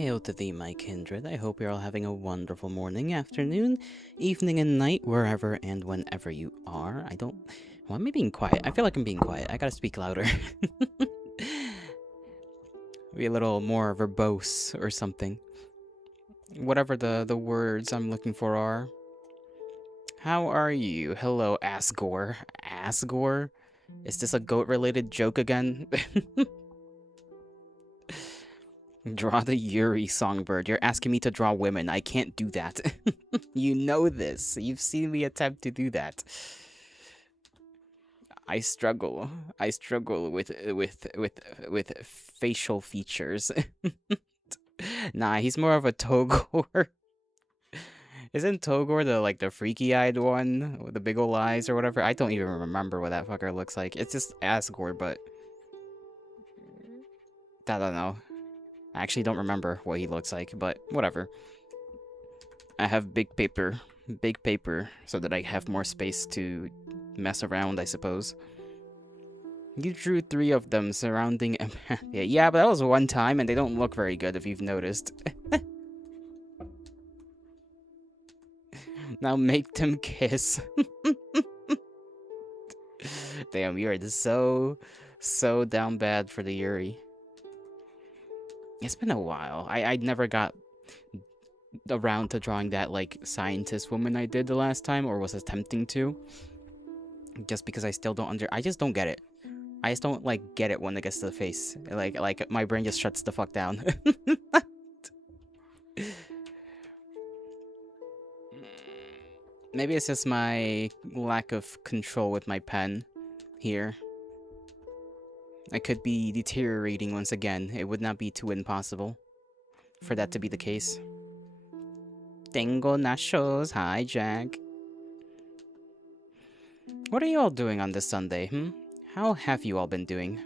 Hail to thee, my kindred. I hope you're all having a wonderful morning, afternoon, evening, and night, wherever and whenever you are. Why am I being quiet? I feel like I'm being quiet. I gotta speak louder. Be a little more verbose or something. Whatever the words I'm looking for are. How are you? Hello, Asgore. Asgore? Is this a goat-related joke again? Draw the Yuri songbird. You're asking me to draw women. I can't do that. You know this. You've seen me attempt to do that. I struggle. I struggle with facial features. Nah, he's more of a Togor. Isn't Togor the freaky-eyed one with the big ol' eyes or whatever? I don't even remember what that fucker looks like. It's just Asgore, but I don't know. I actually don't remember what he looks like, but whatever. I have big paper, so that I have more space to mess around, I suppose. You drew 3 of them surrounding yeah, but that was one time, and they don't look very good if you've noticed. Now make them kiss. Damn, you are just so down bad for the Yuri. It's been a while. I never got around to drawing that, like, scientist woman I did the last time, or was attempting to. Just because I still don't I just don't get it. I just don't, like, get it when it gets to the face. Like my brain just shuts the fuck down. Maybe it's just my lack of control with my pen here. I could be deteriorating once again. It would not be too impossible for that to be the case. Tengo nachos. Hi, Jack. What are you all doing on this Sunday, How have you all been doing?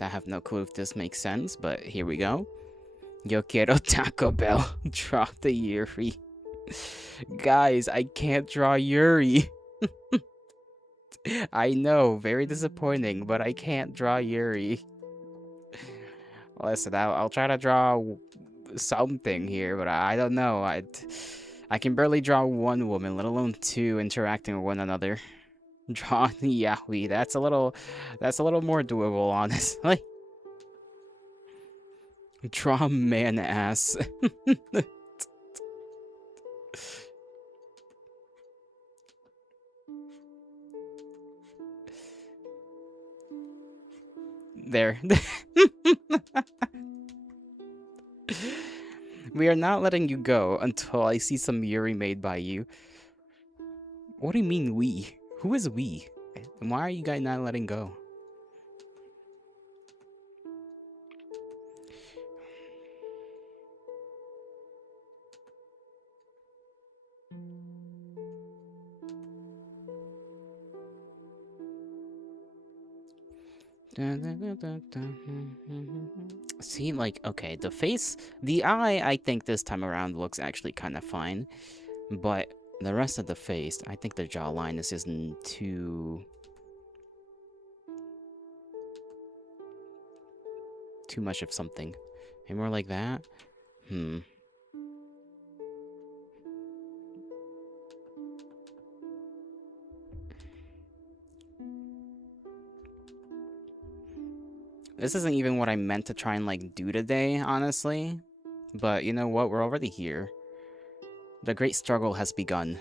I have no clue if this makes sense, but here we go. Yo quiero Taco Bell. Draw the Yuri. Guys, I can't draw Yuri. I know, very disappointing, but I can't draw Yuri. Listen, I'll try to draw something here, but I don't know. I can barely draw one woman, let alone 2 interacting with one another. Draw the yaoi. That's a little more doable, honestly. Draw man ass. There. We are not letting you go until I see some Yuri made by you. What do you mean we? Who is we? And why are you guys not letting go? See, like, okay, the face, the eye, I think this time around looks actually kind of fine, but the rest of the face, I think the jawline is just too much of something. Maybe more like that? This isn't even what I meant to try and, like, do today, honestly. But you know what? We're already here. The great struggle has begun.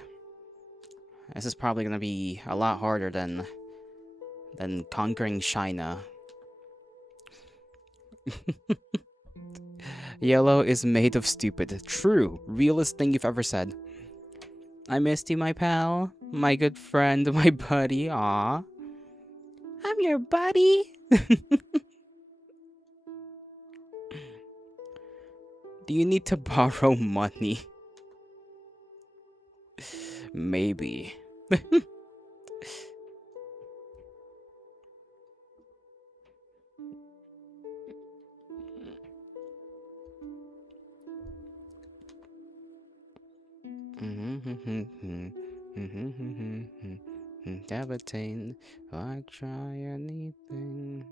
This is probably gonna be a lot harder than conquering China. Yellow is made of stupid. True. Realest thing you've ever said. I missed you, my pal. My good friend, my buddy. Aw. I'm your buddy. Do you need to borrow money? Maybe. Devastating. I try anything.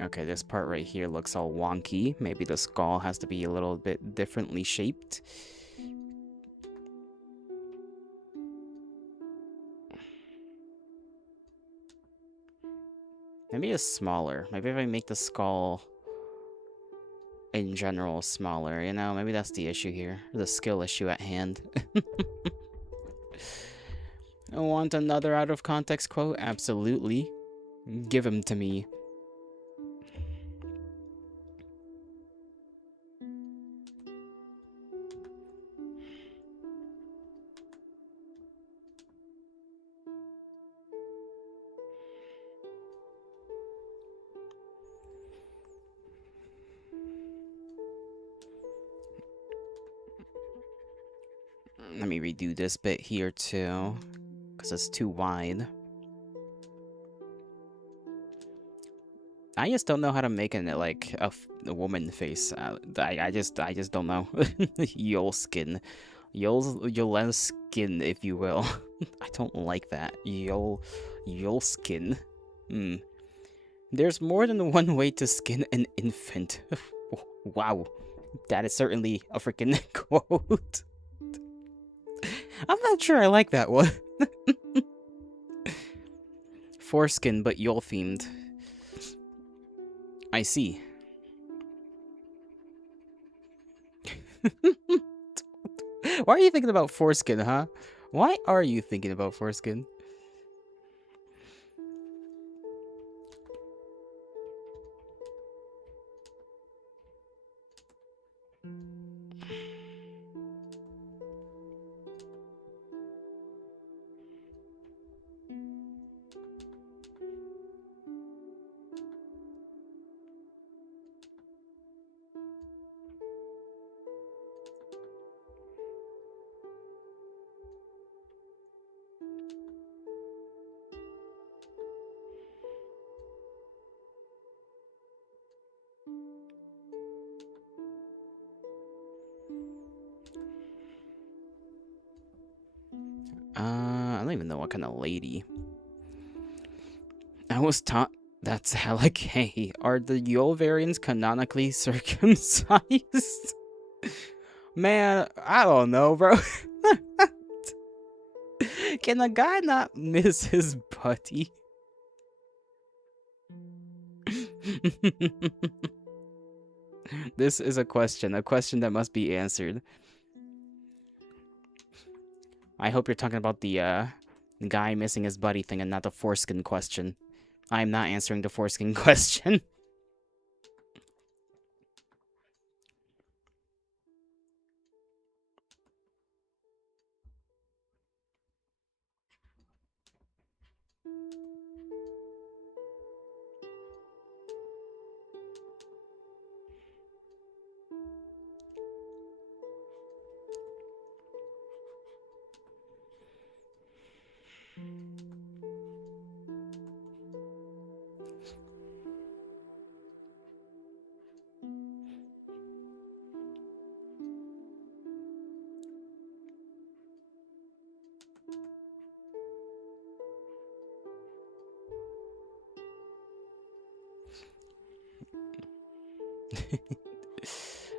Okay, this part right here looks all wonky. Maybe the skull has to be a little bit differently shaped. Maybe it's smaller. Maybe if I make the skull in general smaller, you know, maybe that's the issue here. The skill issue at hand. I want another out of context quote? Absolutely. Give him to me. Let me redo this bit here too, because it's too wide. I just don't know how to make it like a woman face. I just don't know. Yol skin, Yol skin, if you will. I don't like that. Yol skin. There's more than one way to skin an infant. Wow, that is certainly a freaking quote. I'm not sure I like that one. Foreskin, but Yol themed. I see. Why are you thinking about foreskin, huh? Why are you thinking about foreskin? I don't even know what kind of lady. I was taught that's hella gay. Are the Yol variants canonically circumcised? Man, I don't know, bro. Can a guy not miss his buddy? This is a question that must be answered. I hope you're talking about the guy missing his buddy thing and not the foreskin question. I'm not answering the foreskin question.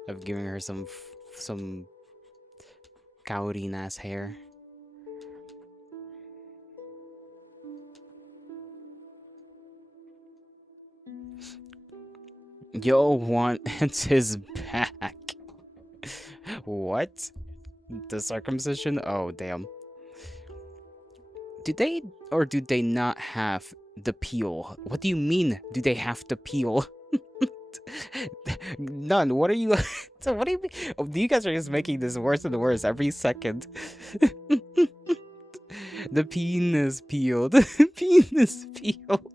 Of giving her some cowardine ass hair. Yo wants his back. What? The circumcision? Oh, damn. Do they or do they not have the peel? What do you mean, do they have to peel? None. What are you? So what do you mean? Oh, you guys are just making this worse and worse every second. The penis peeled. Penis peeled.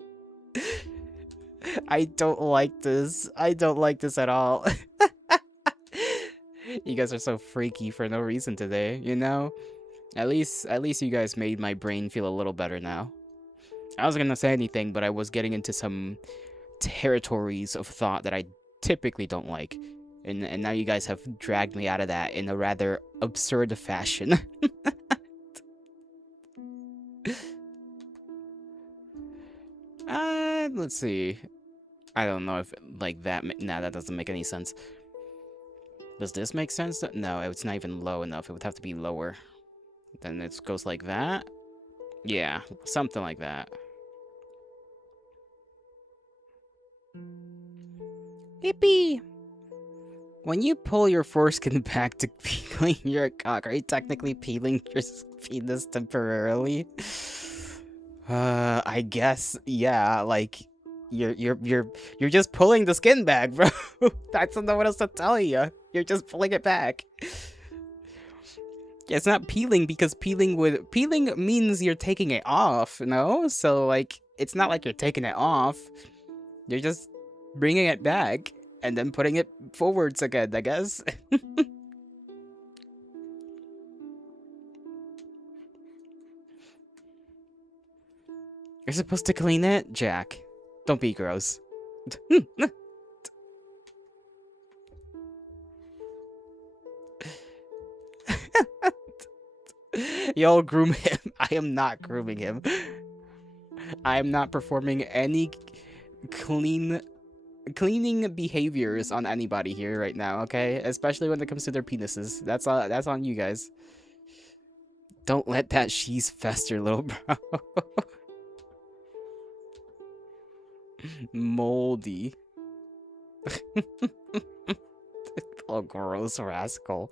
I don't like this. I don't like this at all. You guys are so freaky for no reason today, you know? At least you guys made my brain feel a little better now. I wasn't gonna say anything, but I was getting into some territories of thought that I typically don't like. And now you guys have dragged me out of that in a rather absurd fashion. Let's see. I don't know if like that. Nah, that doesn't make any sense. Does this make sense? No, it's not even low enough. It would have to be lower. Then it goes like that. Yeah, something like that. Yippee! When you pull your foreskin back to clean your cock, are you technically peeling your penis temporarily? I guess, yeah, like you're just pulling the skin back, bro. I don't know what else to tell you. You're just pulling it back. It's not peeling because peeling means you're taking it off, no? So like it's not like you're taking it off. You're just bringing it back and then putting it forwards again, I guess. You're supposed to clean it, Jack. Don't be gross. Y'all groom him. I am not grooming him. I am not performing any cleaning behaviors on anybody here right now, okay? Especially when it comes to their penises. That's on you guys. Don't let that cheese fester, little bro. Moldy. Oh, gross rascal.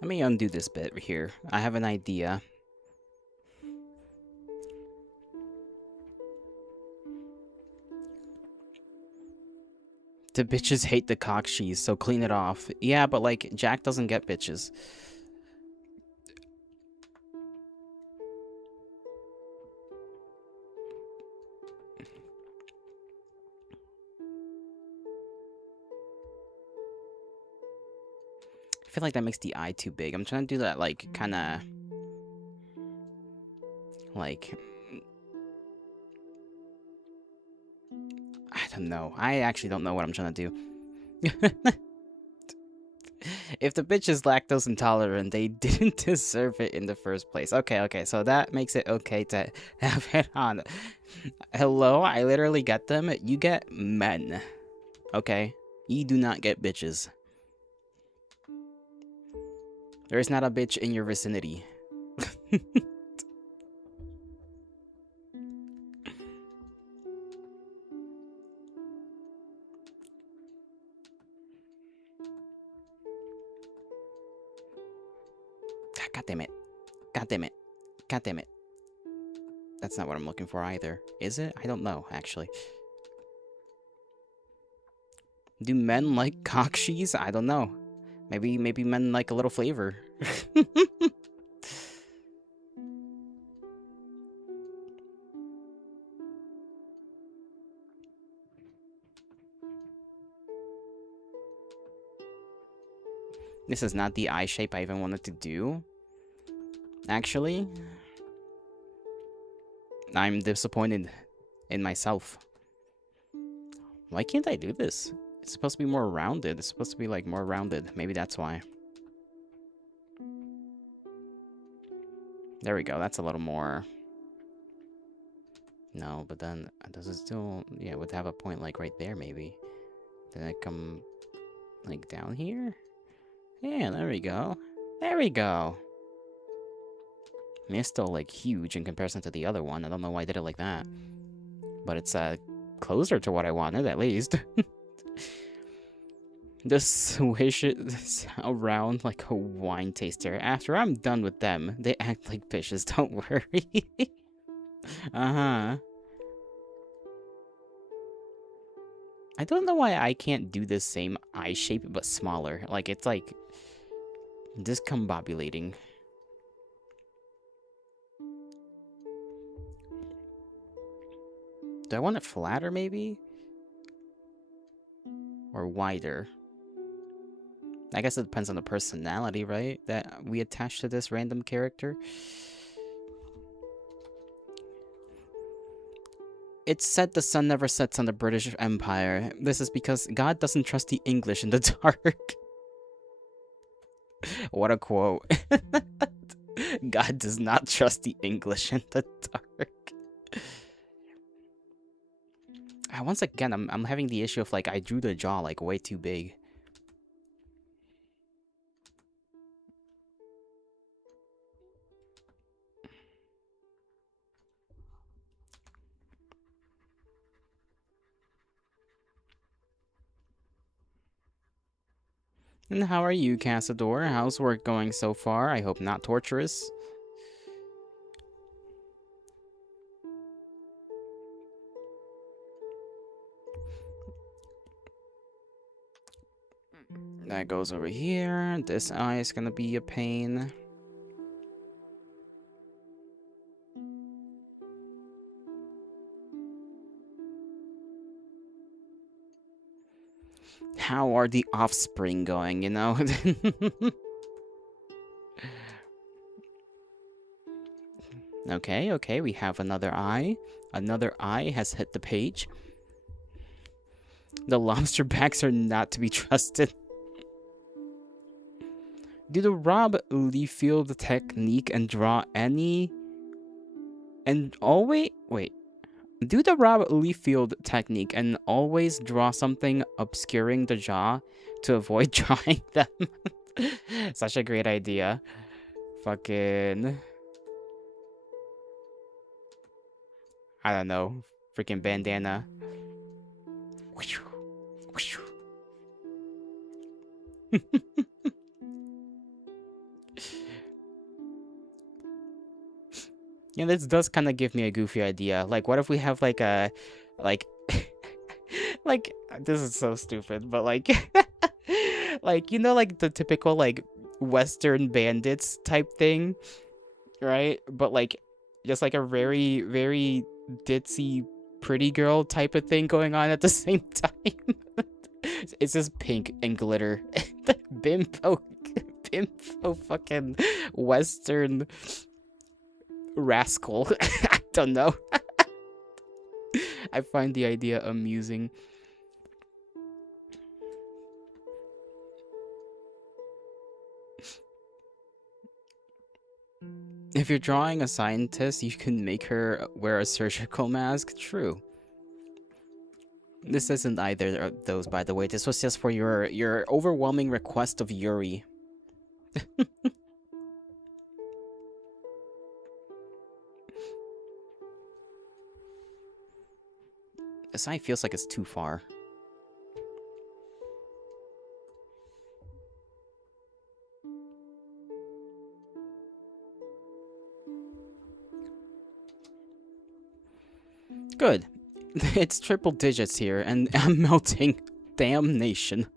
Let me undo this bit here. I have an idea. The bitches hate the cock cheese, so clean it off. Yeah, but like, Jack doesn't get bitches. I feel like that makes the eye too big. I'm trying to do that, like, kind of... like... I don't know. I actually don't know what I'm trying to do. If the bitch is lactose intolerant, they didn't deserve it in the first place. Okay, so that makes it okay to have it on. Hello, I literally get them. You get men. Okay? You do not get bitches. There is not a bitch in your vicinity. God damn it. God damn it. God damn it. That's not what I'm looking for either. Is it? I don't know, actually. Do men like cock cheese? I don't know. Maybe men like a little flavor. This is not the eye shape I even wanted to do. Actually, I'm disappointed in myself. Why can't I do this? It's supposed to be more rounded. It's supposed to be like more rounded. Maybe that's why. There we go. That's a little more. No, but then does it still? Yeah, it would have a point like right there maybe. Then I come like down here. Yeah, there we go. There we go. I mean, it's still like huge in comparison to the other one. I don't know why I did it like that. But it's closer to what I wanted at least. Just swish it around like a wine taster. After I'm done with them, they act like fishes, don't worry. Uh-huh. I don't know why I can't do the same eye shape but smaller. Like, it's like discombobulating. Do I want it flatter, maybe? Or wider? I guess it depends on the personality, right? That we attach to this random character. It's said the sun never sets on the British Empire. This is because God doesn't trust the English in the dark. What a quote. God does not trust the English in the dark. Once again, I'm having the issue of like I drew the jaw like way too big. And how are you, Cassador? How's work going so far? I hope not torturous. That goes over here. This eye is gonna be a pain. How are the offspring going, you know? Okay, we have another eye. Another eye has hit the page. The lobster backs are not to be trusted. Do the Rob Liefeld technique and draw any... And always... Wait. Do the Rob Liefeld technique and always draw something obscuring the jaw to avoid drawing them. Such a great idea. Fucking... I don't know. Freaking bandana. Yeah, this does kind of give me a goofy idea. Like, what if we have like a, like, like this is so stupid, but like, like you know, like the typical like Western bandits type thing, right? But like, just like a very, very ditzy pretty girl type of thing going on at the same time. It's just pink and glitter. bimbo, bimbo, fucking Western rascal. I don't know. I find the idea amusing. If you're drawing a scientist, you can make her wear a surgical mask. True. This isn't either of those, by the way. This was just for your overwhelming request of Yuri. This eye feels like it's too far. Good. It's triple digits here, and I'm melting. Damnation.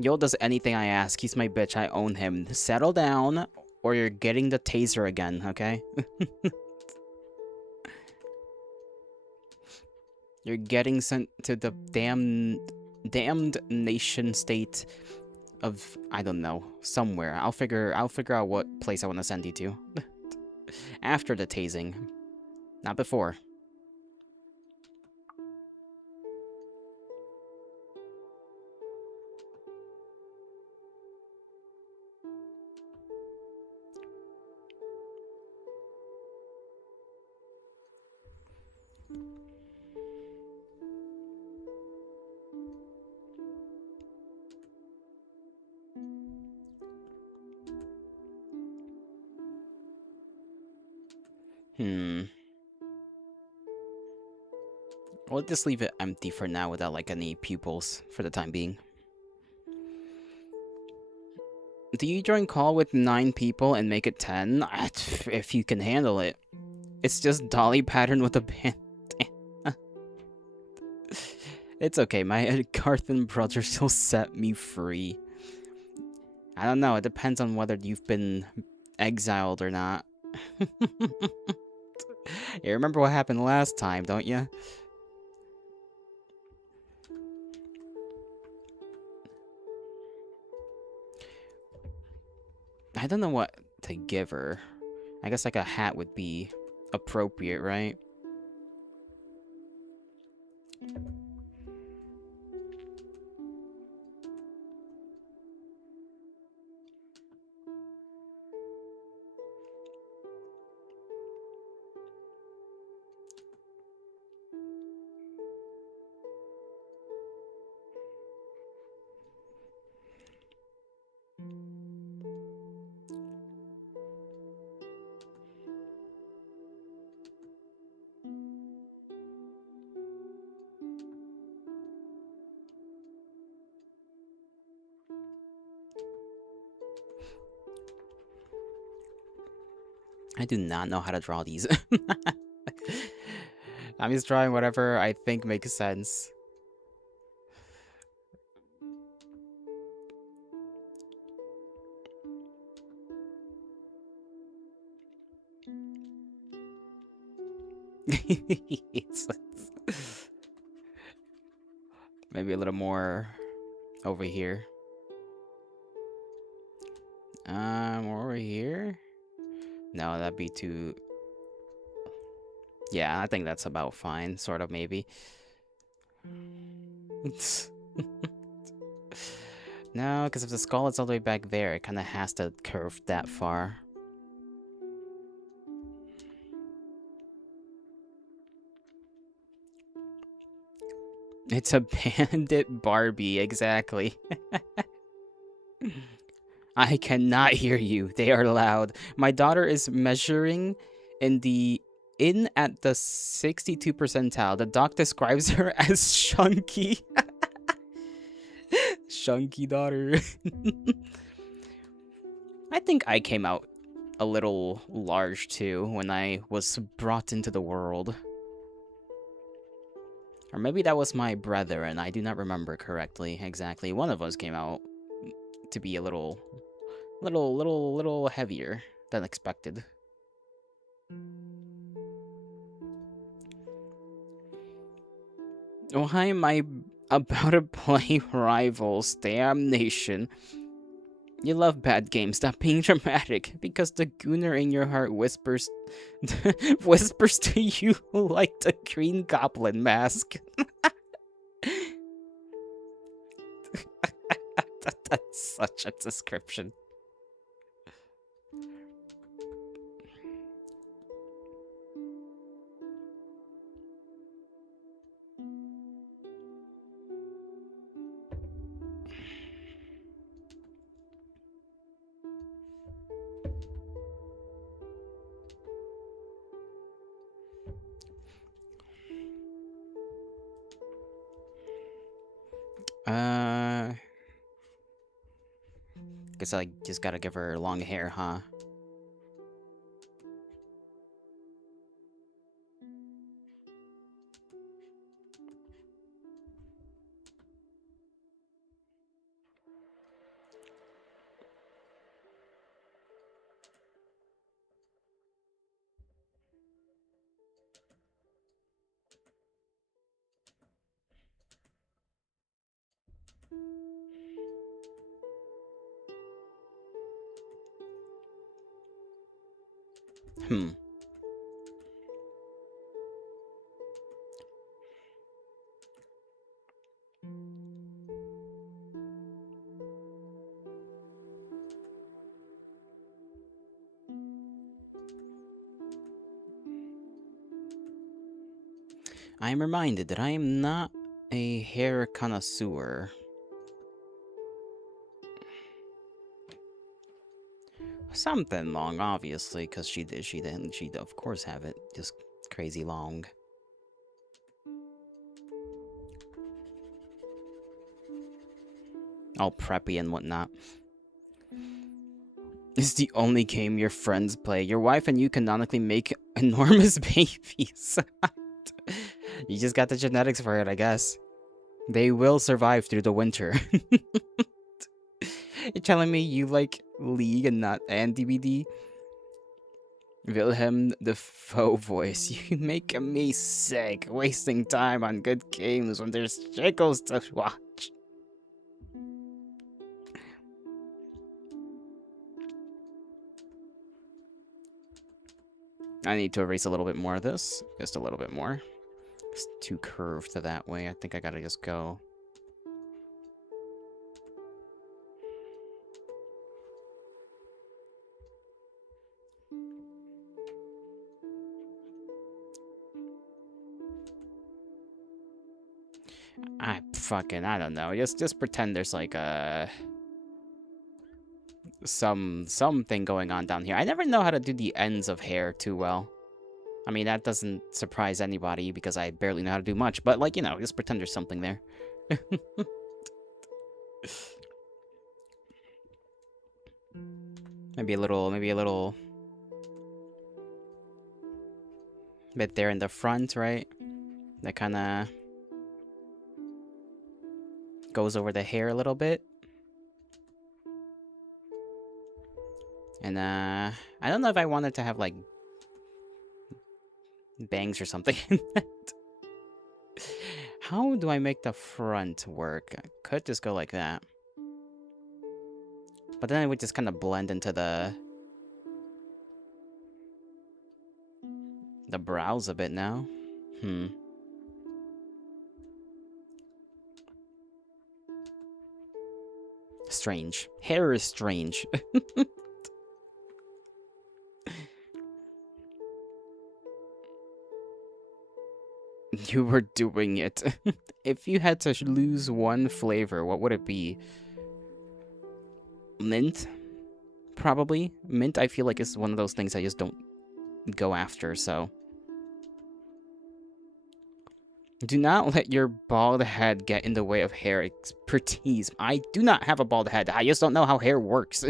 Yo does anything I ask. He's my bitch. I own him. Settle down, or you're getting the taser again, okay? You're getting sent to the damned nation state of I don't know, somewhere. I'll figure out what place I want to send you to after the tasing, not before. Hmm. We'll just leave it empty for now without like any pupils for the time being. Do you join call with 9 people and make it 10? If you can handle it. It's just dolly pattern with a band. It's okay, my Garthan brothers will set me free. I don't know, it depends on whether you've been exiled or not. You remember what happened last time, don't you? I don't know what to give her. I guess like a hat would be appropriate, right? I do not know how to draw these. I'm just drawing whatever I think makes sense. Maybe a little more over here. Over here? No, that'd be too... Yeah, I think that's about fine, sort of, maybe. No, because if the skull is all the way back there, it kind of has to curve that far. It's a bandit Barbie, exactly. I cannot hear you. They are loud. My daughter is measuring in at the 62 percentile. The doc describes her as chunky. Chunky daughter. I think I came out a little large too when I was brought into the world. Or maybe that was my brother and I do not remember correctly exactly. One of us came out to be a little heavier than expected. Why am I about to play Rivals? Damnation. You love bad games. Stop being dramatic. Because the gooner in your heart whispers whispers to you like the Green Goblin mask. That's such a description. Guess I just gotta give her long hair, huh? Hmm. I am reminded that I am not a hair connoisseur. Something long, obviously, because she'd of course have it just crazy long. All preppy and whatnot. It's the only game your friends play. Your wife and you canonically make enormous babies. You just got the genetics for it, I guess. They will survive through the winter. You're telling me you like League and not and DVD? Wilhelm the Foe voice. You make me sick, wasting time on good games when there's chickles to watch. I need to erase a little bit more of this. Just a little bit more. It's too curved to that way. I think I gotta just go. I don't know. Just pretend there's like a something going on down here. I never know how to do the ends of hair too well. I mean, that doesn't surprise anybody because I barely know how to do much, but like, you know, just pretend there's something there. maybe a little bit there in the front, right? That kind of goes over the hair a little bit. And I don't know if I wanted to have like bangs or something. How do I make the front work? I could just go like that. But then it would just kind of blend into the brows a bit now. Strange. Hair is strange. You were doing it. If you had to lose one flavor, what would it be? Mint? Probably. Mint, I feel like, is one of those things I just don't go after, so. Do not let your bald head get in the way of hair expertise. I do not have a bald head. I just don't know how hair works.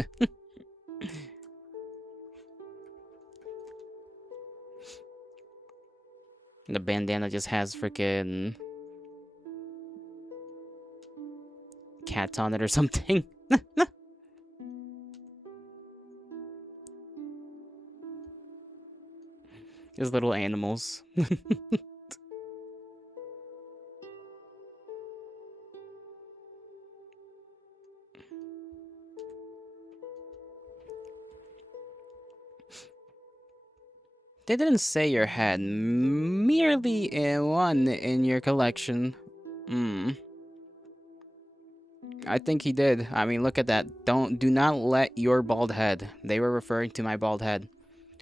The bandana just has freaking cats on it or something. Just little animals. They didn't say you had merely one in your collection. I think he did. I mean, look at that. Do not let your bald head. They were referring to my bald head,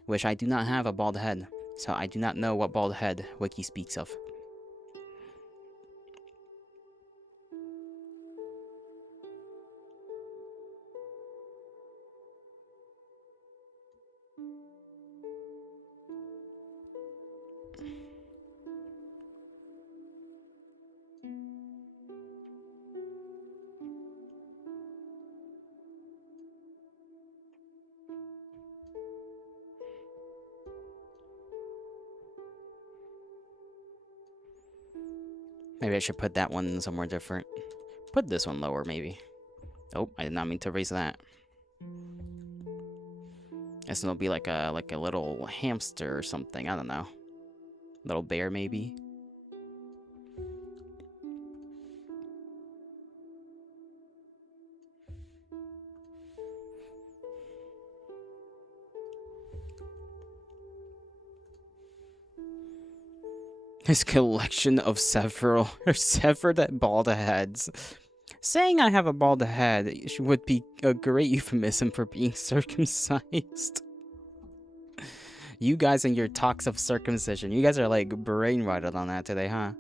which I do not have a bald head. So I do not know what bald head Wiki speaks of. Maybe I should put that one somewhere different. Put this one lower, maybe. Oh, I did not mean to raise that. Guess it'll be like a little hamster or something. I don't know. Little bear, maybe. His collection of several or severed bald heads. Saying I have a bald head would be a great euphemism for being circumcised. You guys and your talks of circumcision. You guys are like brainwashed on that today, huh?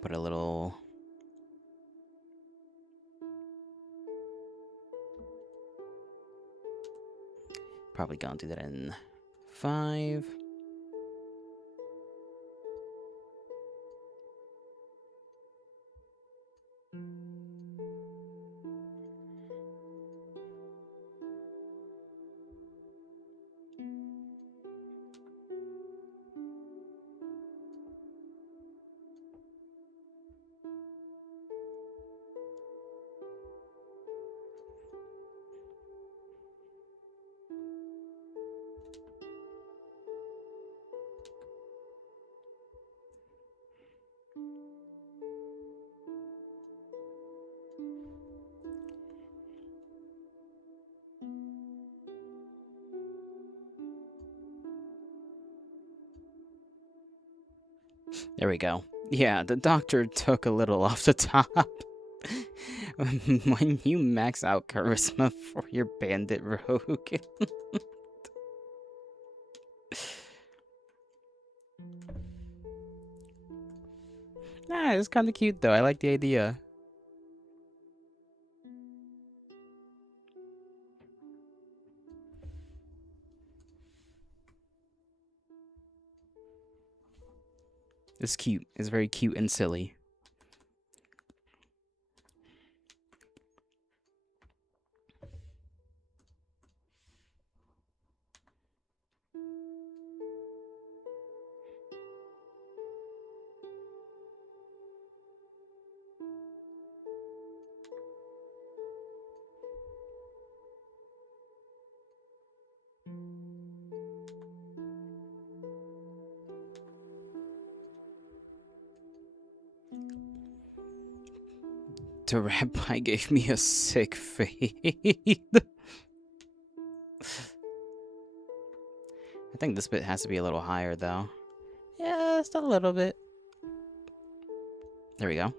Put a little... Probably gonna do that in 5. There we go. Yeah, the doctor took a little off the top. When you max out charisma for your bandit rogue. Nah, it's kind of cute though. I like the idea. It's cute. It's very cute and silly. The rabbi gave me a sick fade. I think this bit has to be a little higher, though. Yeah, just a little bit. There we go.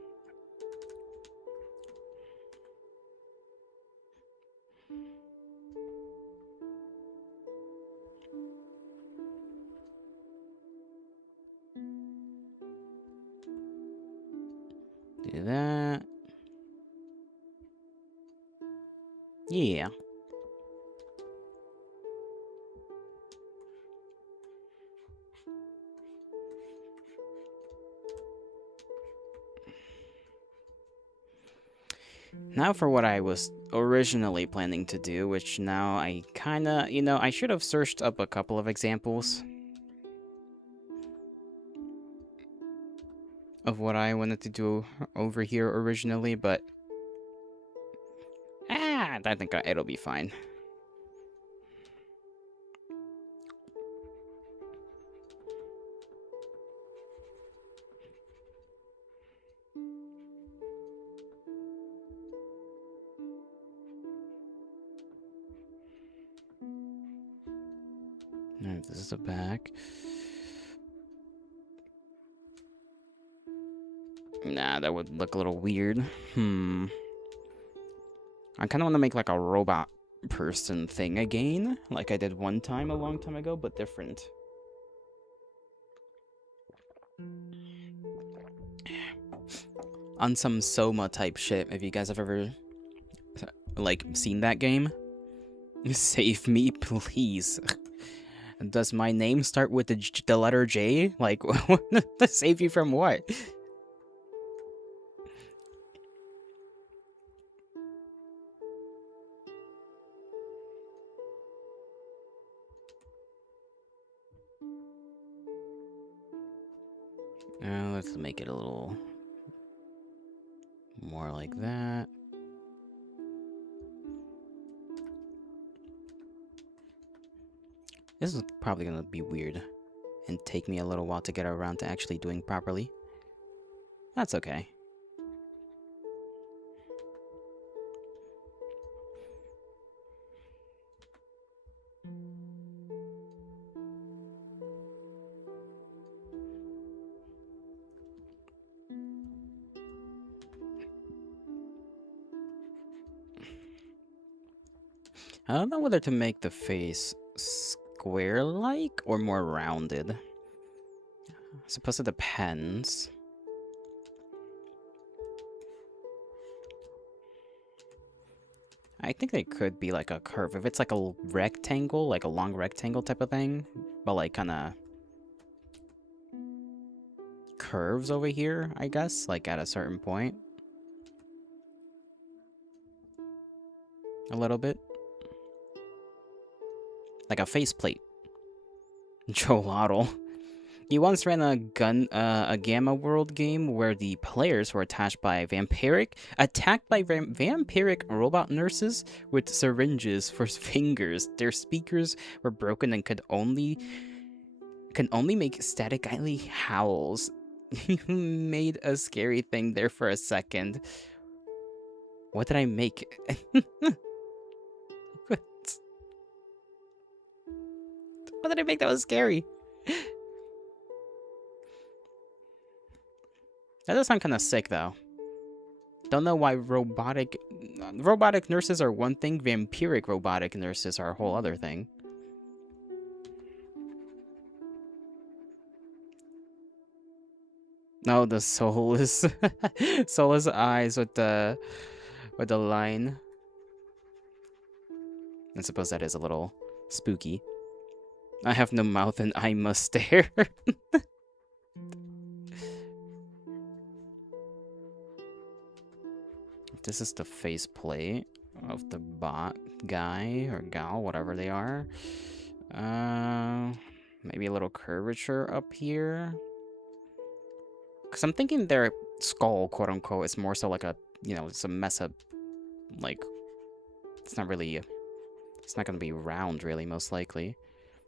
Do that. Yeah. Now for what I was originally planning to do, which now I kinda, I should have searched up a couple of examples of what I wanted to do over here originally, but I think it'll be fine. Alright, this is the back. Nah, that would look a little weird. I kind of want to make like a robot person thing again, like I did one time a long time ago, but different. On some Soma type shit, if you guys have ever like seen that game. Save me, please. Does my name start with the letter J? Like, save you from what? Let's make it a little more like that. This is probably gonna be weird and take me a little while to get around to actually doing properly. That's okay. I don't know whether to make the face square-like or more rounded. I suppose it depends. I think it could be like a curve. If it's like a rectangle, like a long rectangle type of thing, but like kind of curves over here, I guess, like at a certain point. A little bit. Like a faceplate. Joe. He once ran a Gamma World game where the players were attacked by vampiric robot nurses with syringes for fingers. Their speakers were broken and can only make statically howls. You made a scary thing there for a second. What did I make? What did I make that was scary? That does sound kind of sick, though. Don't know why robotic nurses are one thing, vampiric robotic nurses are a whole other thing. No, the soulless eyes with the line. I suppose that is a little spooky. I have no mouth and I must stare. This is the faceplate of the bot guy or gal, whatever they are. Maybe a little curvature up here. Because I'm thinking their skull, quote unquote, is more so like a, it's a mess up. Like, it's not really, it's not going to be round, really, most likely.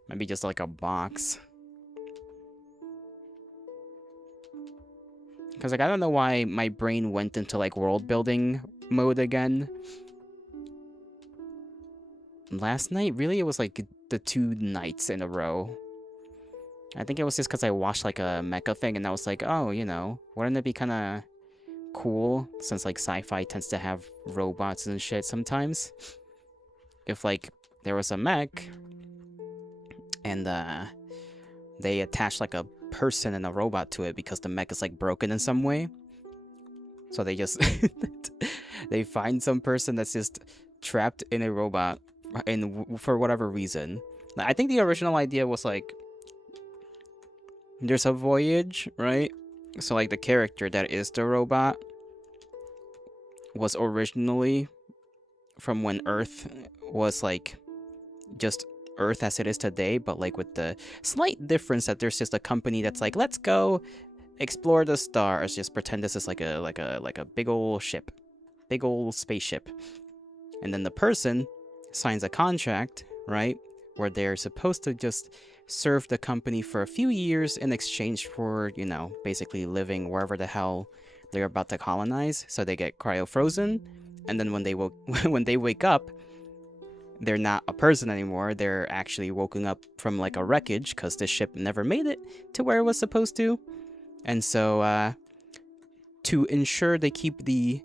Maybe just like a box. Because, like, I don't know why my brain went into, like, world building mode again. Last night, really, it was, like, the 2 nights in a row. I think it was just because I watched, like, a mecha thing, and I was like, oh, wouldn't it be kind of cool, since, like, sci-fi tends to have robots and shit sometimes, if, like, there was a mech, and, they attached, like, a person and a robot to it because the mech is like broken in some way. So they just they find some person that's just trapped in a robot for whatever reason. I think the original idea was like there's a voyage, right? So like the character that is the robot was originally from when Earth was like just Earth as it is today, but like with the slight difference that there's just a company that's like, let's go explore the stars, just pretend this is like a big old ship, big old spaceship, and then the person signs a contract, right, where they're supposed to just serve the company for a few years in exchange for, basically living wherever the hell they're about to colonize. So they get cryo frozen, and then when they wake up, they're not a person anymore. They're actually woken up from like a wreckage because the ship never made it to where it was supposed to. And so to ensure they keep the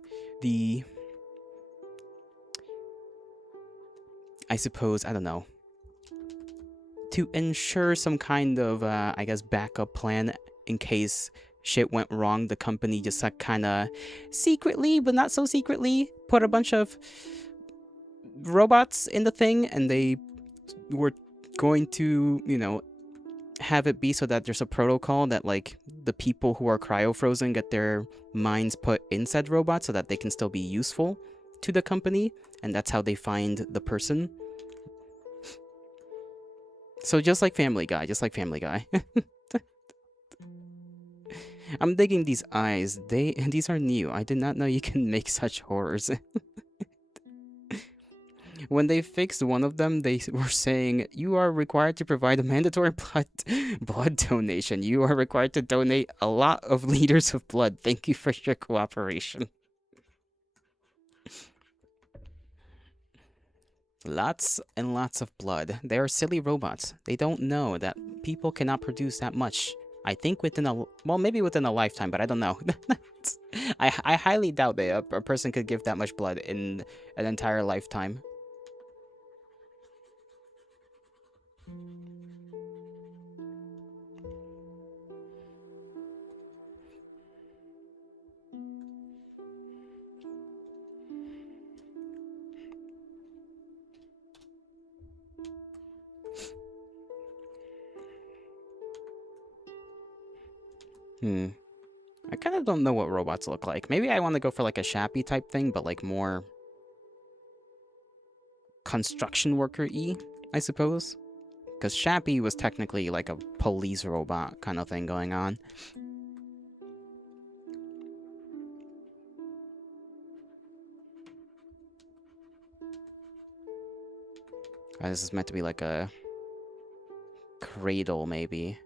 I suppose, I don't know, to ensure some kind of I guess backup plan in case shit went wrong, the company just kind of secretly, but not so secretly, put a bunch of robots in the thing, and they were going to, have it be so that there's a protocol that like the people who are cryo frozen get their minds put in said robot so that they can still be useful to the company, and that's how they find the person. So just like Family Guy, just like Family Guy. I'm digging these eyes. These are new. I did not know you can make such horrors. When they fixed one of them, they were saying, you are required to provide a mandatory blood donation. You are required to donate a lot of liters of blood. Thank you for your cooperation. Lots and lots of blood. They are silly robots. They don't know that people cannot produce that much. I think maybe within a lifetime, but I don't know. I highly doubt that a person could give that much blood in an entire lifetime. I kind of don't know what robots look like. Maybe I want to go for like a Shappy type thing, but like more construction worker-y, I suppose. Because Shappy was technically like a police robot kind of thing going on. This is meant to be like a cradle, maybe.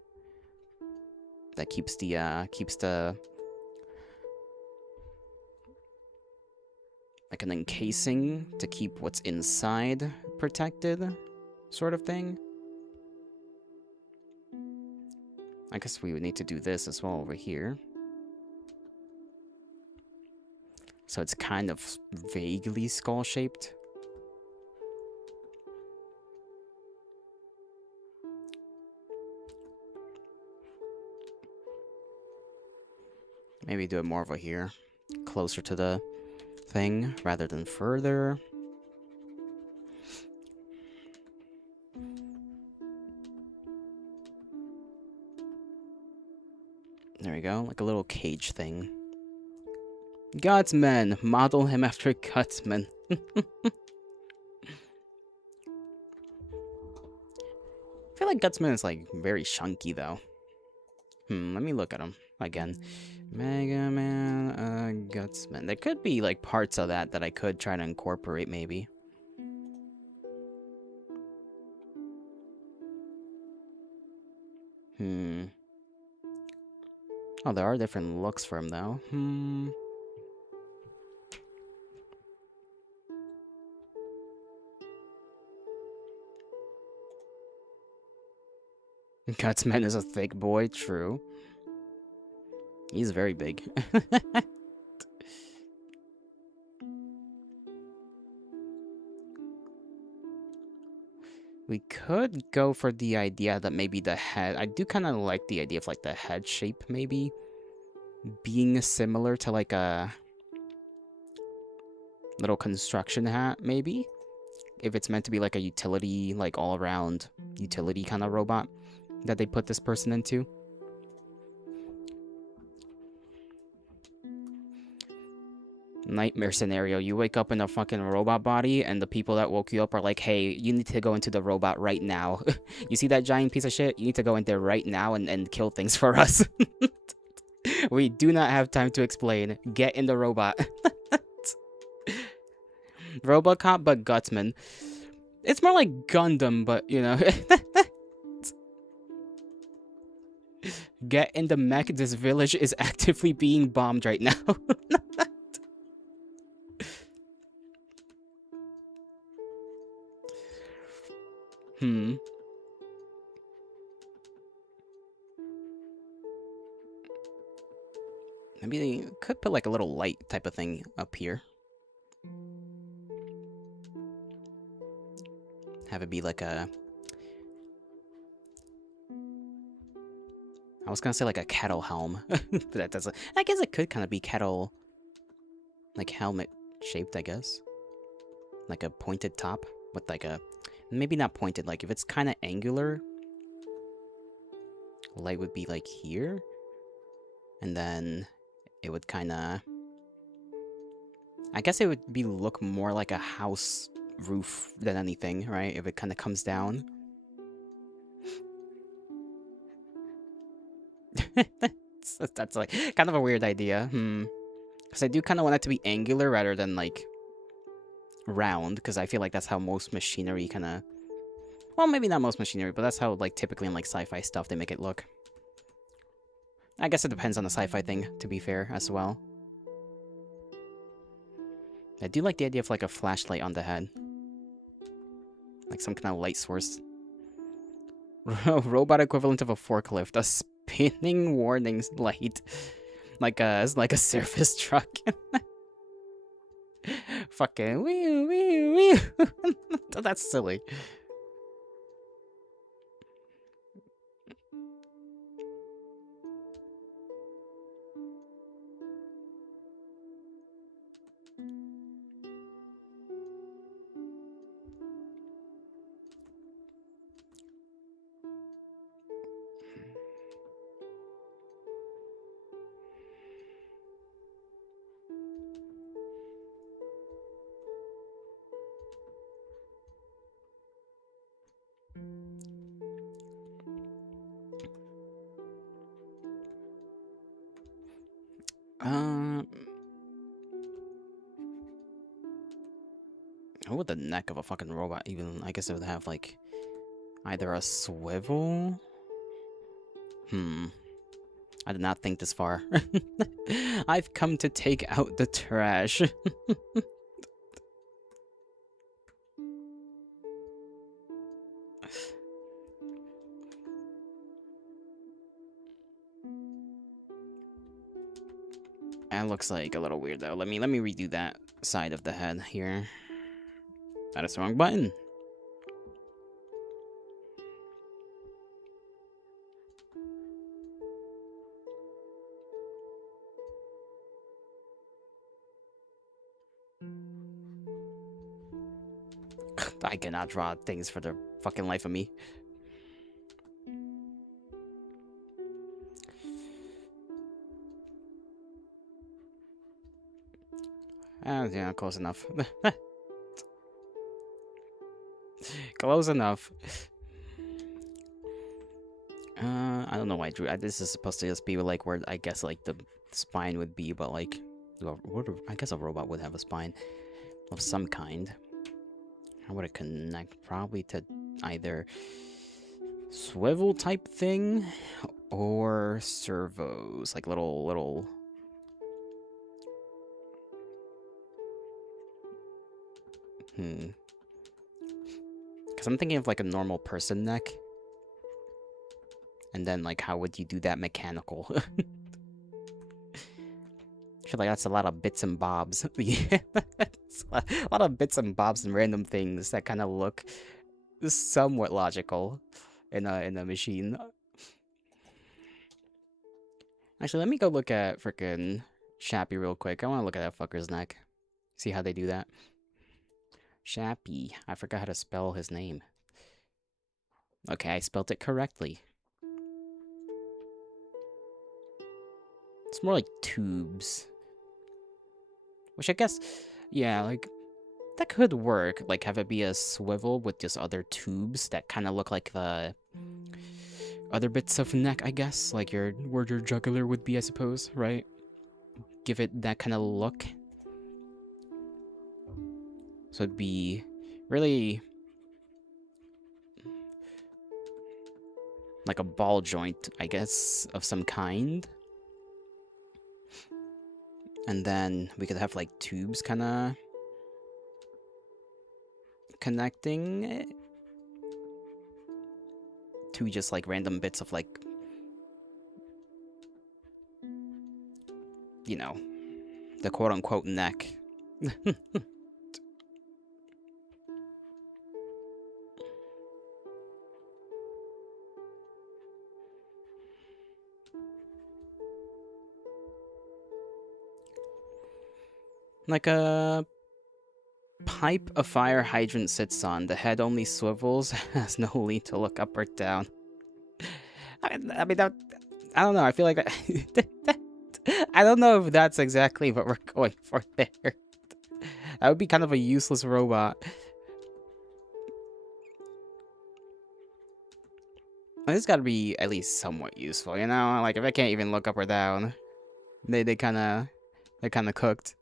That keeps the like an encasing to keep what's inside protected, sort of thing. I guess we would need to do this as well over here. So it's kind of vaguely skull-shaped. Maybe do it more over here, closer to the thing, rather than further. There we go, like a little cage thing. Gutsman! Model him after Gutsman. I feel like Gutsman is like very chunky though. Let me look at him again. Mega Man, Gutsman. There could be like parts of that I could try to incorporate maybe. Oh, there are different looks for him though. Gutsman is a thick boy, true. He's very big. We could go for the idea that maybe the head... I do kind of like the idea of like the head shape maybe being similar to like a little construction hat maybe. If it's meant to be like a utility, like all-around utility kind of robot that they put this person into. Nightmare scenario. You wake up in a fucking robot body and the people that woke you up are like, hey, you need to go into the robot right now. You see that giant piece of shit? You need to go in there right now and kill things for us. We do not have time to explain. Get in the robot. Robocop, but Gutsman. It's more like Gundam, but, you know. Get in the mech. This village is actively being bombed right now. Maybe they could put like a little light type of thing up here. Have it be like a... I was gonna say like a kettle helm. But that doesn't... I guess it could kind of be kettle... like helmet shaped, I guess. like a pointed top with like a, maybe not pointed, like if it's kind of angular, light would be like here, and then it would kind of, I guess it would be look more like a house roof than anything, right? If it kind of comes down. That's like kind of a weird idea. Because I do kind of want it to be angular rather than like round, because I feel like that's how most machinery kind of, well, maybe not most machinery, but that's how like typically in like sci-fi stuff they make it look. I guess it depends on the sci-fi thing, to be fair, as well. I do like the idea of like a flashlight on the head. Like some kind of light source. Robot equivalent of a forklift. A spinning warning light. It's like a surface truck. Fucking wee wee wee. That's silly. What would the neck of a fucking robot even? I guess it would have like either a swivel. I did not think this far. I've come to take out the trash. That looks like a little weird though. Let me redo that side of the head here. That is the wrong button. I cannot draw things for the fucking life of me. Yeah, close enough. Close enough. I don't know why I drew. This is supposed to just be like where I guess like the spine would be, but like, I guess a robot would have a spine of some kind. How would it connect? Probably to either swivel type thing or servos, like little. Because I'm thinking of like a normal person neck. And then, like, how would you do that mechanical? I feel like that's a lot of bits and bobs. It's a lot of bits and bobs and random things that kind of look somewhat logical in a machine. Actually, let me go look at frickin' Chappie real quick. I want to look at that fucker's neck. See how they do that. Chappie. I forgot how to spell his name. Okay, I spelt it correctly. It's more like tubes. Which I guess, yeah, like, that could work. Like, have it be a swivel with just other tubes that kind of look like the other bits of neck, I guess. Like where your jugular would be, I suppose, right? Give it that kind of look. So it'd be really like a ball joint, I guess, of some kind. And then we could have like tubes kind of connecting to just like random bits of like, you know, the quote unquote neck. Like a Pipe a fire hydrant sits on. The head only swivels, has no need to look up or down. I mean that. I don't know. I feel like that. I don't know if that's exactly what we're going for there. That would be kind of a useless robot. It's got to be at least somewhat useful, you know? Like if I can't even look up or down, they kind of they're kind of cooked.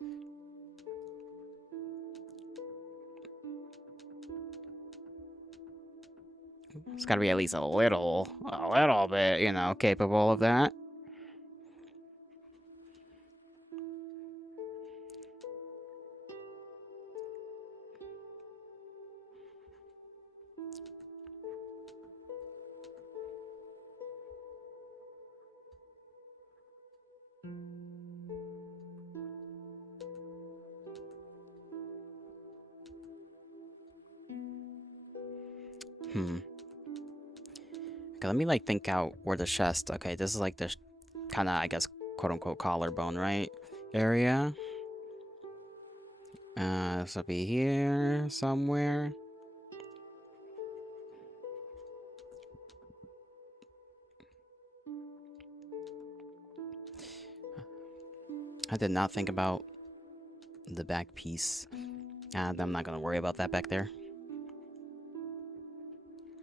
It's got to be at least a little bit, you know, capable of that. Hmm. Okay, let me like think out where the chest. Okay, this is like the kind of, I guess, quote unquote collarbone, right? Area. This will be here somewhere. I did not think about the back piece. I'm not gonna worry about that back there.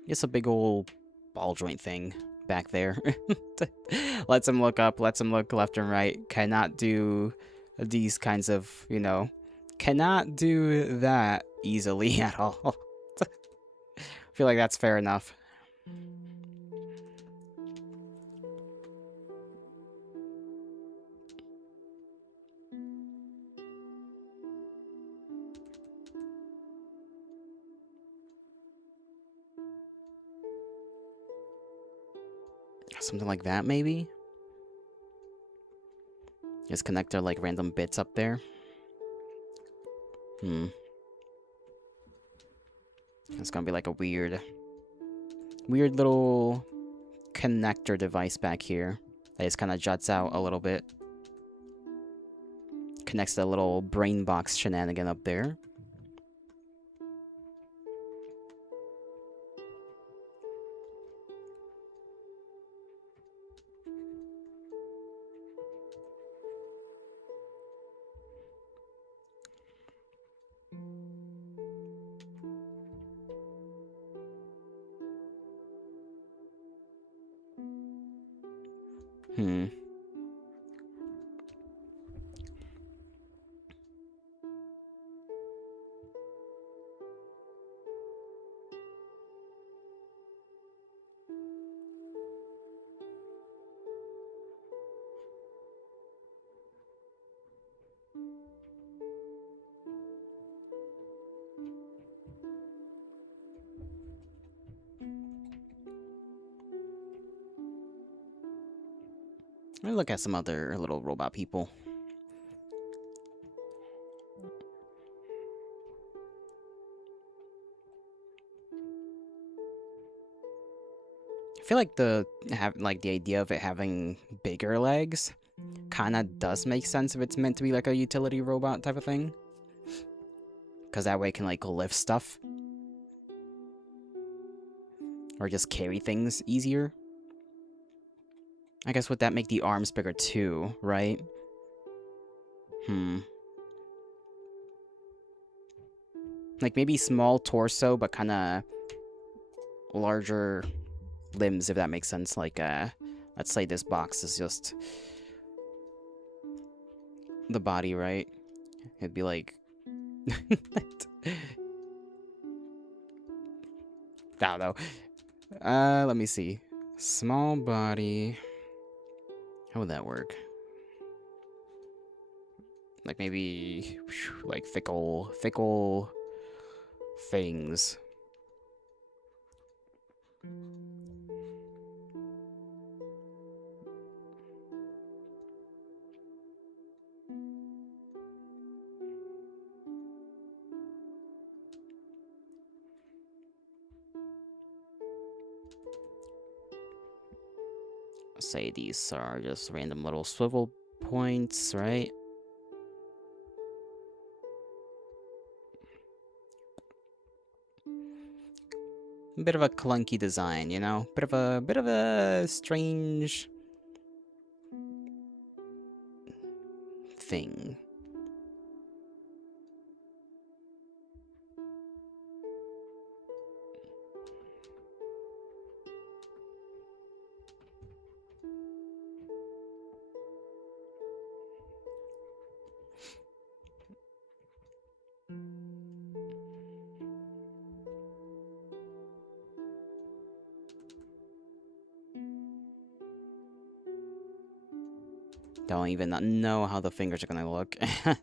It's a big old ball joint thing back there. Lets him look up, lets him look left and right. Cannot do these kinds of, you know, cannot do that easily at all. I feel like that's fair enough. Something like that, maybe? Just connect their, like, random bits up there. It's gonna be like a weird little connector device back here that just kind of juts out a little bit. Connects to the little brain box shenanigan up there. Let me look at some other little robot people. I feel like the idea of it having bigger legs kind of does make sense if it's meant to be like a utility robot type of thing. Because that way it can like lift stuff. Or just carry things easier. I guess would that make the arms bigger too, right? Like maybe small torso, but kind of larger limbs, if that makes sense. Like, let's say this box is just the body, right? It'd be like... I don't know. Let me see. Small body. How would that work? Like maybe like fickle things. Say these are just random little swivel points, right? bit of a clunky design, you know? Bit of a strange thing. Don't even know how the fingers are gonna look. I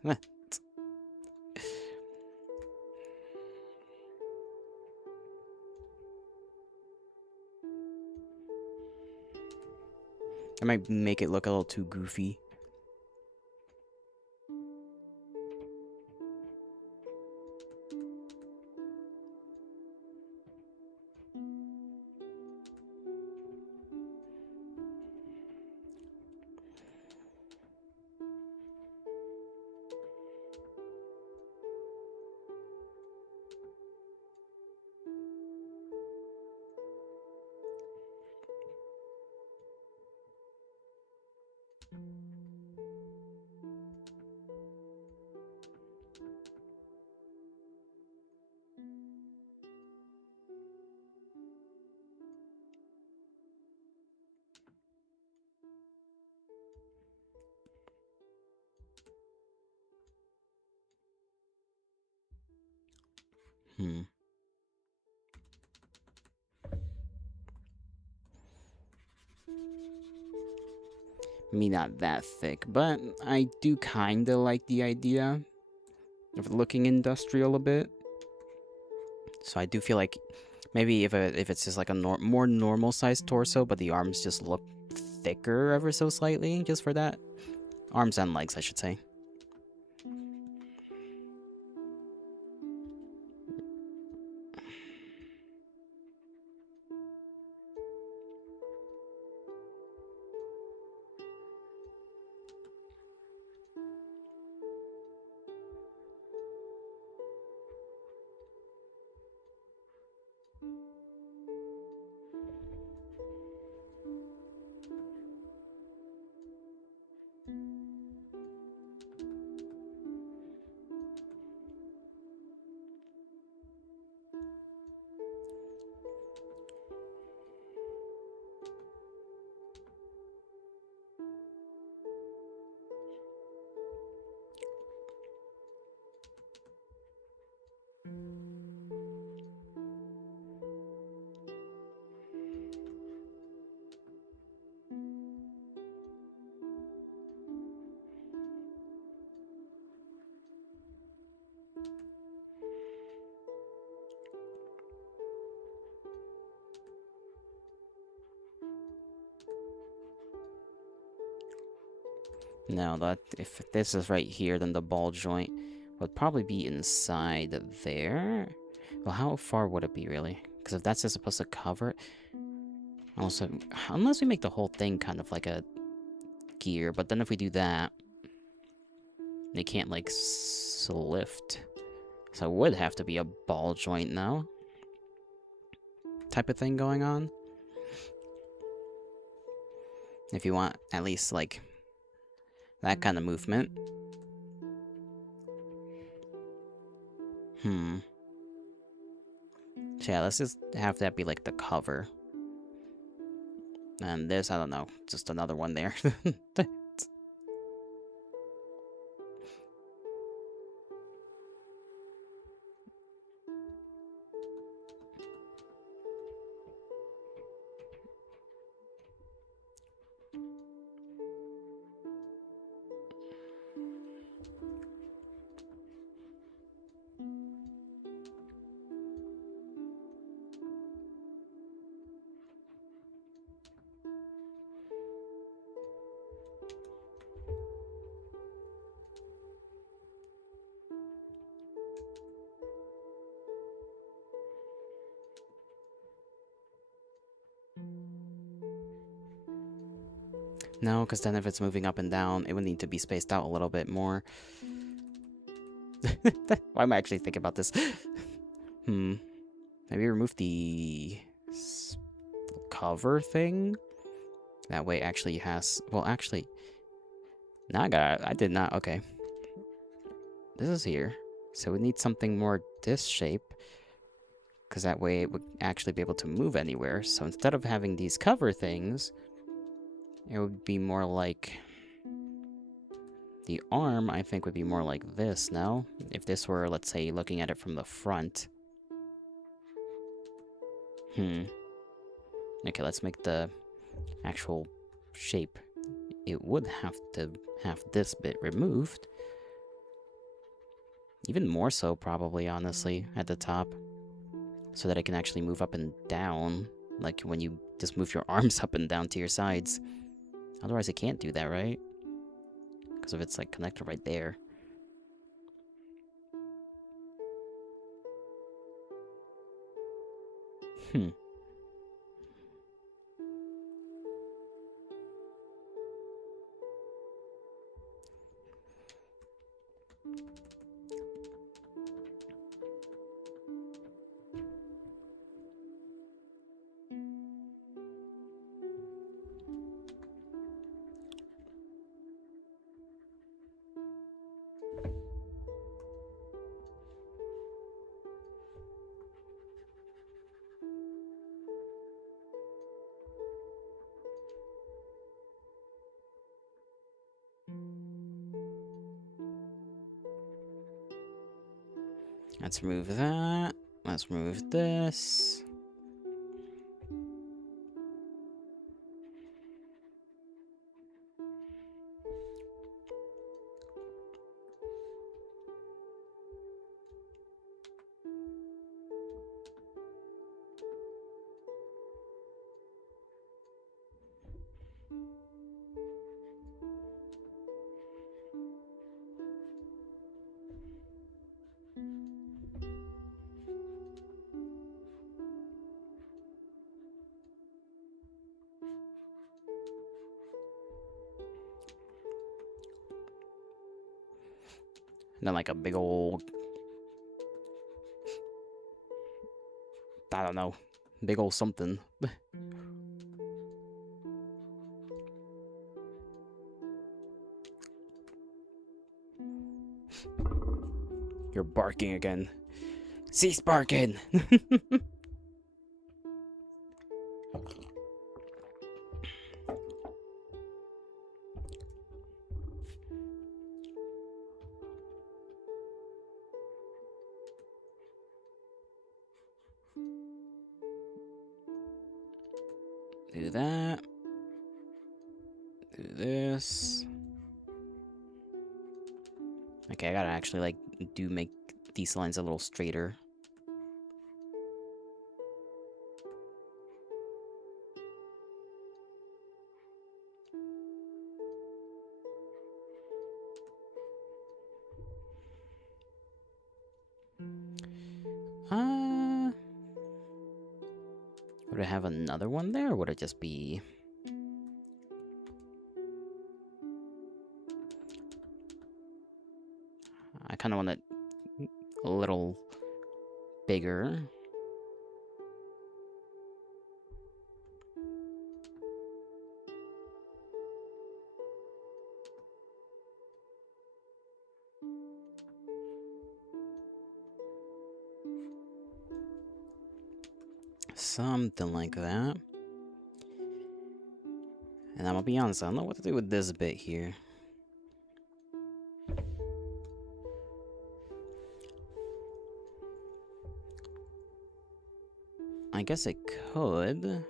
might make it look a little too goofy. Hmm. Me not that thick, but I do kinda like the idea of looking industrial a bit. So I do feel like maybe if it's just like a more normal sized torso, but the arms just look thicker ever so slightly, just for that. Arms and legs, I should say. No, that if this is right here, then the ball joint would probably be inside there. Well, how far would it be, really? Because if that's just supposed to cover it... Also, unless we make the whole thing kind of like a gear, but then if we do that, they can't, like, lift. So it would have to be a ball joint now. Type of thing going on. If you want at least, like, that kind of movement. So yeah, let's just have that be, like, the cover. And this, I don't know, just another one there. No, because then if it's moving up and down, it would need to be spaced out a little bit more. Why am I actually thinking about this? Maybe remove the cover thing. That way, actually has. Well, actually, now I did not. Okay, this is here, so we need something more this shape, because that way it would actually be able to move anywhere. So instead of having these cover things, it would be more like the arm. I think would be more like this. No, if this were, let's say, looking at it from the front. Okay, let's make the actual shape. It would have to have this bit removed. Even more so, probably, honestly, at the top. So that it can actually move up and down. Like when you just move your arms up and down to your sides. Otherwise, it can't do that, right? Because if it's, like, connected right there. Hmm. Let's remove that. Let's remove this. And then, like, a big old... I don't know. Big old something. You're barking again. Cease barking! Do that. Do this. Okay, I gotta actually, like, make these lines a little straighter. Would it have another one there, or would it just be... I kind of want it a little bigger. Something like that. And I'm gonna be honest, I don't know what to do with this bit here. I guess it could.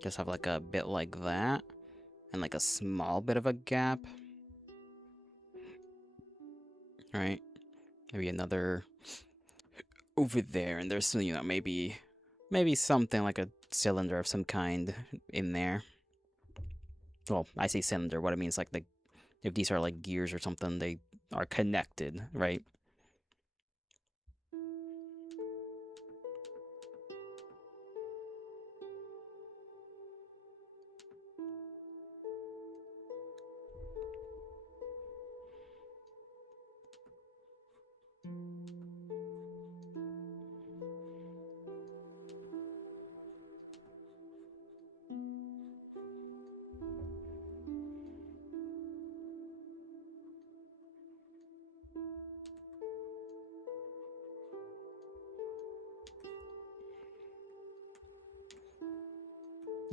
Just have like a bit like that. And like a small bit of a gap. Right? Maybe another over there. And there's, you know, maybe something like a cylinder of some kind in there. Well, I say cylinder. What I mean is like if these are like gears or something, they are connected, right?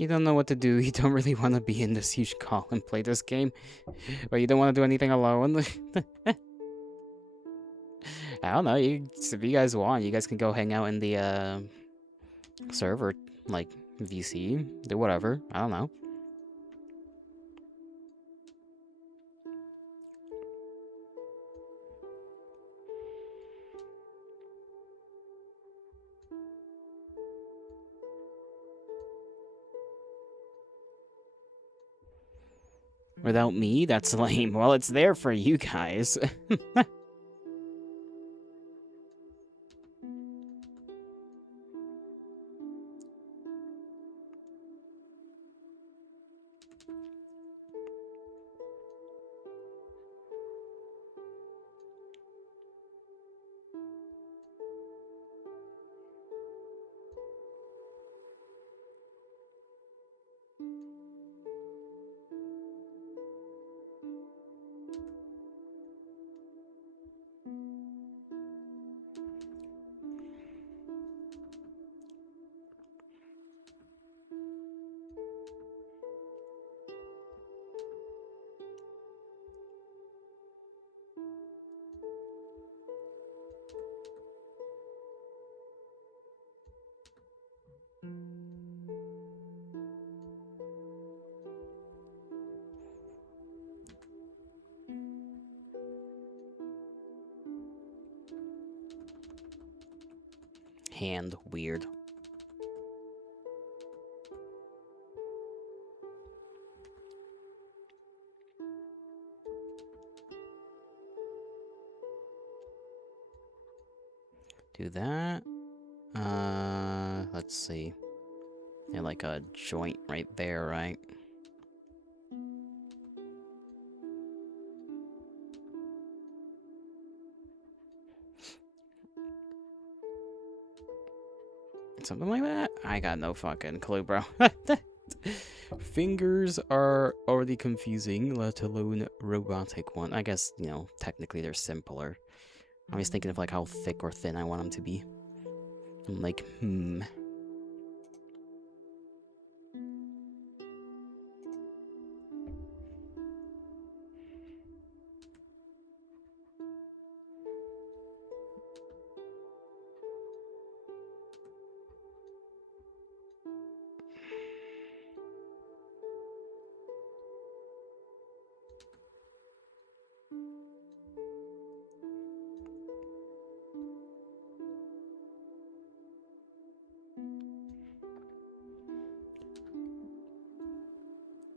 You don't know what to do. You don't really want to be in this huge call and play this game. But you don't want to do anything alone. I don't know. If you guys want, you guys can go hang out in the server, like VC, do whatever. I don't know. Without me, that's lame. Well, it's there for you guys. Hand weird. Do that. Let's see. Yeah, like a joint right there, right? Something like that? I got no fucking clue, bro. Fingers are already confusing, let alone robotic one. I guess, you know, technically they're simpler. I was thinking of like how thick or thin I want them to be. I'm like,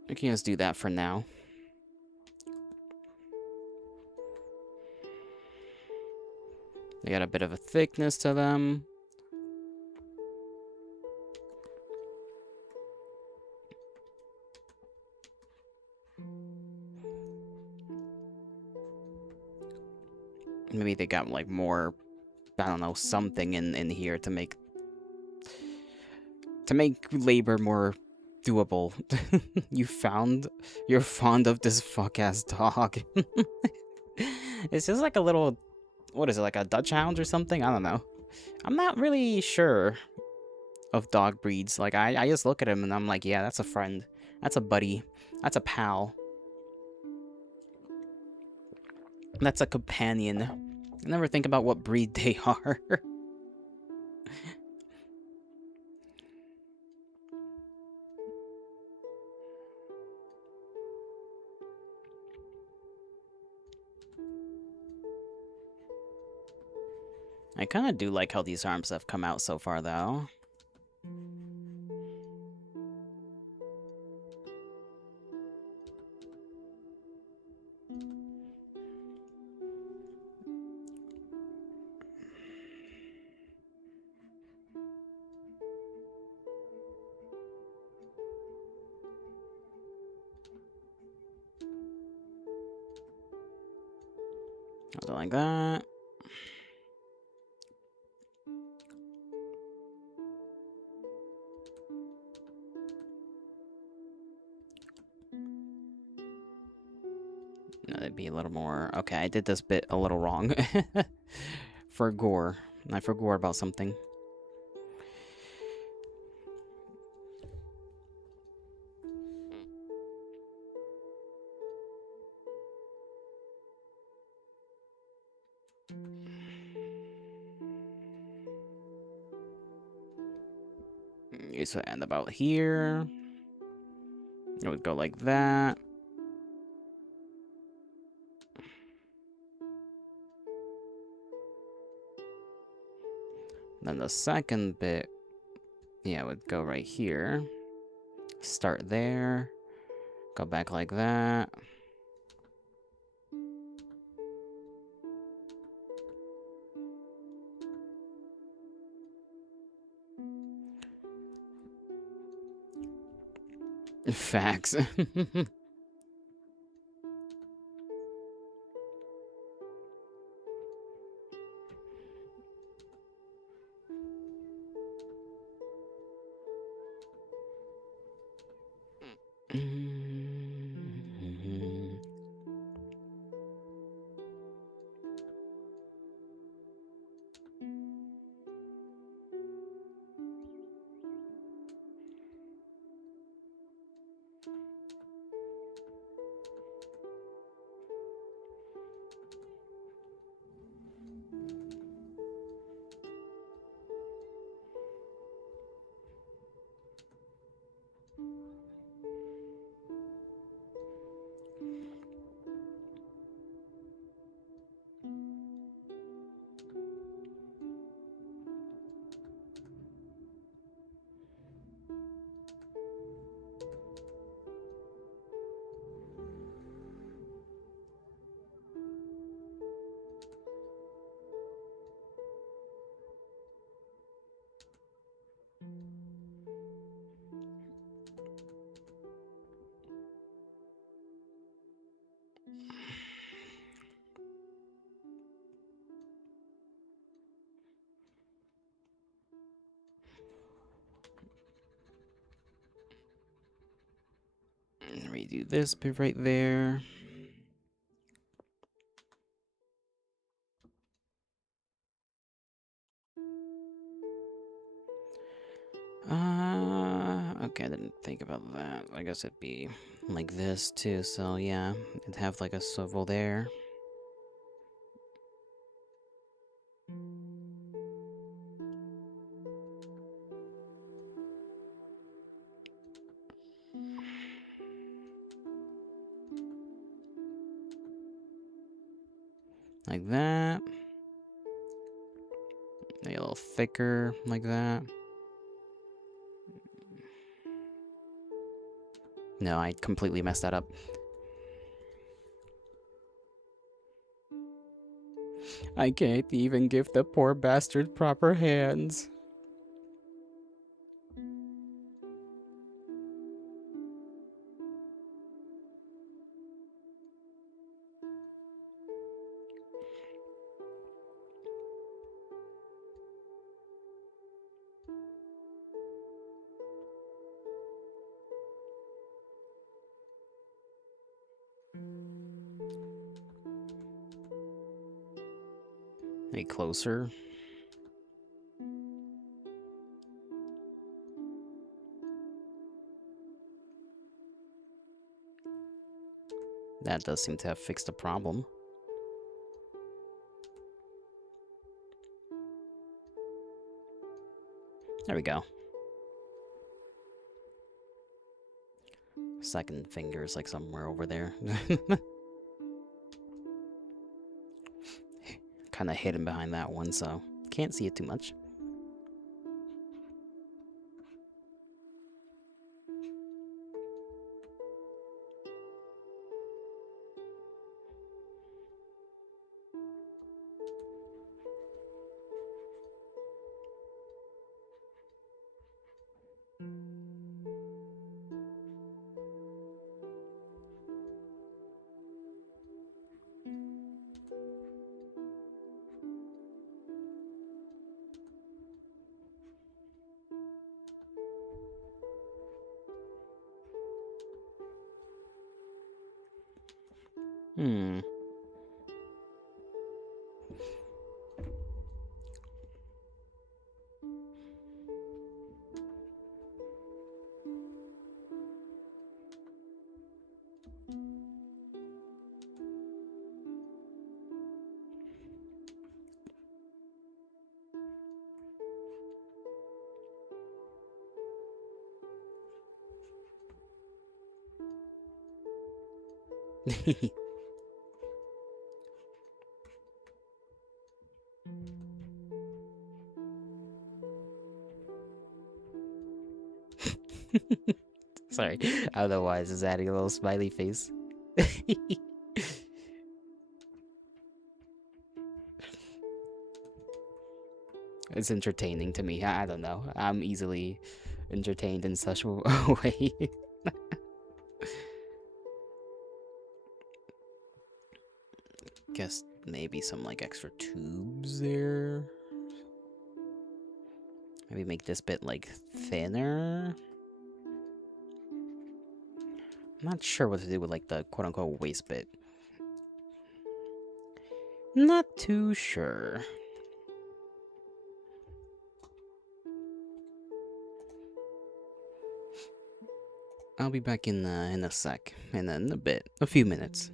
I can just do that for now. They got a bit of a thickness to them. Maybe they got like more, I don't know, something in here to make labor more doable. You're fond of this fuck-ass dog. It's just like a little, what is it, like a Dutch Hound or something? I don't know. I'm not really sure of dog breeds. Like, I just look at him and I'm like, yeah, that's a friend. That's a buddy. That's a pal. That's a companion. I never think about what breed they are. I kind of do like how these arms have come out so far, though. Something like that. No, that'd be a little more... Okay, I did this bit a little wrong. For gore. I forgot about something. Okay, so end about here. It would go like that. Then the second bit, yeah, would go right here. Start there. Go back like that. Facts. Redo this bit right there. Okay, I didn't think about that. I guess it'd be like this too, so yeah, it'd have like a swivel there. Like that. Maybe a little thicker, like that. No, I completely messed that up. I can't even give the poor bastard proper hands. Maybe closer. That does seem to have fixed the problem. There we go. Second finger's like somewhere over there. Kind of hidden behind that one, so can't see it too much. Hmm. Sorry, I don't know why it's just adding a little smiley face. It's entertaining to me. I don't know. I'm easily entertained in such a way. Guess maybe some like extra tubes there. Maybe make this bit like thinner. I'm not sure what to do with like the quote unquote waist bit. Not too sure. I'll be back in a sec, and then a bit, a few minutes.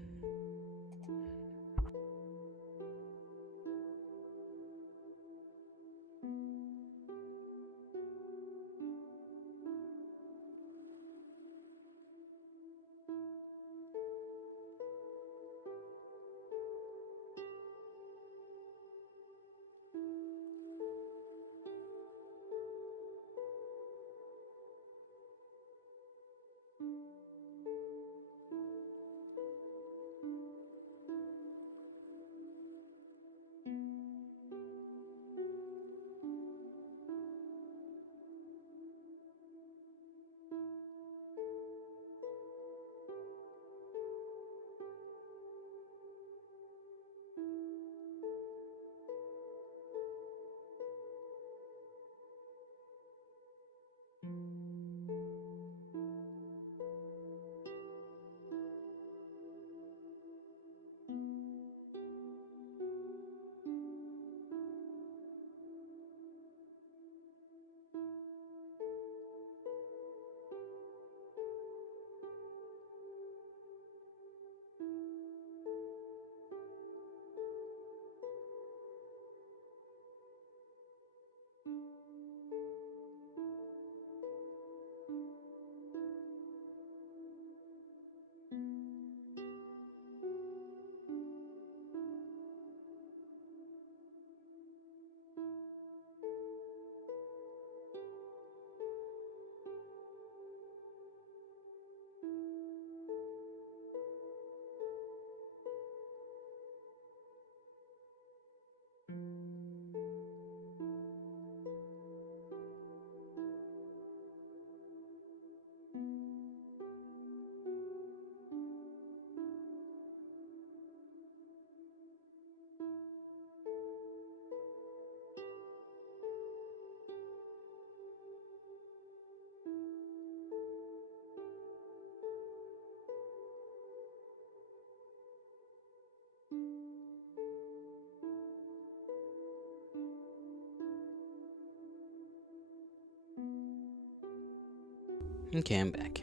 Okay, I'm back.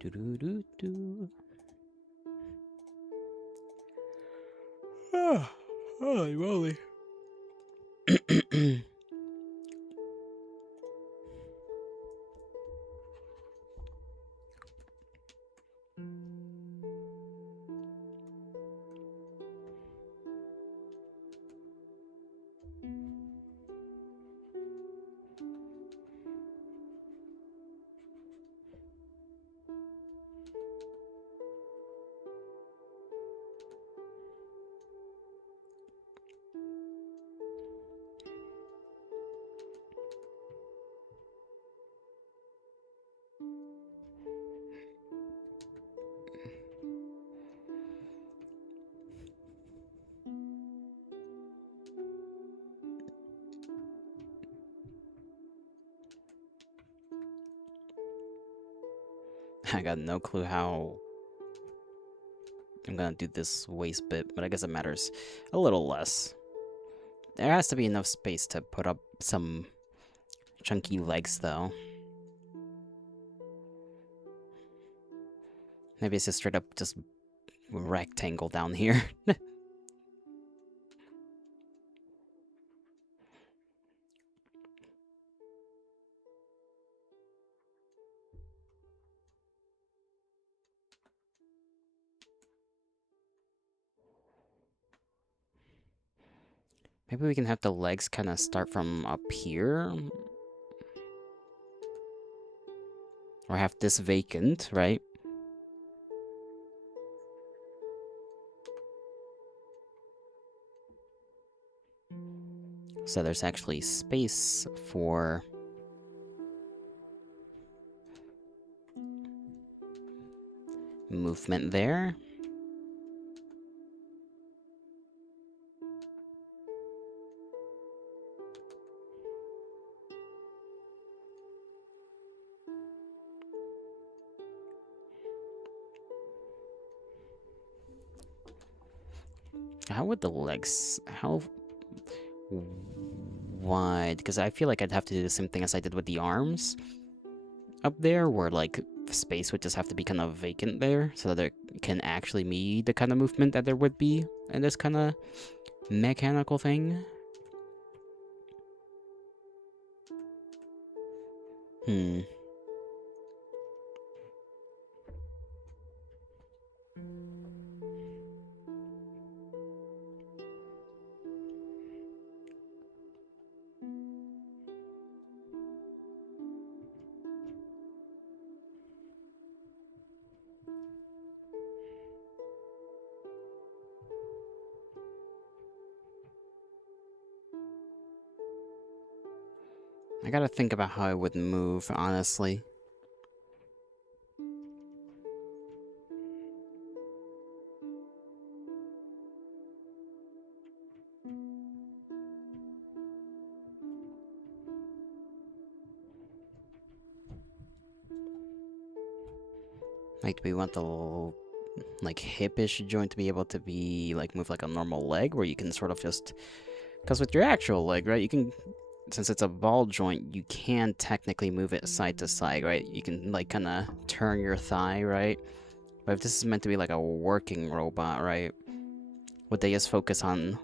Do do do do. Oh, holy moly. I got no clue how I'm gonna do this waist bit, but I guess it matters a little less. There has to be enough space to put up some chunky legs, though. Maybe it's just straight up just rectangle down here. Maybe we can have the legs kind of start from up here. Or have this vacant, right? So there's actually space for movement there. How would the legs... How wide? Because I feel like I'd have to do the same thing as I did with the arms up there, where like space would just have to be kind of vacant there, so that there can actually be the kind of movement that there would be in this kind of mechanical thing. I gotta think about how I would move, honestly. Like, do we want the little, like, hip-ish joint to be able to be, like, move like a normal leg, where you can sort of just... Because with your actual leg, right, you can... Since it's a ball joint, you can technically move it side to side, right? You can, like, kind of turn your thigh, right? But if this is meant to be, like, a working robot, right? Would they just focus on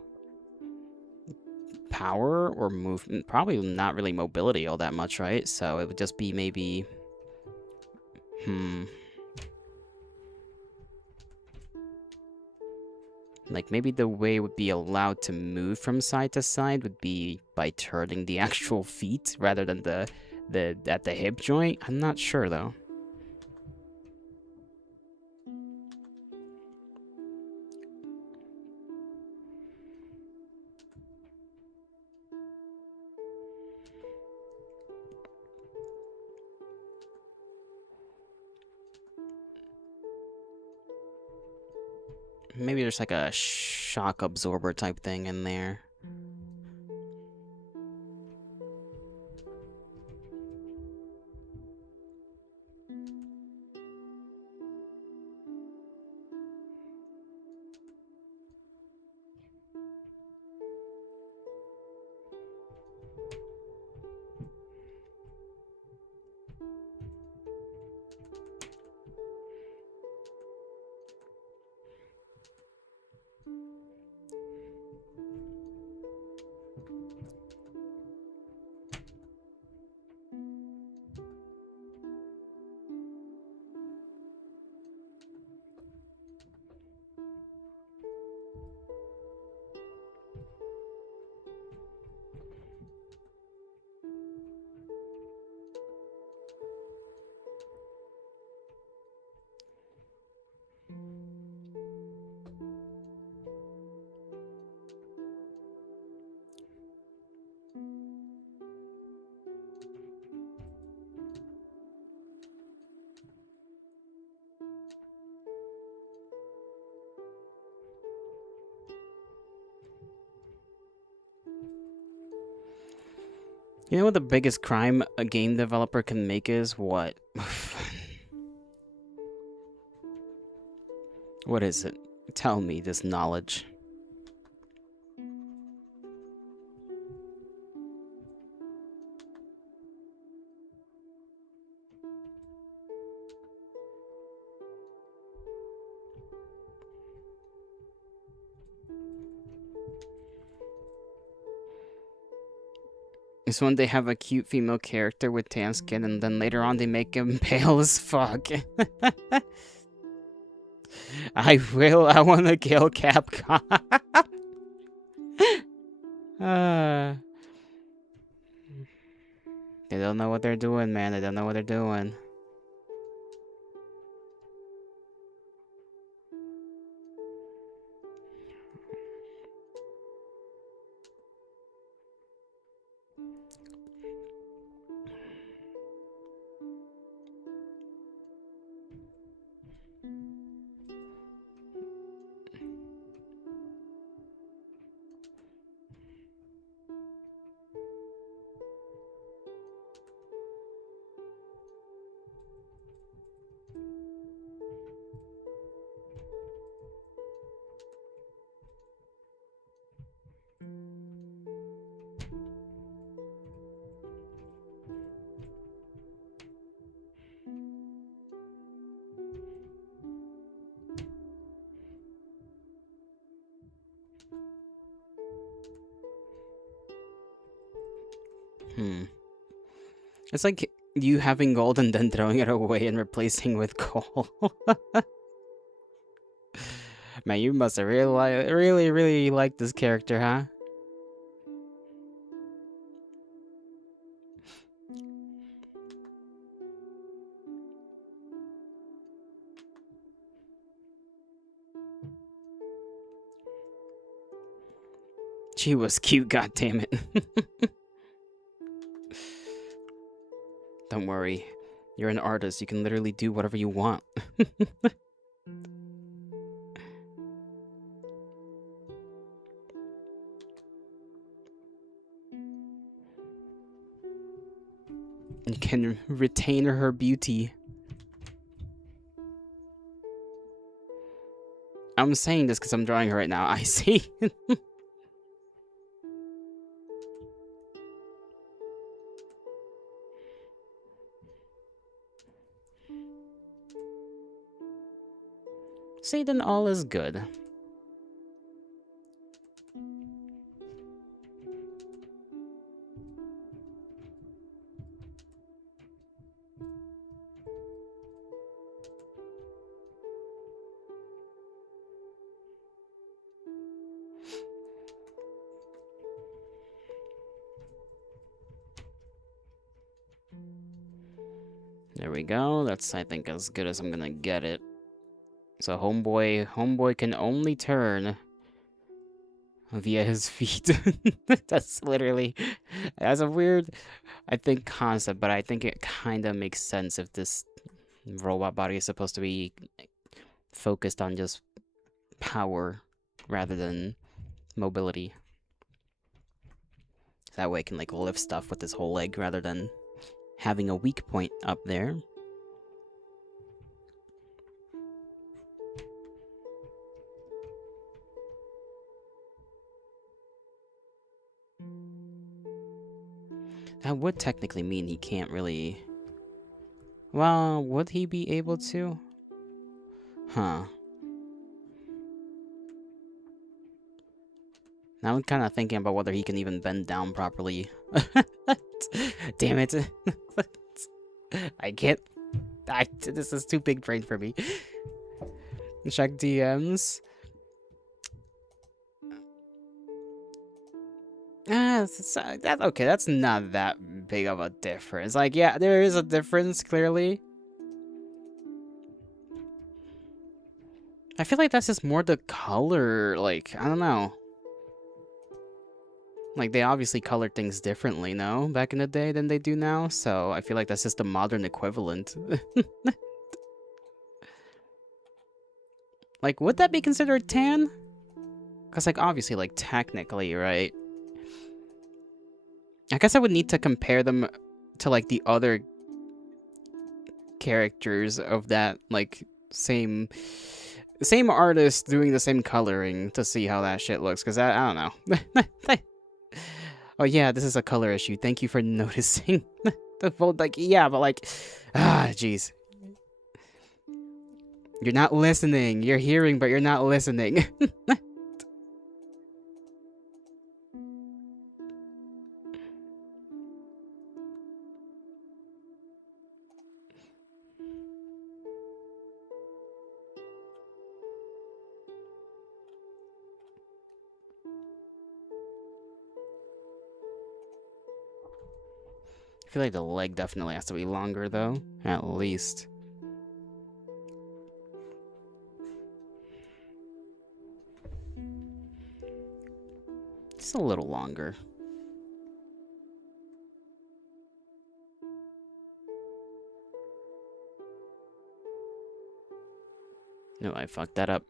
power or movement? Probably not really mobility all that much, right? So it would just be maybe... Like, maybe the way it would be allowed to move from side to side would be by turning the actual feet rather than at the hip joint. I'm not sure, though. Maybe there's like a shock absorber type thing in there. You know what the biggest crime a game developer can make is? What? What is it? Tell me this knowledge. It's when they have a cute female character with tan skin and then later on they make him pale as fuck. I want to kill Capcom. Uh, they don't know what they're doing, man. They don't know what they're doing. Hmm. It's like you having gold and then throwing it away and replacing with coal. Man, you must have really liked this character, huh? She was cute, goddammit. Don't worry. You're an artist. You can literally do whatever you want. You can retain her beauty. I'm saying this because I'm drawing her right now. I see. See, then all is good. There we go. That's, I think, as good as I'm gonna get it. So homeboy can only turn via his feet. That's literally, that's a weird, I think, concept, but I think it kind of makes sense if this robot body is supposed to be focused on just power rather than mobility. That way it can like lift stuff with his whole leg rather than having a weak point up there. That would technically mean he can't really... Well, would he be able to? Huh. Now I'm kind of thinking about whether he can even bend down properly. Damn it. I can't... this is too big brain for me. Check DMs. Okay, that's not that big of a difference. Like, yeah, there is a difference, clearly. I feel like that's just more the color, like, I don't know. Like, they obviously colored things differently, no? Back in the day than they do now, so I feel like that's just the modern equivalent. Like, would that be considered tan? Because, like, obviously, like, technically, right? I guess I would need to compare them to, like, the other characters of that, like, same artist doing the same coloring to see how that shit looks, because I don't know. Oh yeah, this is a color issue. Thank you for noticing. Like, yeah, but like, jeez. You're not listening. You're hearing, but you're not listening. I feel like the leg definitely has to be longer, though. At least. Just a little longer. No, I fucked that up.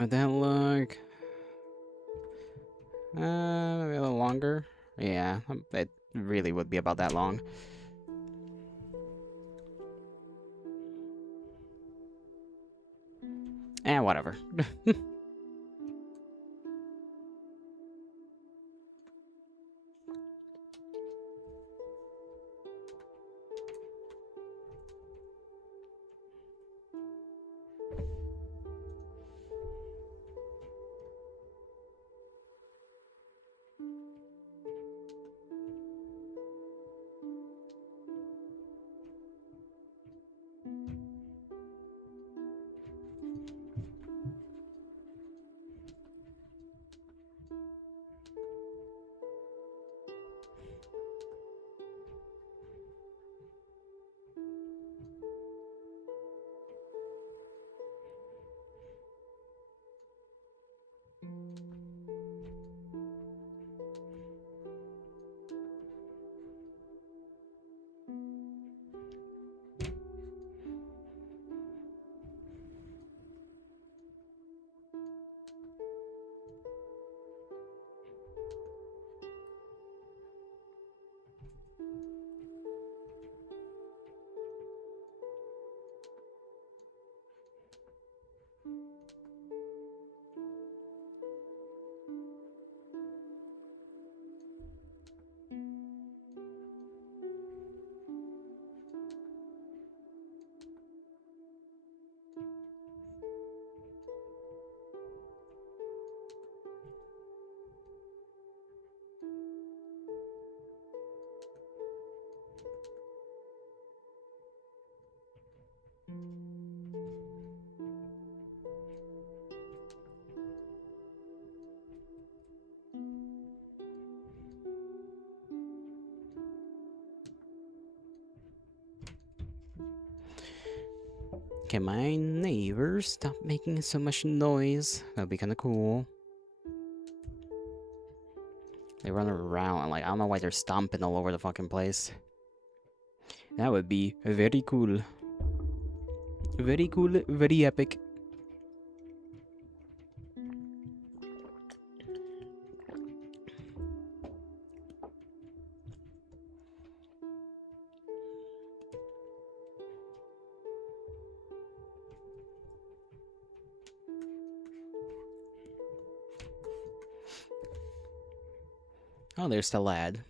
Would that look... maybe a little longer? Yeah, it really would be about that long. Whatever. Can my neighbors stop making so much noise? That'd be kind of cool. They run around, like, I don't know why they're stomping all over the fucking place. That would be very cool. Very cool, very epic. Oh, there's the lad.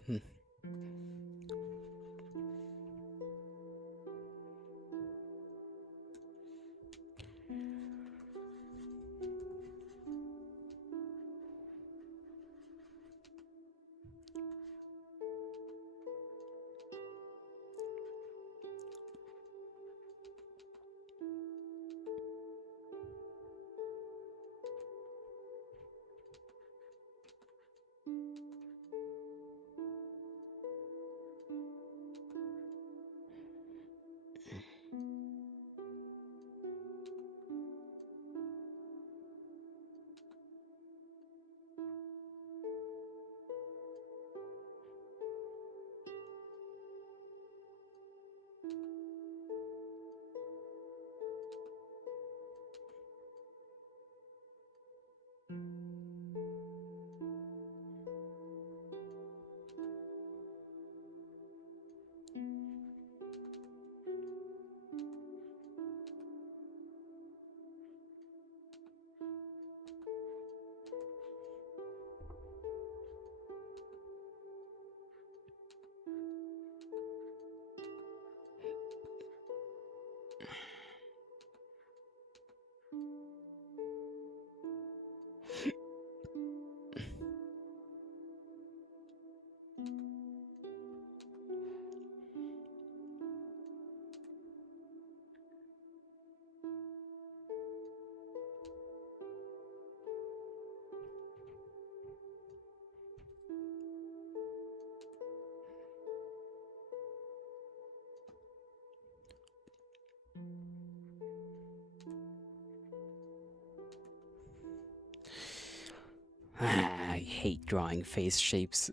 I hate drawing face shapes.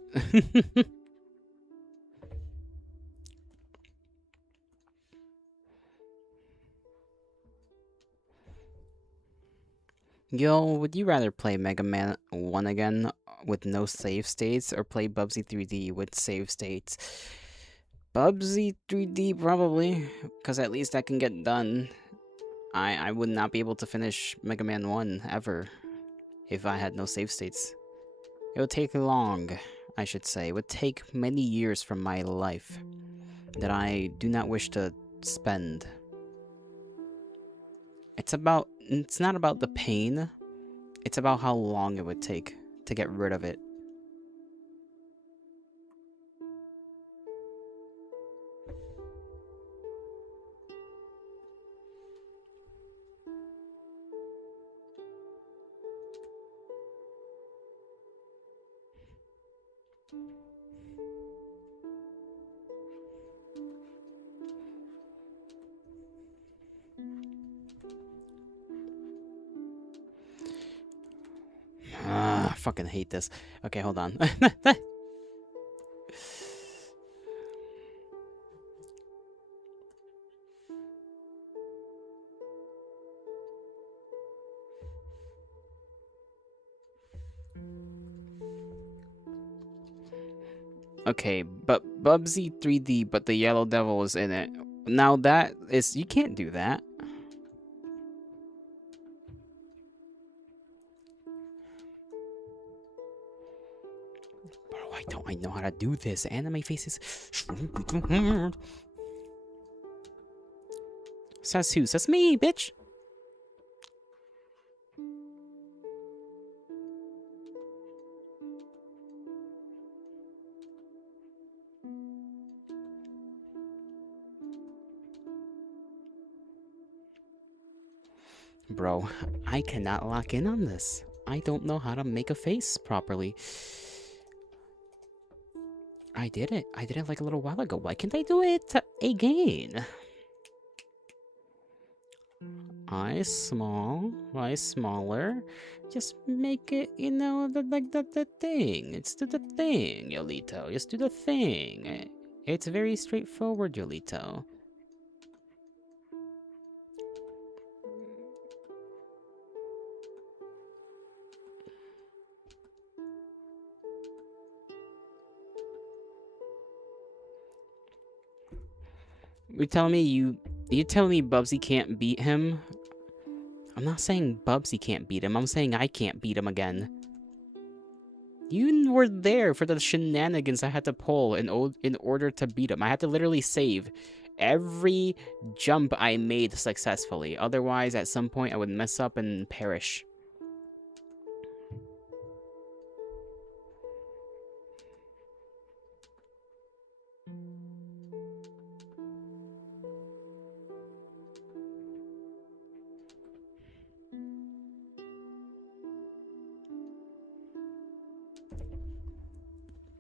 Yo, would you rather play Mega Man 1 again with no save states or play Bubsy 3D with save states? Bubsy 3D probably, because at least I can get done. I would not be able to finish Mega Man 1 ever if I had no save states. It would take long, I should say. It would take many years from my life that I do not wish to spend. It's not about the pain, it's about how long it would take to get rid of it. I fucking hate this. Okay, hold on. Okay, but Bubsy 3D, but the Yellow Devil is in it. Now that is, you can't do that. Bro, why don't I know how to do this? Anime faces. Says who? Says me, bitch. Bro, I cannot lock in on this. I don't know how to make a face properly. I did it. I did it like a little while ago. Why can't I do it again? Eyes small, eyes smaller. Just make it, you know, the thing. It's the thing, Yolito. Just do the thing. It's very straightforward, Yolito. You telling me Bubsy can't beat him? I'm not saying Bubsy can't beat him. I'm saying I can't beat him again. You were there for the shenanigans I had to pull in order to beat him. I had to literally save every jump I made successfully. Otherwise, at some point, I would mess up and perish.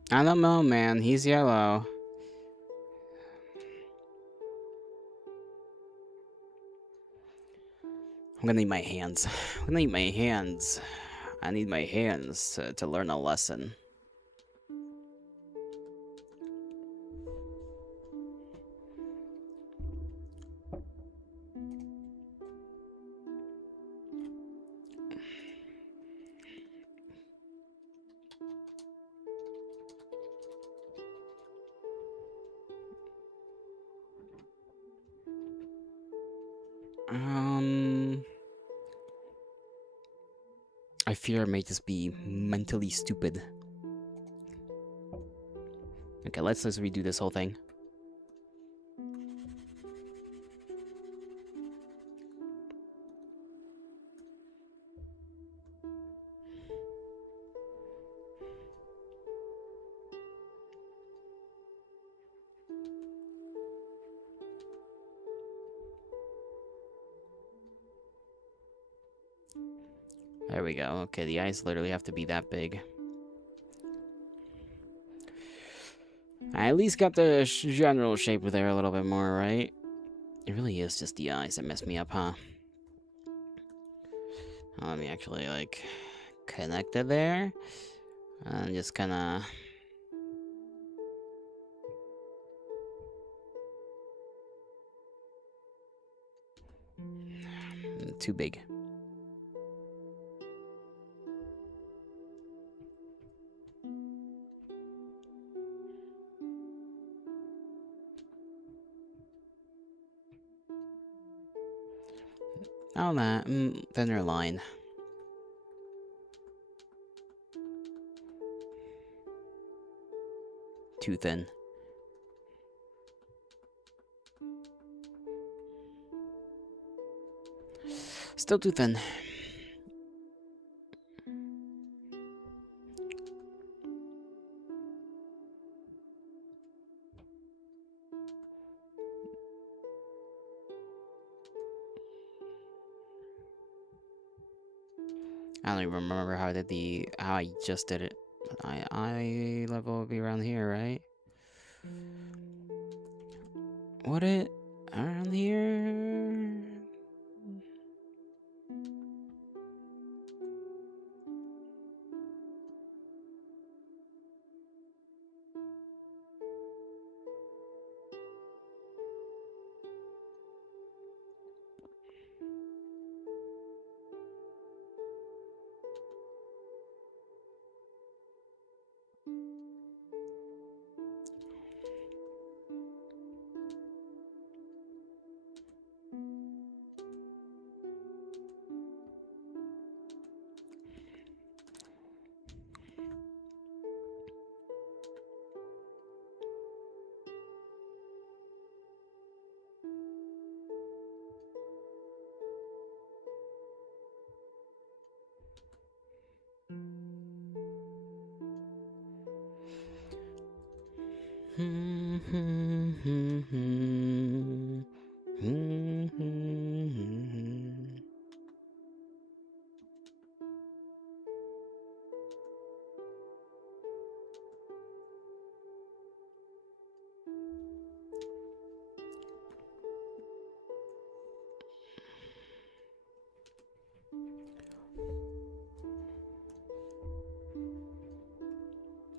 I don't know, man. He's yellow. I'm gonna need my hands. I'm gonna need my hands. I need my hands to learn a lesson. I fear I may just be mentally stupid. Okay, let's just redo this whole thing. There we go. Okay, the eyes literally have to be that big. I at least got the general shape there a little bit more, right? It really is just the eyes that mess me up, huh? Let me actually, like, connected there. And just kind of too big. Oh, that thinner line. Too thin. Still too thin. I don't even remember how I just did it. Eye level would be around here, right? Would it around here?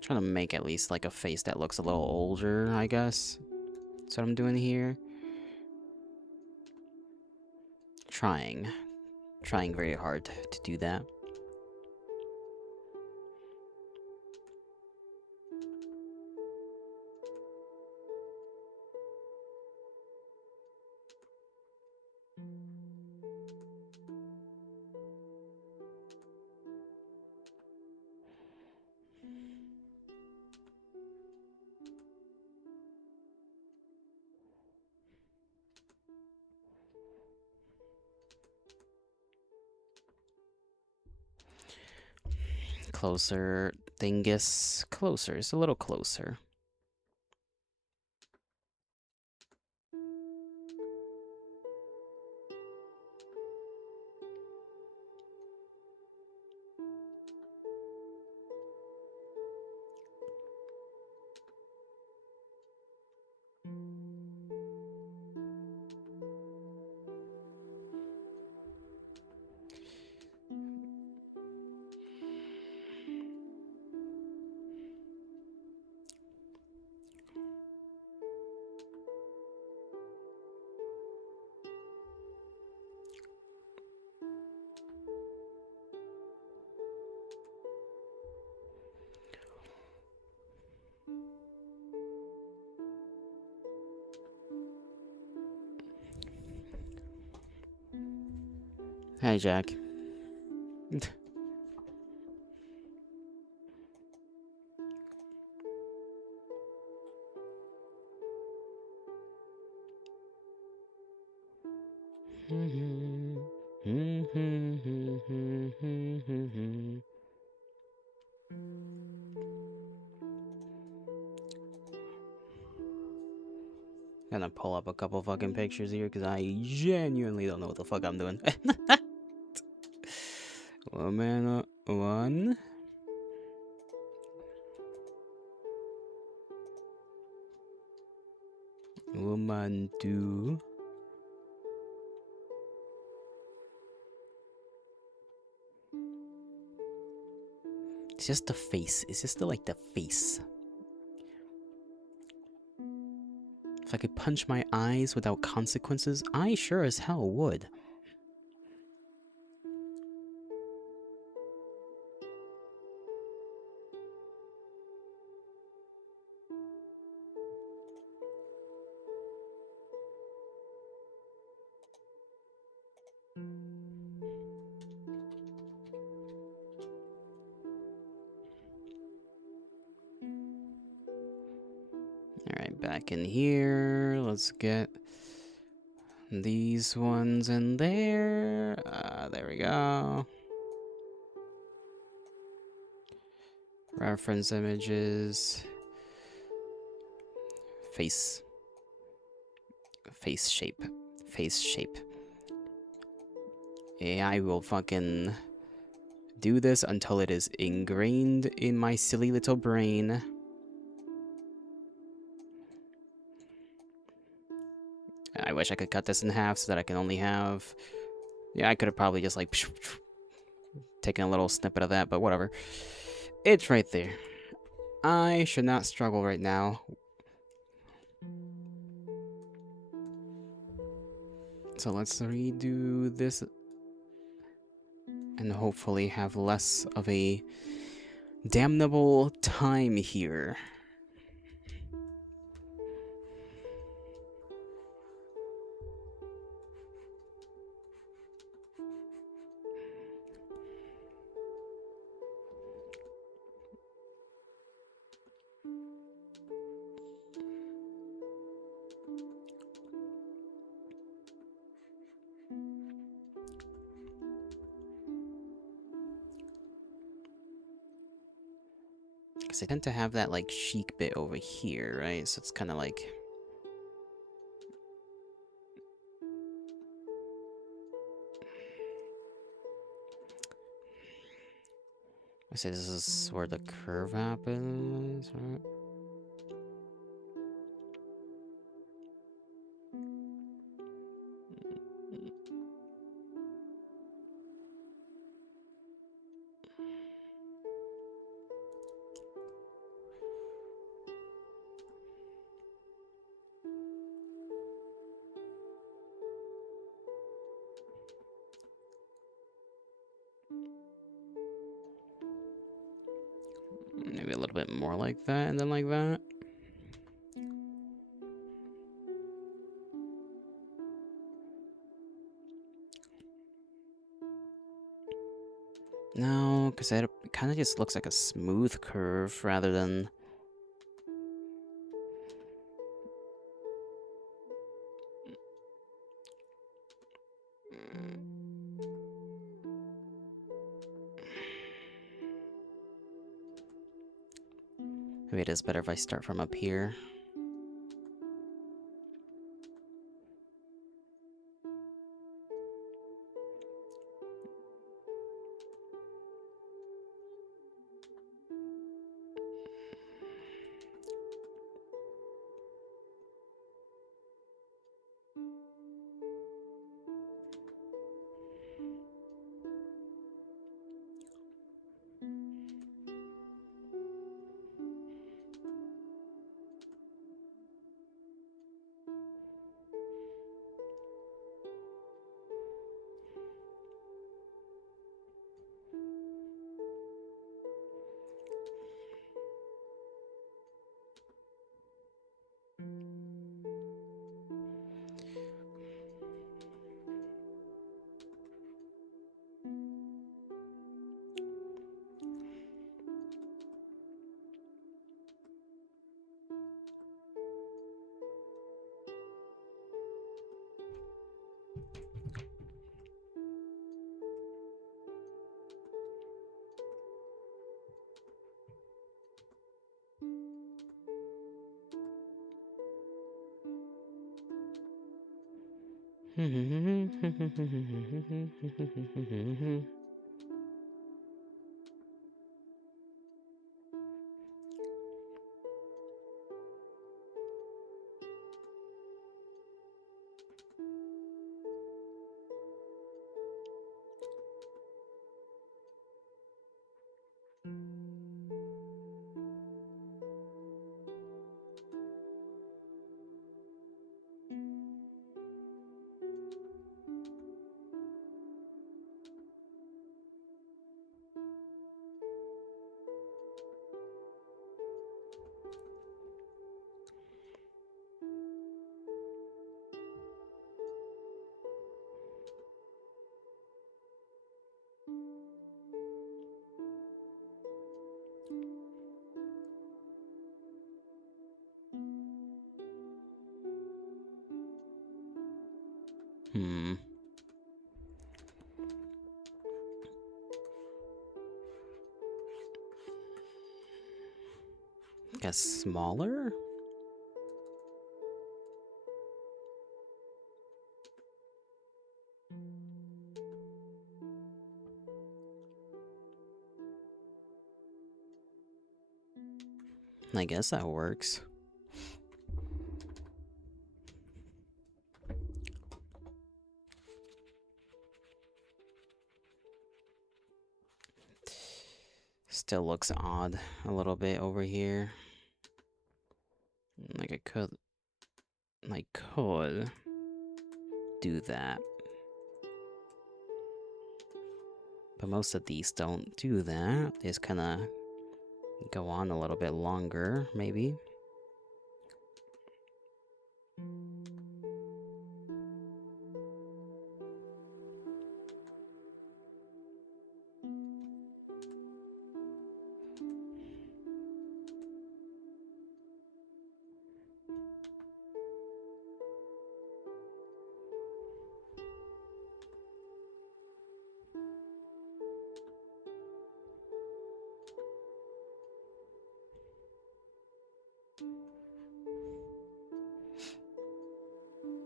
Trying to make at least like a face that looks a little older, I guess. That's what I'm doing here. Trying very hard to do that. Closer, dingus. Closer, it's a little closer. Hey, Jack. Gonna pull up a couple fucking pictures here because I genuinely don't know what the fuck I'm doing. Woman one. Woman two. It's just the face. It's just like the face. If I could punch my eyes without consequences, I sure as hell would. Alright, back in here. Let's get these ones in there. There we go. Reference images. Face. Face shape. Face shape. AI will fucking do this until it is ingrained in my silly little brain. I wish I could cut this in half so that I can only have... Yeah, I could have probably just like... taken a little snippet of that, but whatever. It's right there. I should not struggle right now. So let's redo this and hopefully have less of a damnable time here. Because I tend to have that, like, chic bit over here, right? So it's kind of like... I say this is where the curve happens, right? Maybe a little bit more like that and then like that. No, because it kind of just looks like a smooth curve rather than... Maybe it is better if I start from up here. Hmm. Guess smaller? I guess that works. Still looks odd a little bit over here. Like I could do that. But most of these don't do that. They just kind of go on a little bit longer, maybe.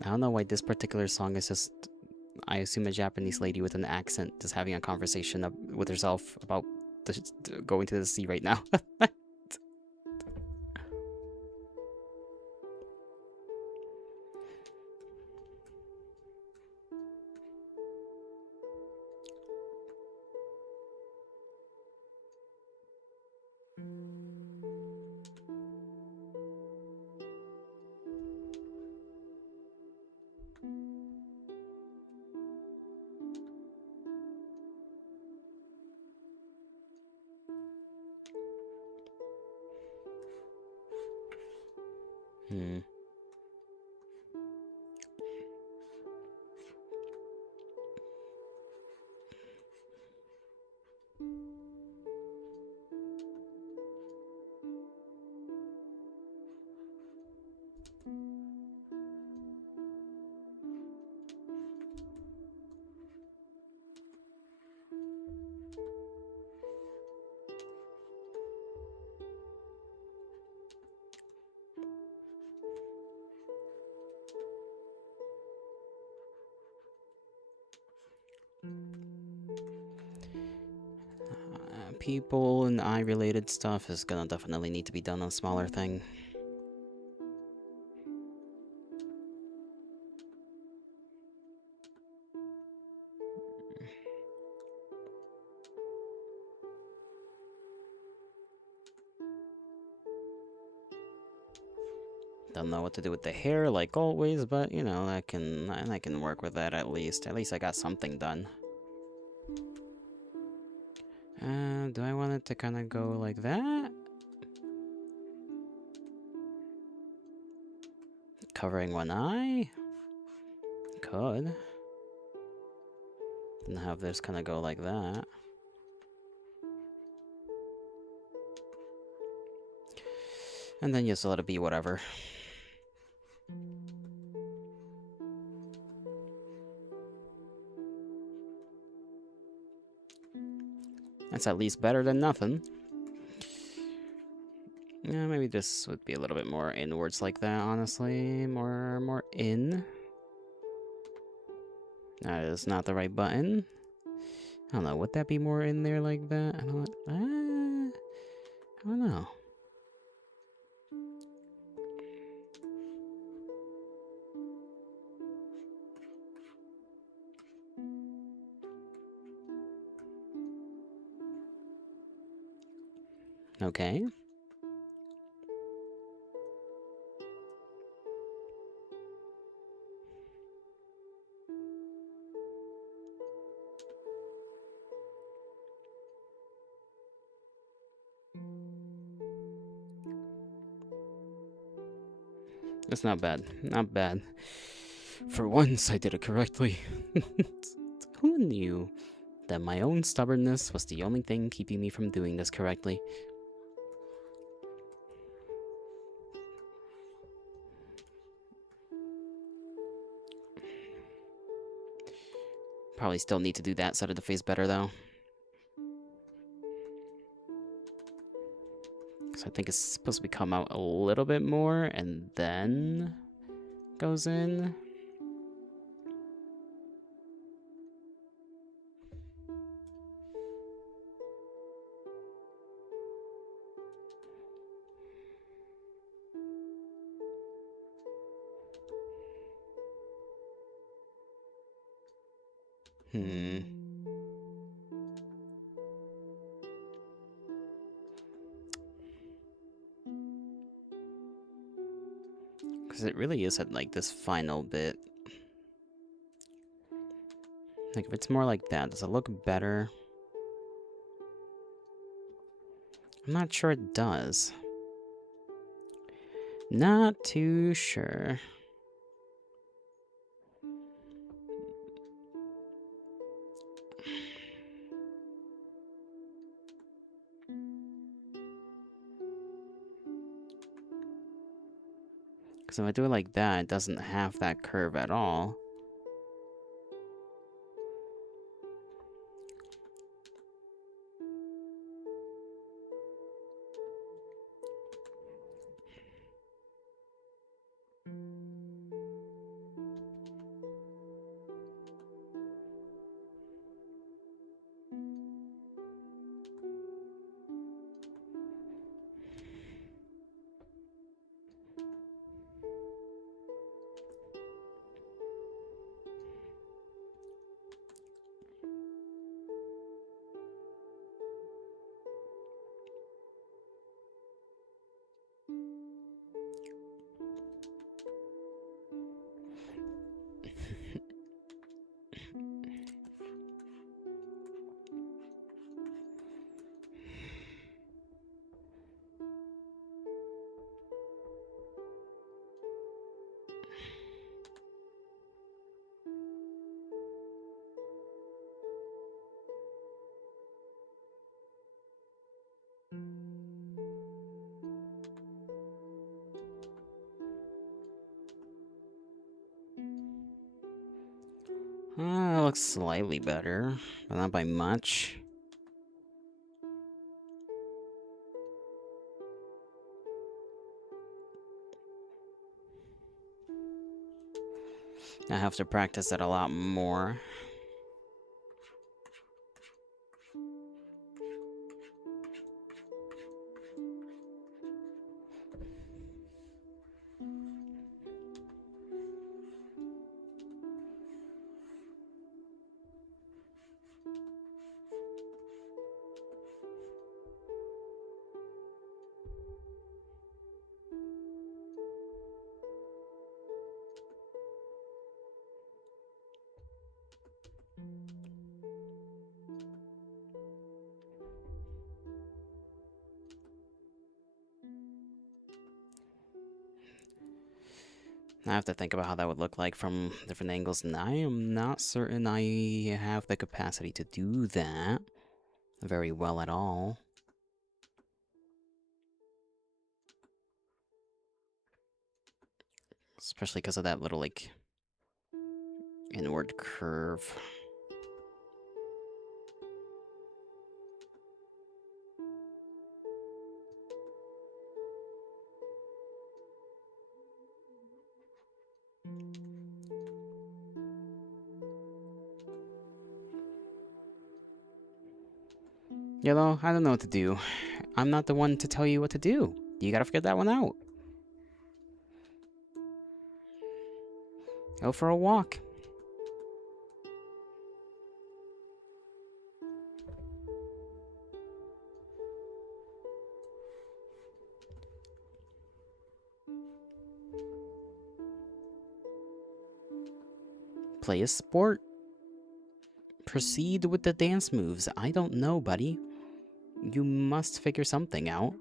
I don't know why this particular song is just, I assume, a Japanese lady with an accent just having a conversation with herself about going to the sea right now. Hmm. People and eye-related stuff is gonna definitely need to be done on a smaller thing. Don't know what to do with the hair, like always, but you know, I can work with that at least. At least I got something done. Do I want it to kind of go like that? Covering one eye? Could. And have this kind of go like that. And then just let it be whatever. That's at least better than nothing. Yeah, maybe this would be a little bit more inwards like that, honestly. More in. That is not the right button. I don't know, would that be more in there like that? I don't know. Okay. That's not bad. Not bad. For once, I did it correctly. Who knew that my own stubbornness was the only thing keeping me from doing this correctly? Probably still need to do that side of the face better, though. So I think it's supposed to come out a little bit more and then goes in. Because it really is at, like, this final bit. Like, if it's more like that, does it look better? I'm not sure it does. Not too sure. Because if I do it like that, it doesn't have that curve at all. It looks slightly better, but not by much. I have to practice it a lot more. I have to think about how that would look like from different angles, and I am not certain I have the capacity to do that very well at all. Especially because of that little, like, inward curve. Yellow, I don't know what to do. I'm not the one to tell you what to do. You gotta figure that one out. Go for a walk. Play a sport. Proceed with the dance moves. I don't know, buddy. You must figure something out.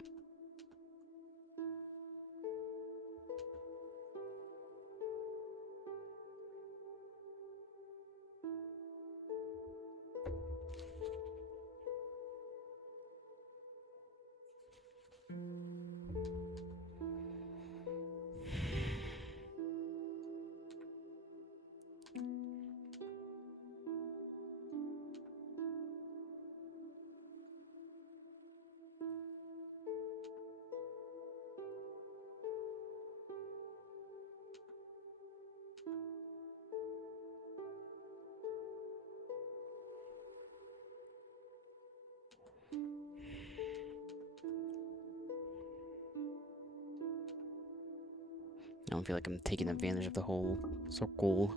I don't feel like I'm taking advantage of the whole circle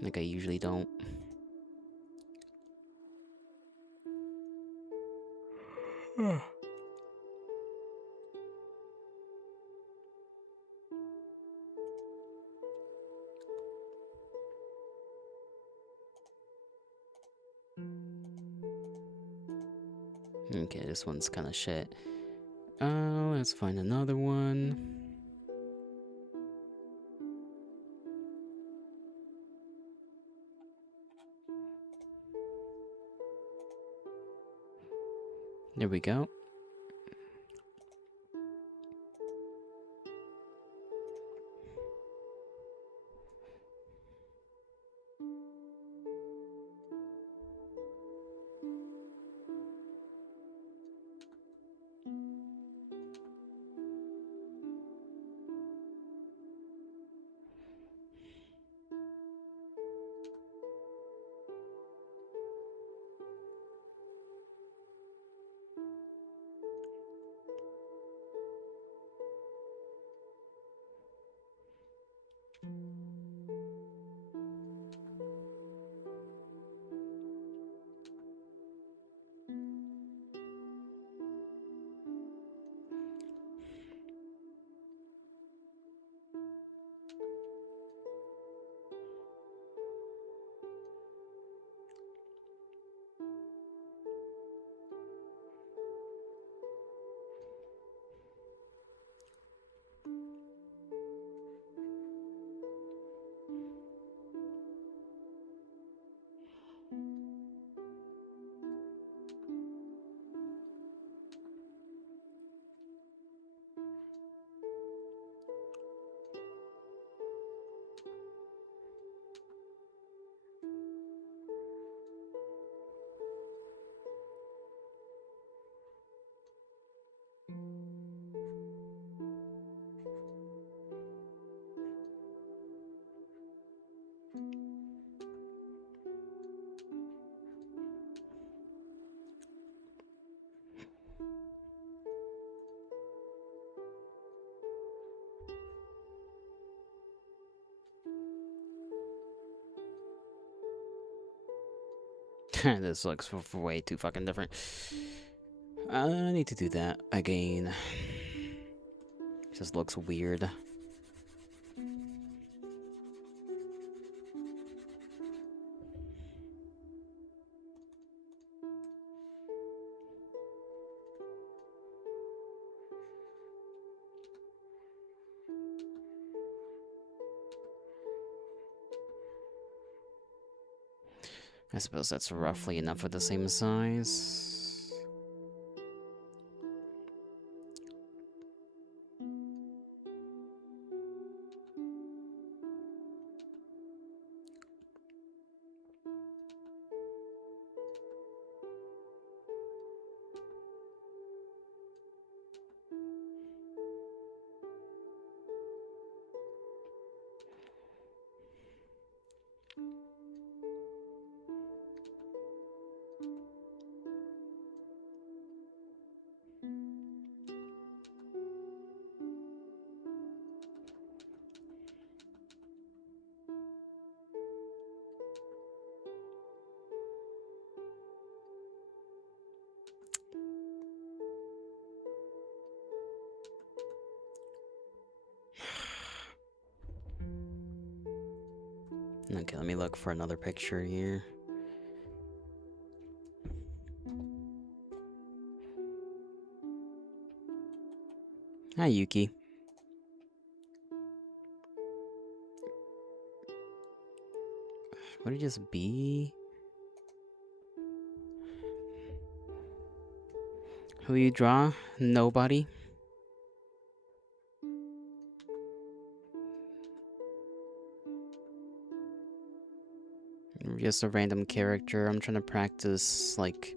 like I usually don't. Okay, this one's kind of shit. Let's find another one. There we go. This looks way too fucking different. I need to do that again. It just looks weird. I suppose that's roughly enough for the same size. Okay, let me look for another picture here. Hi, Yuki. Would it just be? Who you draw? Nobody? Just a random character. I'm trying to practice, like...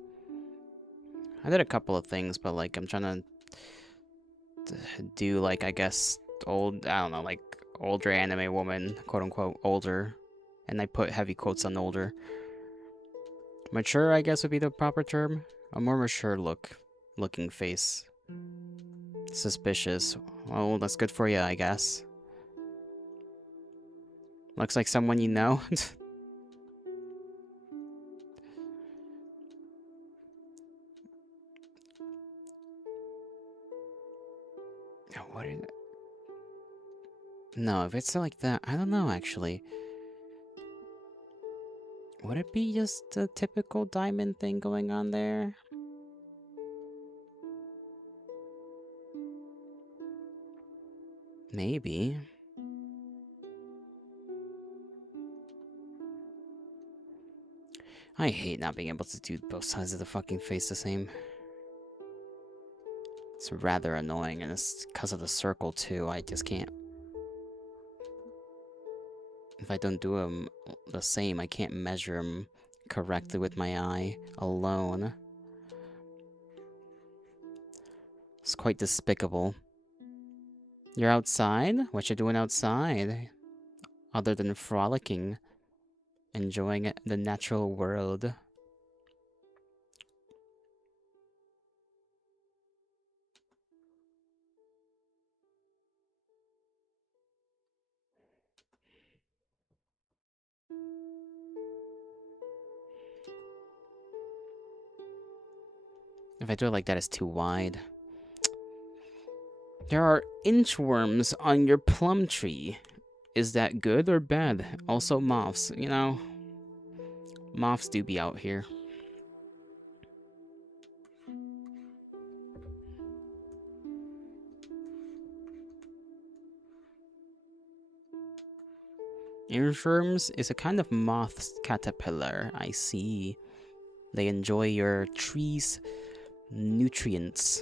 I did a couple of things, but, like, I'm trying to do, like, I guess, I don't know, like, older anime woman, quote-unquote, older. And I put heavy quotes on older. Mature, I guess, would be the proper term. A more mature looking face. Suspicious. Well, that's good for you, I guess. Looks like someone you know. What is it? No, if it's like that, I don't know actually. Would it be just a typical diamond thing going on there? Maybe. I hate not being able to do both sides of the fucking face the same. It's rather annoying, and it's because of the circle too. I just can't. If I don't do them the same, I can't measure them correctly with my eye alone. It's quite despicable. You're outside? What you doing outside? Other than frolicking, enjoying the natural world. If I do it like that, it's too wide. There are inchworms on your plum tree. Is that good or bad? Also moths, you know. Moths do be out here. Inchworms is a kind of moth caterpillar. I see. They enjoy your tree's nutrients.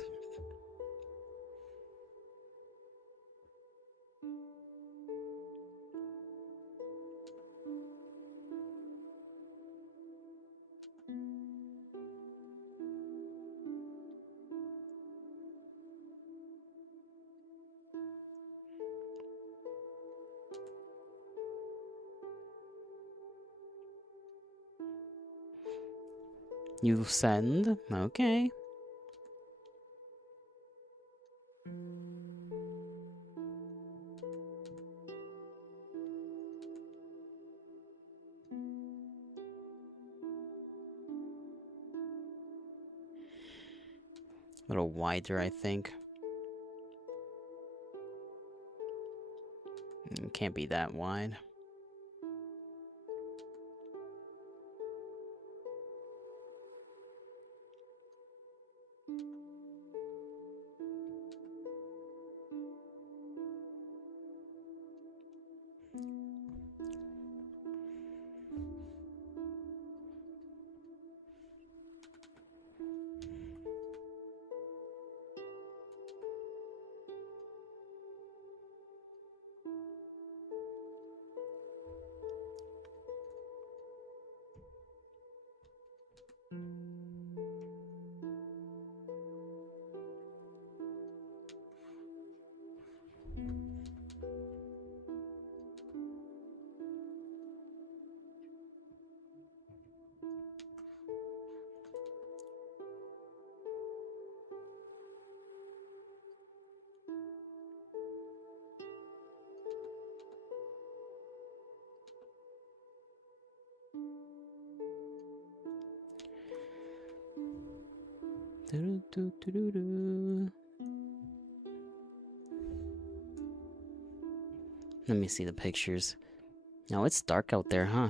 You send? Okay. A little wider, I think. It can't be that wide. Let me see the pictures. No, it's dark out there, huh?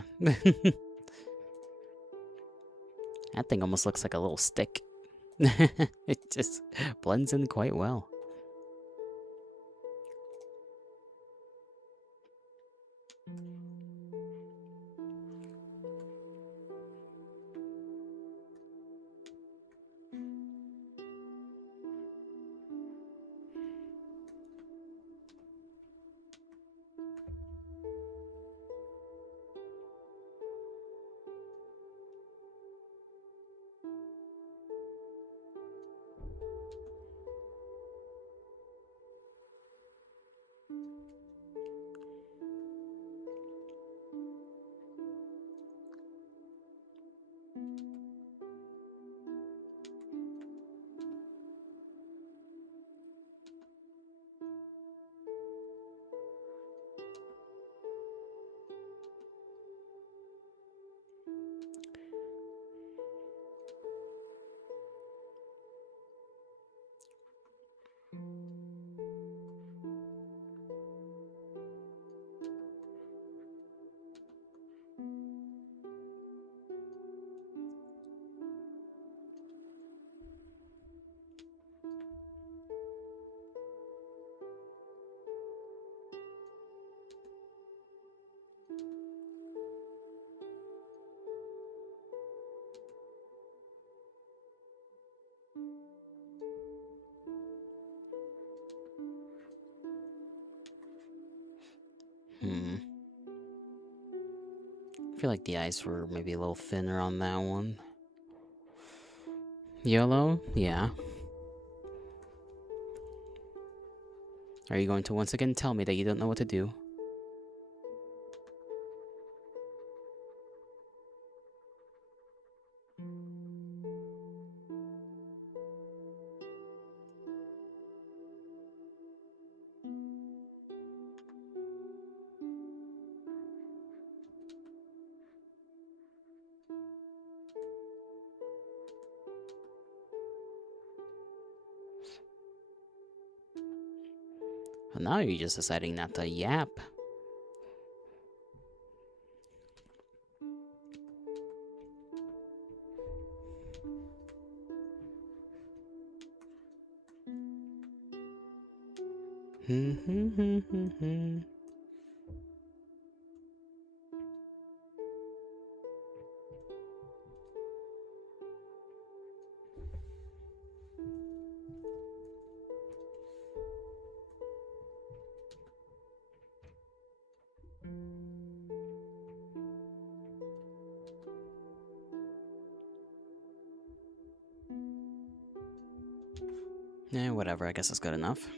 That thing almost looks like a little stick. It just blends in quite well. Hmm. I feel like the eyes were maybe a little thinner on that one. Yellow? Yeah. Are you going to once again tell me that you don't know what to do? Well, now you're just deciding not to yap. Yeah, whatever, I guess that's good enough.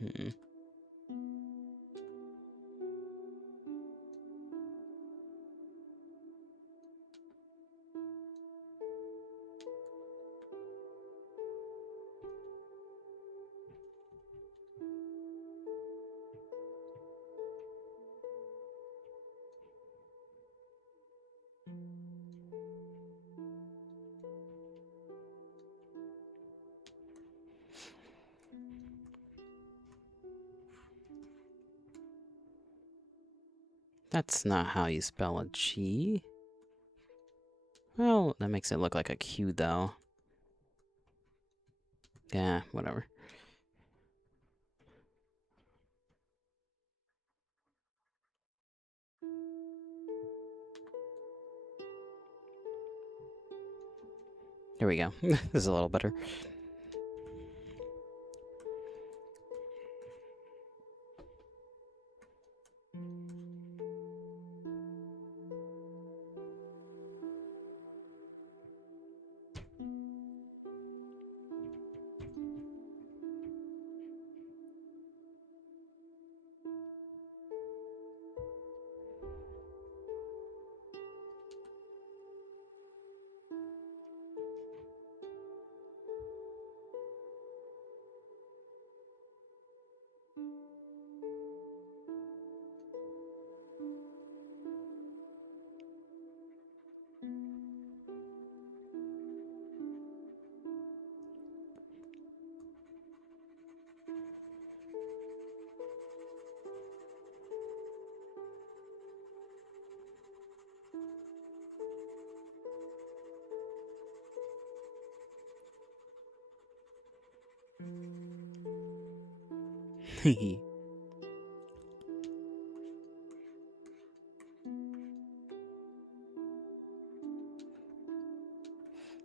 Hmm. That's not how you spell a G. Well, that makes it look like a Q, though. Yeah, whatever. Here we go. This is a little better.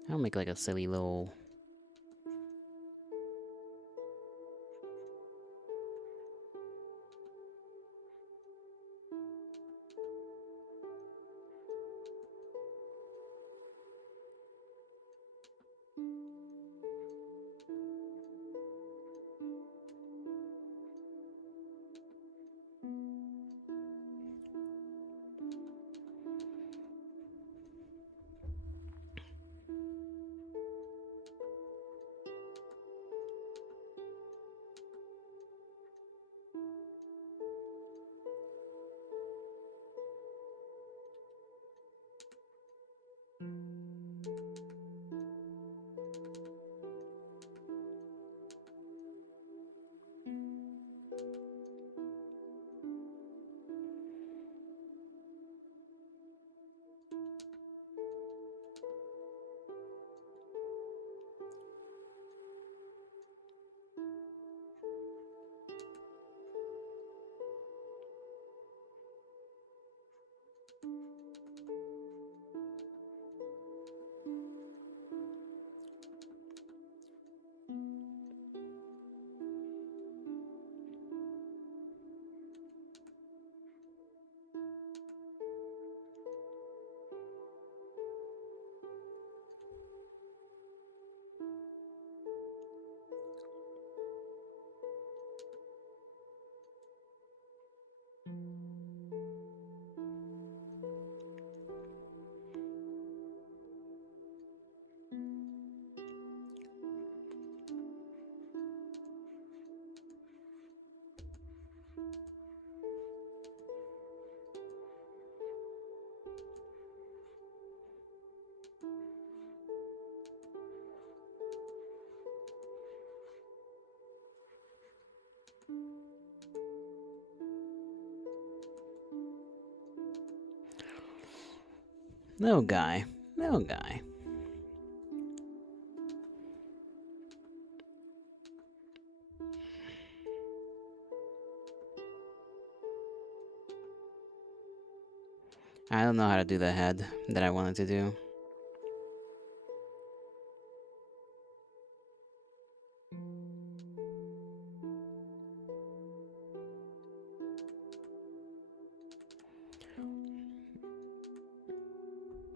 I'll make like a silly little... Little guy. Little guy. I don't know how to do the head that I wanted to do.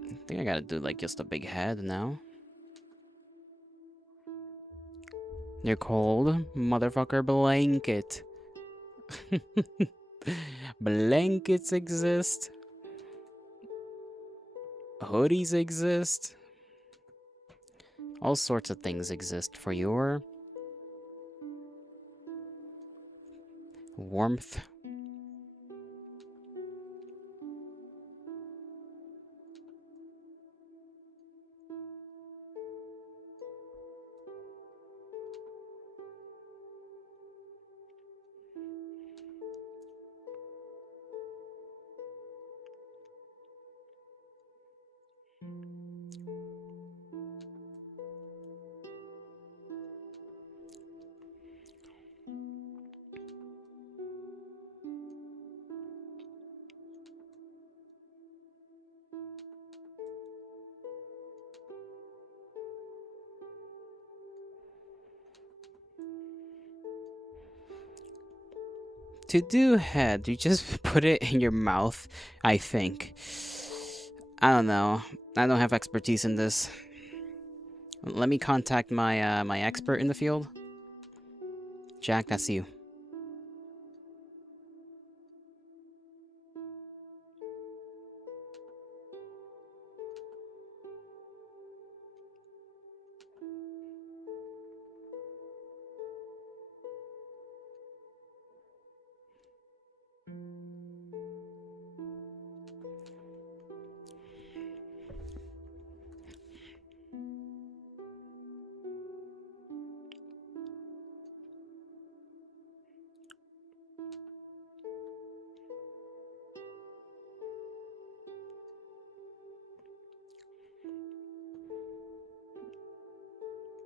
I think I gotta do like just a big head now. You're cold, motherfucker. Blanket. Blankets exist. Hoodies exist. All sorts of things exist for your warmth. To do head, you just put it in your mouth, I think. I don't know. I don't have expertise in this. Let me contact my my expert in the field. Jack, that's you.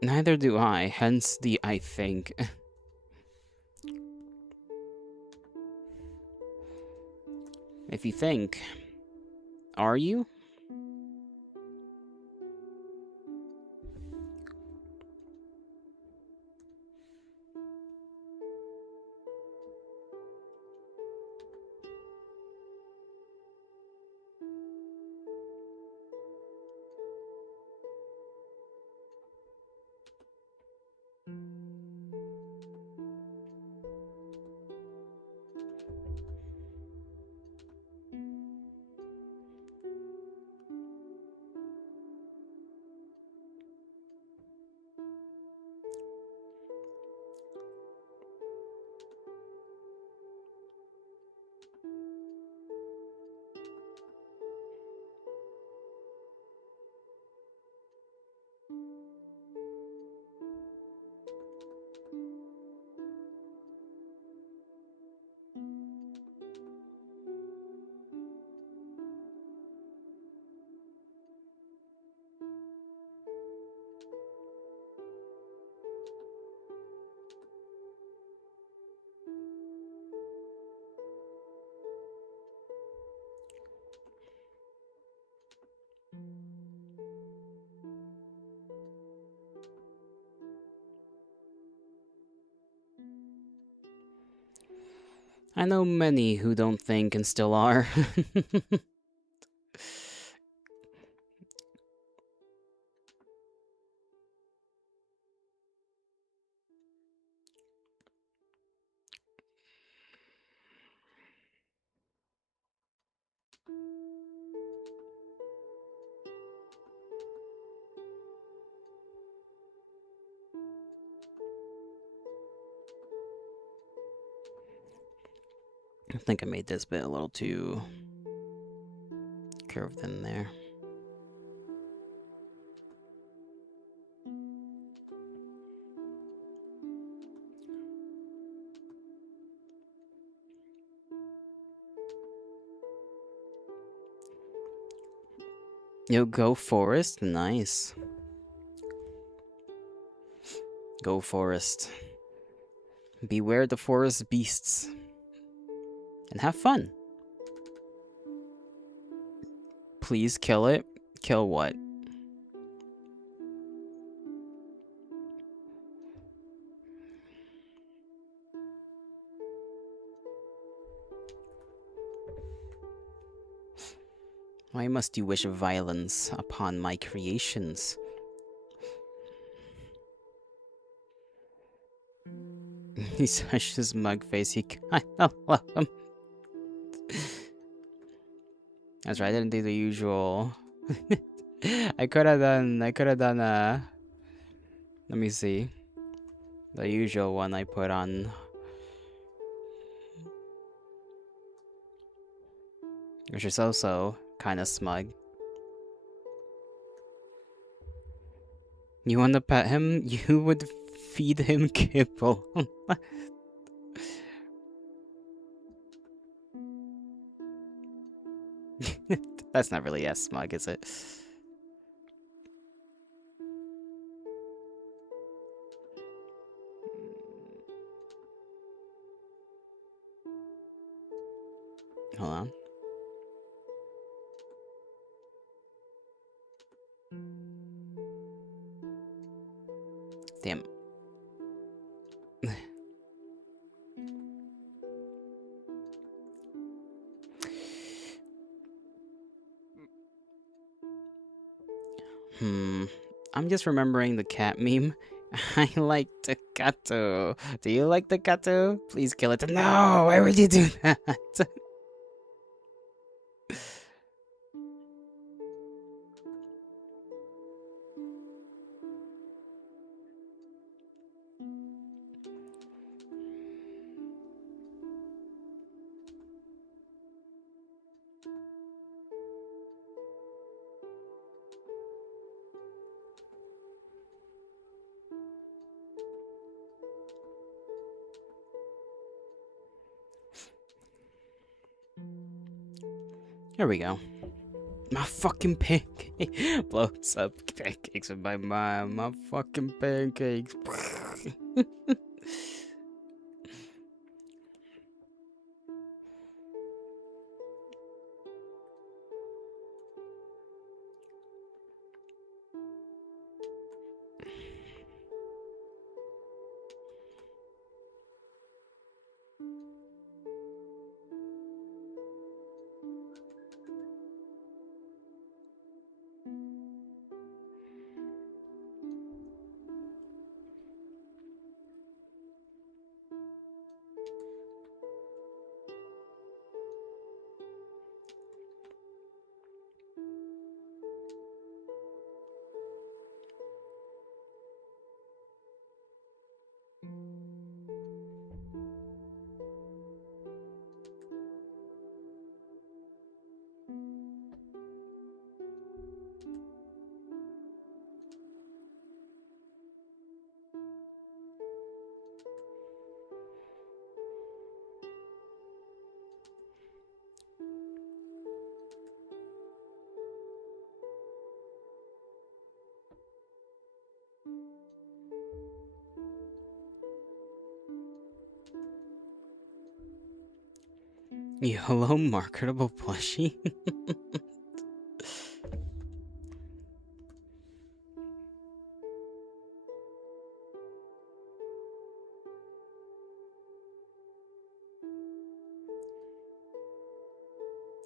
Neither do I, hence the I think. If you think, are you? I know many who don't think and still are. I think I made this bit a little too curved in there. Yo, go forest. Nice. Go forest. Beware the forest beasts. And have fun. Please kill it. Kill what? Why must you wish violence upon my creations? He's such a smug face, he kinda love him. That's right, I didn't do the usual. I could have done, let me see. The usual one I put on, which is also kind of smug. You want to pet him? You would feed him kibble. That's not really as smug, is it? Hold on. Damn. I'm just remembering the cat meme. I like the gato. Do you like the gato? Please kill it. No, why would you do that? Here we go. My fucking pancake blows up pancakes with my mom. My fucking pancakes. YOLO marketable plushie?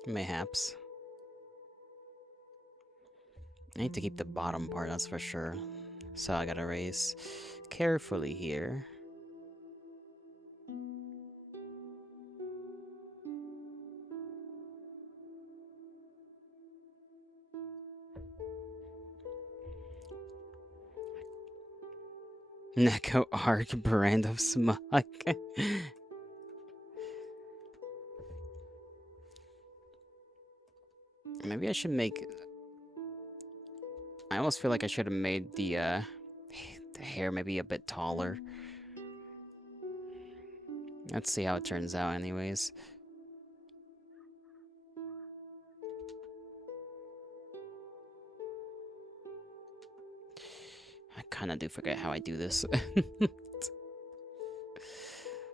Mayhaps. I need to keep the bottom part, that's for sure. So I gotta raise carefully here. Neko Arc brand of smug. Maybe I should make... I almost feel like I should have made the hair maybe a bit taller. Let's see how it turns out anyways. kind of do forget how I do this.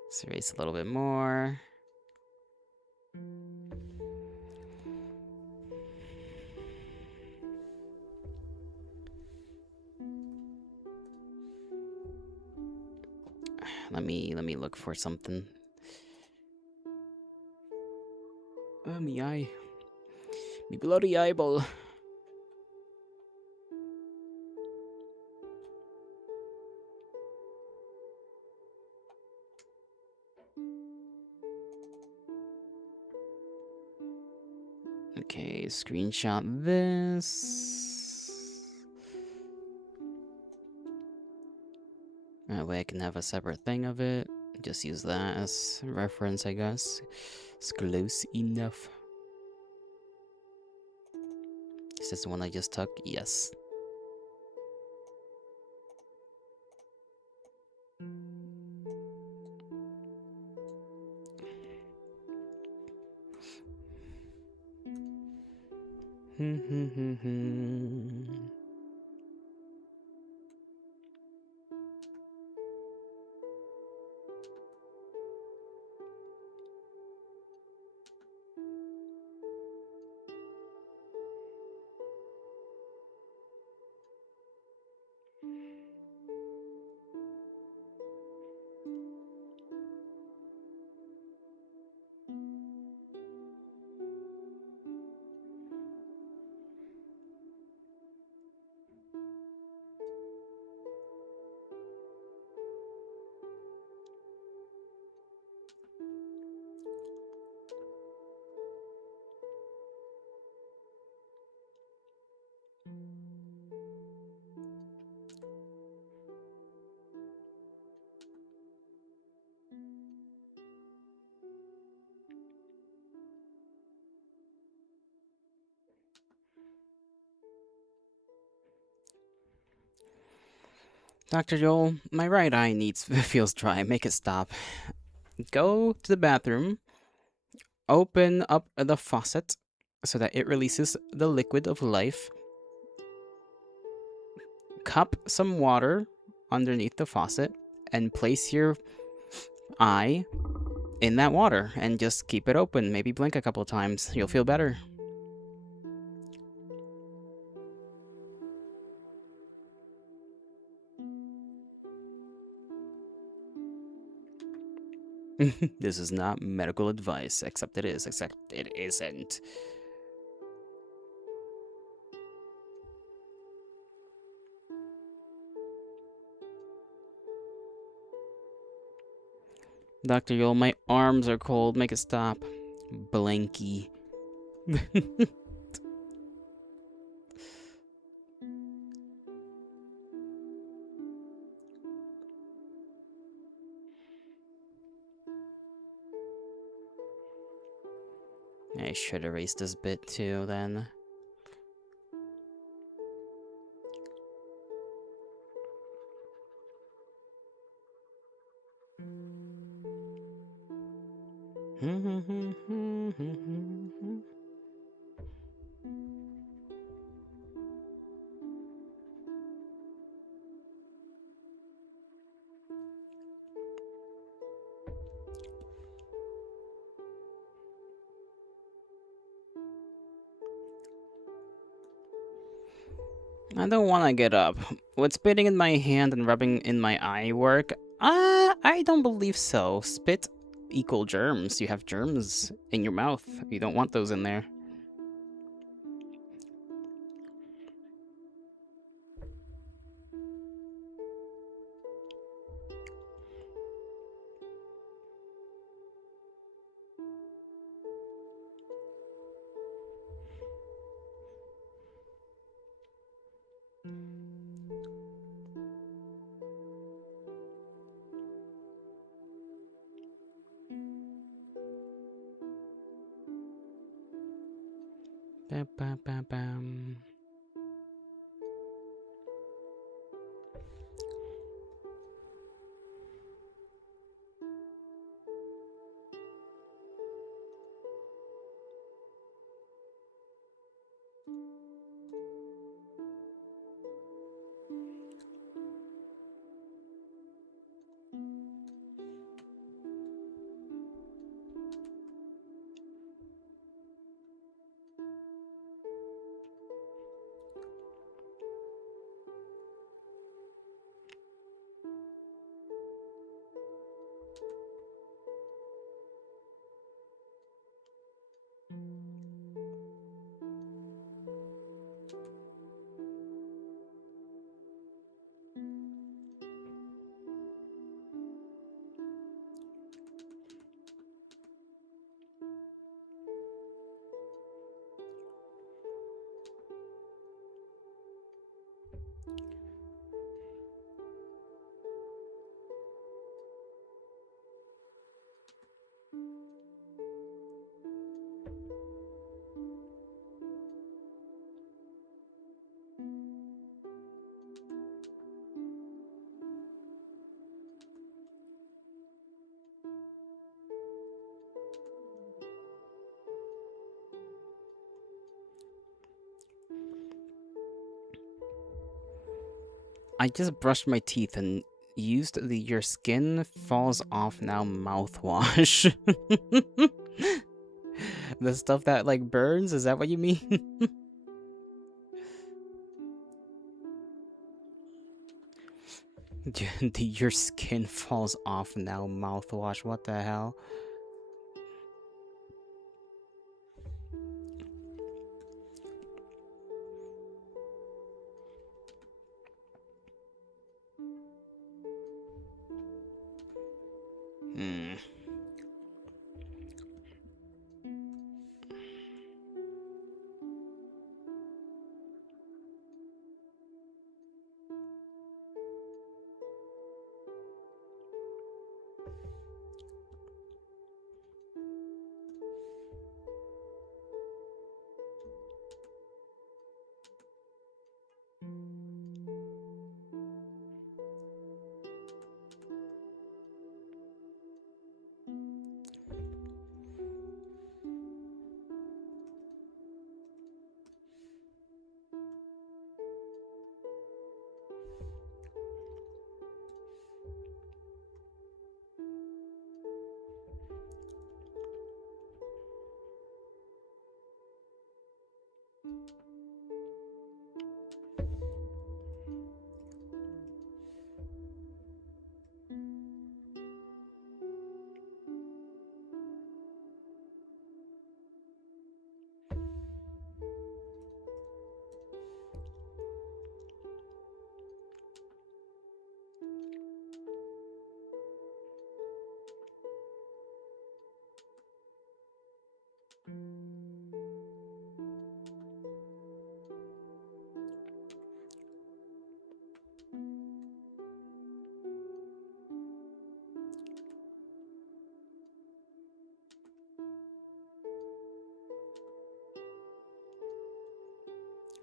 Let's erase a little bit more. Let me look for something. Me eye. Me bloody eyeball. Okay, screenshot this. That way I can have a separate thing of it. Just use that as reference, I guess. It's close enough. Is this the one I just took? Yes. Dr. Joel, my right eye feels dry. Make it stop. Go to the bathroom. Open up the faucet so that it releases the liquid of life. Cup some water underneath the faucet and place your eye in that water and just keep it open. Maybe blink a couple times. You'll feel better. This is not medical advice, except it isn't. Dr. Yule, my arms are cold. Make it stop. Blanky. I should erase this bit too, then. I don't want to get up. Would spitting in my hand and rubbing in my eye work? I don't believe so. Spit equal germs. You have germs in your mouth. You don't want those in there. Bam, bam, bam, bam. I just brushed my teeth and used the your skin falls off now mouthwash. The stuff that like burns, is that what you mean? Your skin falls off now mouthwash, what the hell? Hmm.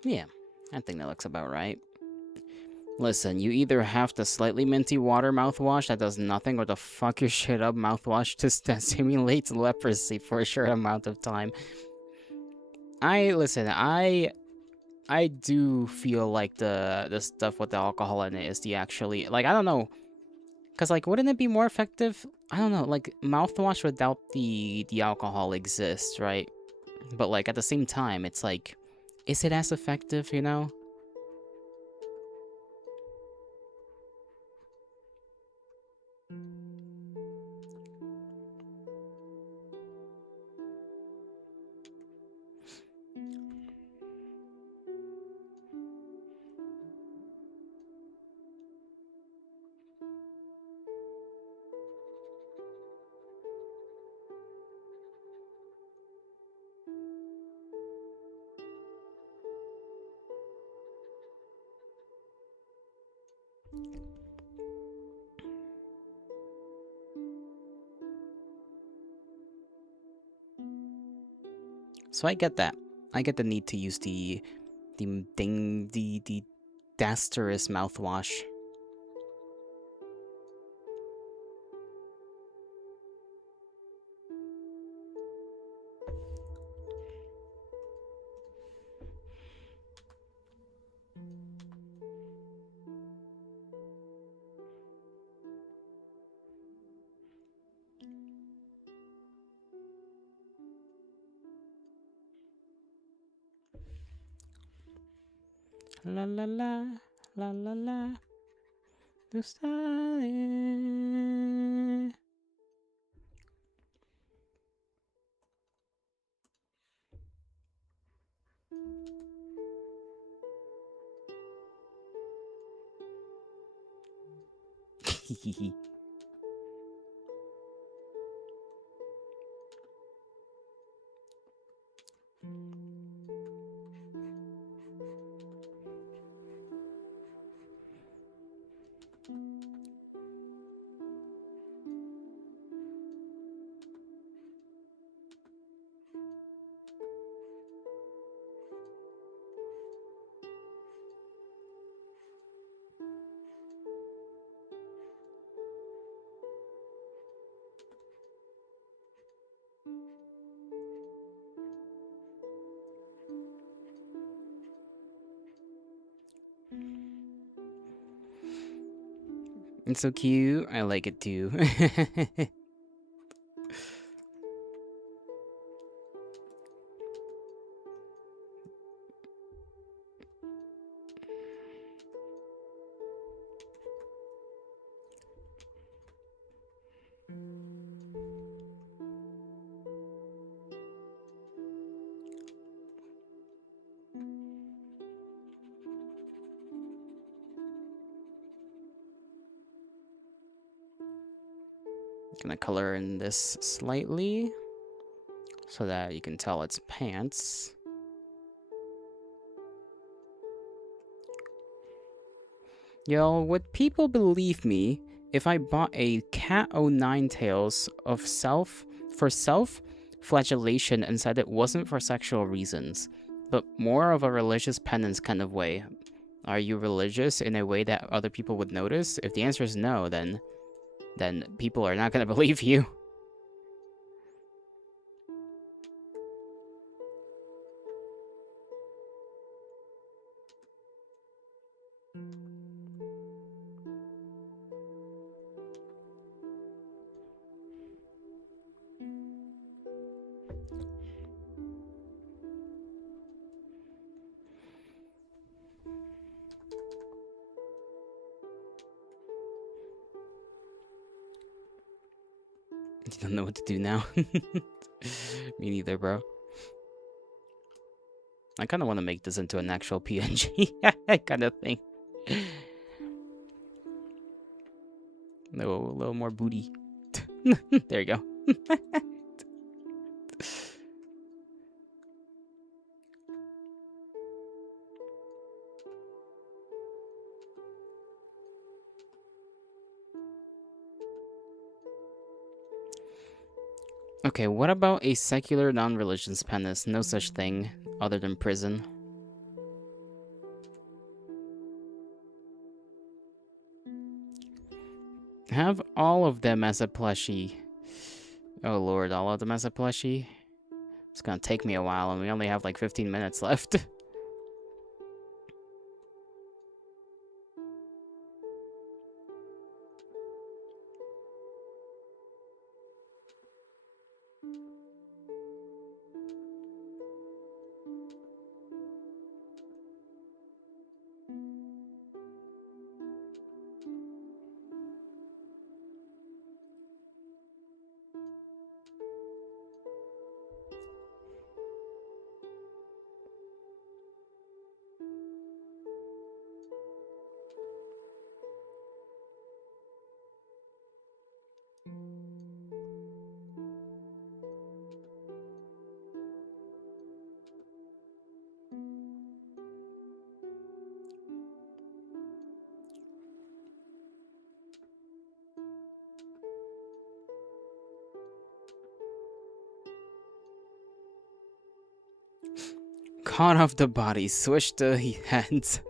Yeah, I think that looks about right. Listen, you either have the slightly minty water mouthwash that does nothing, or the fuck your shit up mouthwash that simulates leprosy for a short amount of time. I do feel like the stuff with the alcohol in it is the actually like I don't know, cause like wouldn't it be more effective? I don't know, like mouthwash without the alcohol exists, right? But like at the same time, it's like, is it as effective? You know? So I get that. I get the need to use the Dasterous mouthwash. La la la la la la. Tu sale. It's so cute. I like it too. Gonna color in this slightly so that you can tell it's pants. Yo, would people believe me if I bought a cat o' nine tails of self-flagellation and said it wasn't for sexual reasons, but more of a religious penance kind of way? Are you religious in a way that other people would notice? If the answer is no, then people are not gonna believe you. You don't know what to do now. Me neither, bro. I kind of want to make this into an actual PNG kind of thing. No, a little more booty. There you go. Okay, what about a secular non-religious penance? No such thing other than prison. Have all of them as a plushie. Oh lord, all of them as a plushie? It's gonna take me a while and we only have like 15 minutes left. Cut off the body, switch the hands.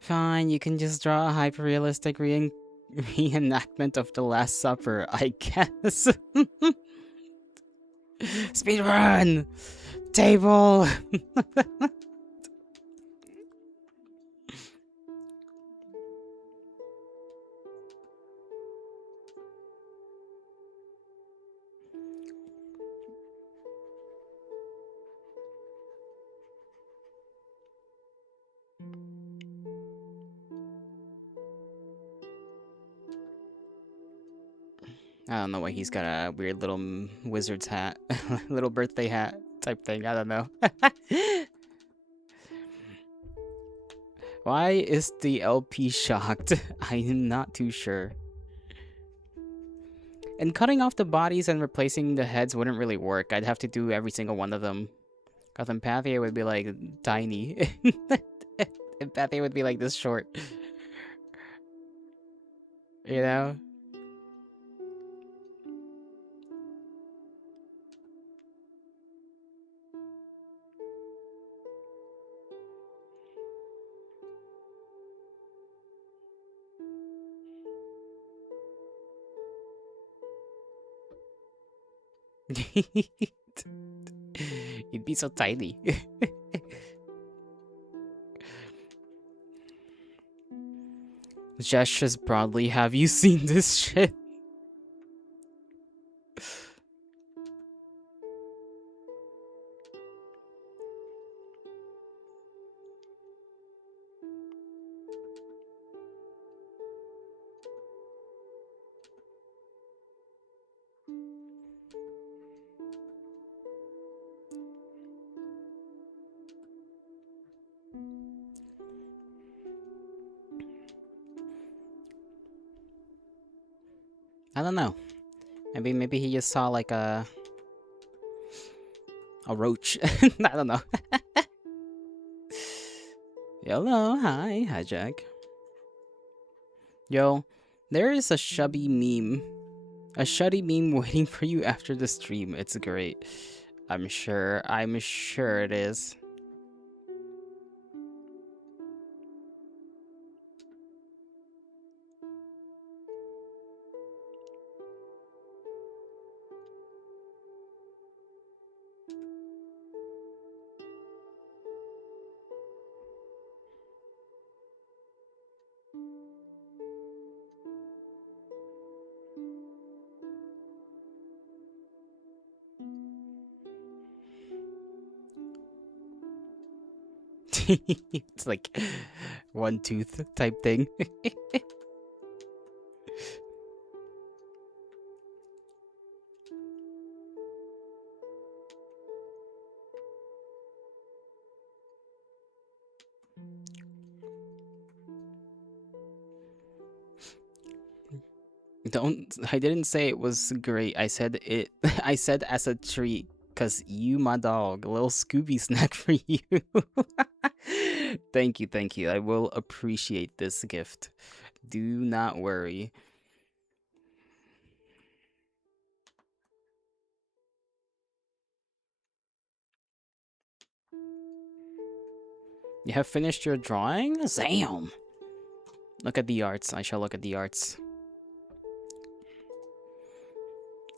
Fine, you can just draw a hyper-realistic reenactment of the Last Supper, I guess. Speedrun! Table! I don't know why he's got a weird little wizard's hat, little birthday hat type thing. I don't know. Why is the LP shocked? I'm not too sure. And cutting off the bodies and replacing the heads wouldn't really work. I'd have to do every single one of them. Cause Empathia would be like tiny. Empathia would be like this short. You know? You'd be so tiny. Gestures broadly, have you seen this shit? I don't know. Maybe he just saw like a roach. I don't know. Hello, hi Jack. Yo, there is a shubby meme. A shuddy meme waiting for you after the stream. It's great. I'm sure it is. It's like one tooth type thing. I didn't say it was great. I said it I said as a treat cuz you my dog, a little Scooby snack for you. Thank you. I will appreciate this gift. Do not worry. You have finished your drawing? Damn. Look at the arts. I shall look at the arts.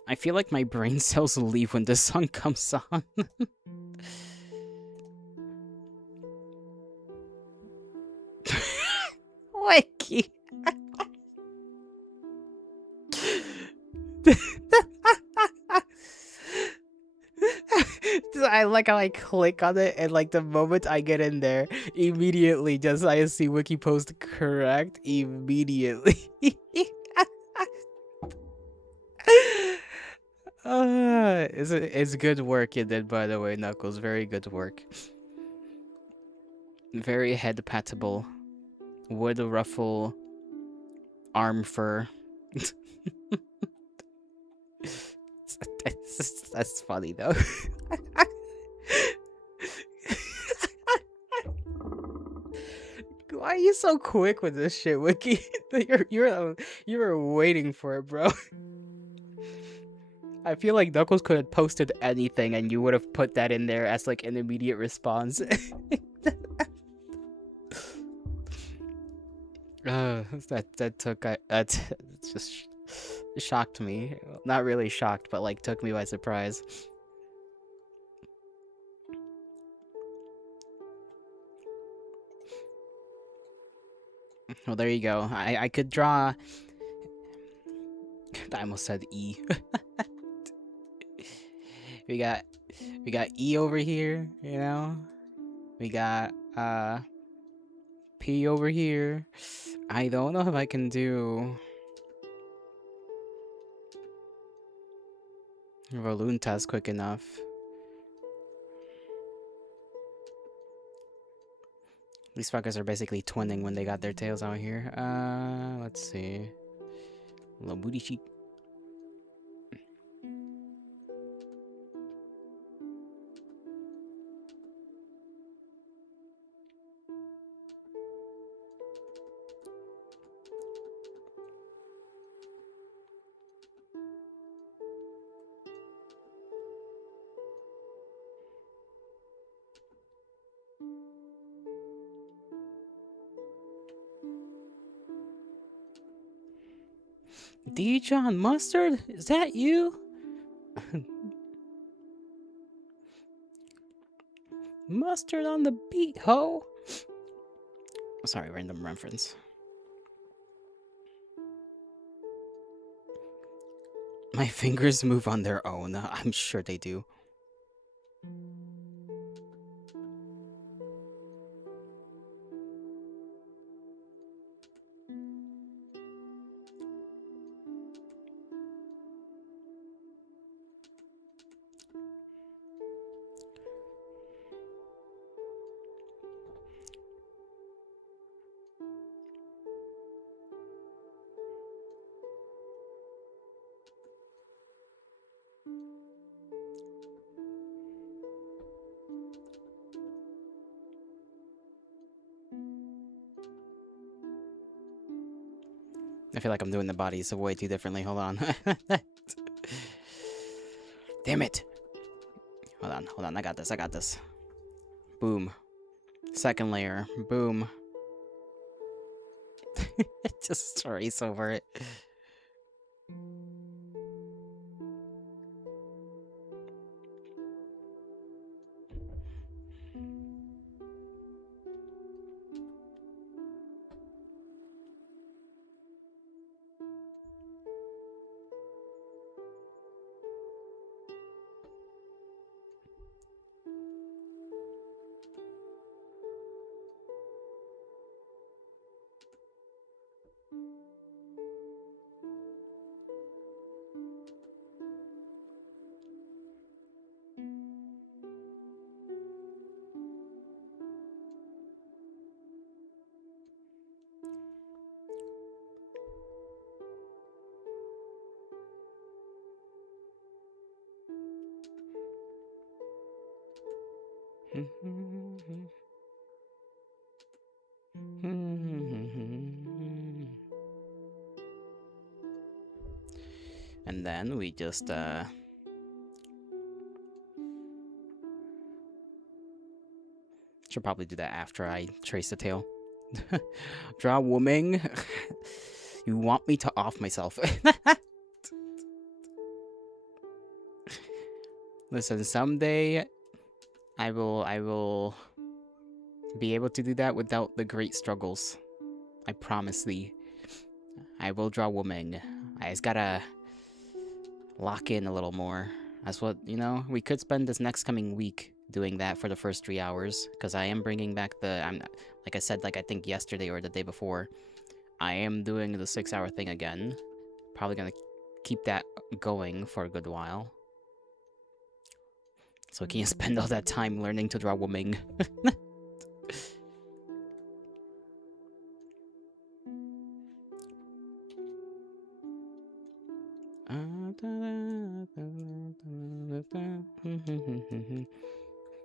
I feel like my brain cells leave when this song comes on. Wiki. I like how I click on it and like the moment I get in there, immediately just I see wiki post correct immediately. It's good work you did, by the way, Knuckles. Very good work. Very head patable. Wood ruffle. Arm fur. That's funny though. Why are you so quick with this shit, Wiki? You're waiting for it, bro. I feel like Knuckles could have posted anything and you would have put that in there as like an immediate response. That took that just shocked me. Not really shocked, but like took me by surprise. Well, there you go. I could draw. I almost said E. we got E over here, you know. We got P over here. I don't know if I can do balloon test quick enough. These fuckers are basically twinning when they got their tails out here. Let's see. Little booty cheek. Dijon Mustard? Is that you? Mustard on the beat, ho! Sorry, random reference. My fingers move on their own. I'm sure they do. I feel like I'm doing the bodies way too differently. Hold on. Damn it. Hold on. I got this. I got this. Boom. Second layer. Boom. Just trace over it. And then we just should probably do that after I trace the tail. Draw woman. You want me to off myself. Listen, someday I will be able to do that without the great struggles. I promise thee. I will draw woman. I just gotta lock in a little more. That's what, we could spend this next coming week doing that for the first 3 hours, because I am bringing back like I said, like I think yesterday or the day before, I am doing the 6-hour thing again. Probably gonna keep that going for a good while. So can you spend all that time learning to draw woman?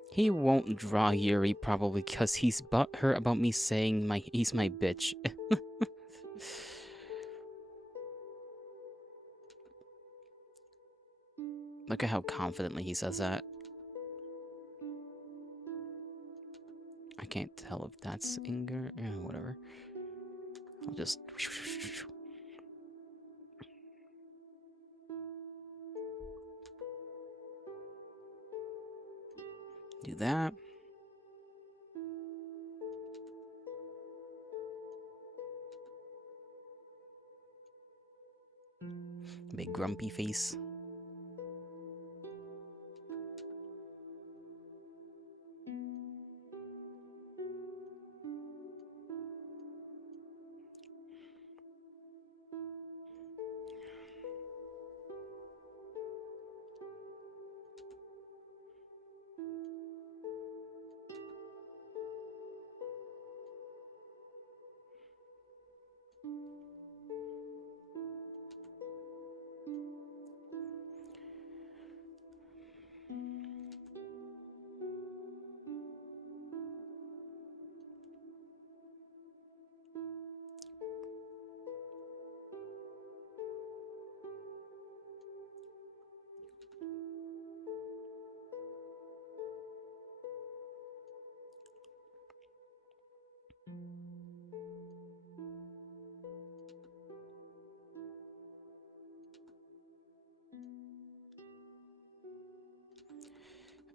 He won't draw Yuri probably because he's butthurt about me saying he's my bitch. Look at how confidently he says that. I can't tell if that's anger. Whatever. I'll just do that. Big grumpy face.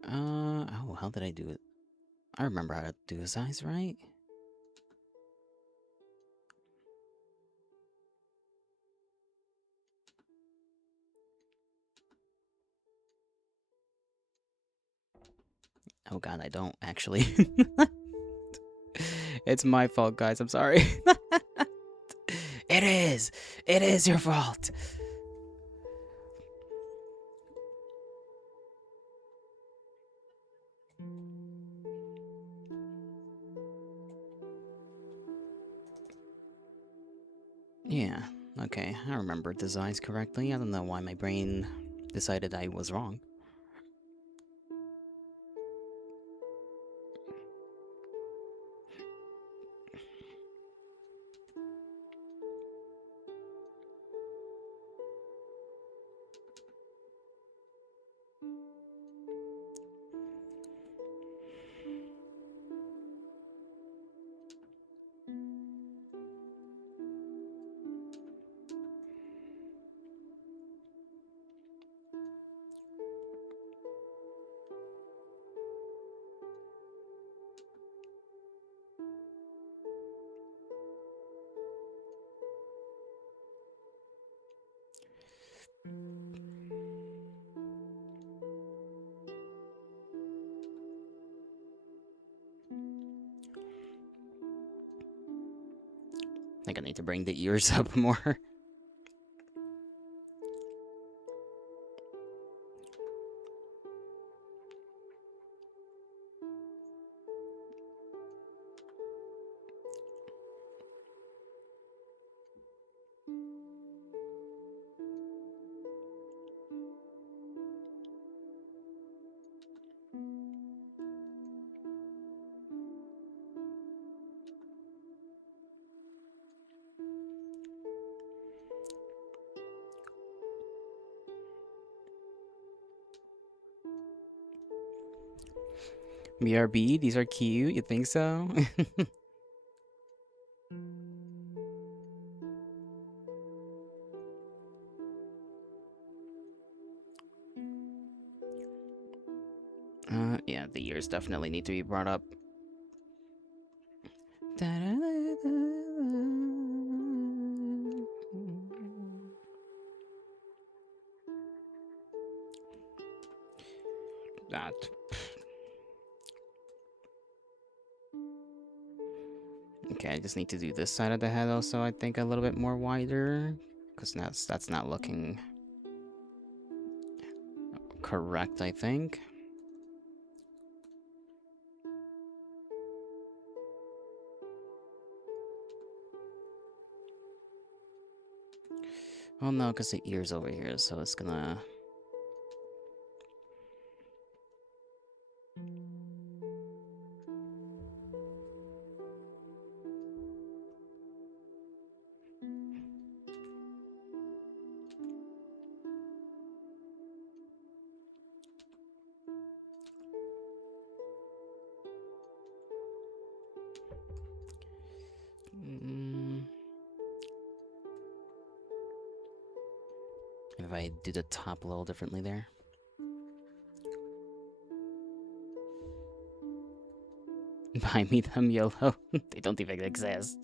Oh, how did I do it? I remember how to do his eyes, right? Oh god, I don't actually. It's my fault, guys. I'm sorry. It is. It is your fault. Yeah. Okay, I remembered the eyes correctly. I don't know why my brain decided I was wrong. I think I need to bring the ears up more. BRB, these are cute. You think so? Yeah, the ears definitely need to be brought up. That. Okay, I just need to do this side of the head also, I think, a little bit more wider. Because that's not looking correct, I think. Oh no, because the ear's over here, so it's gonna... Mm, if I do the top a little differently there. Buy me them YOLO. They don't even exist.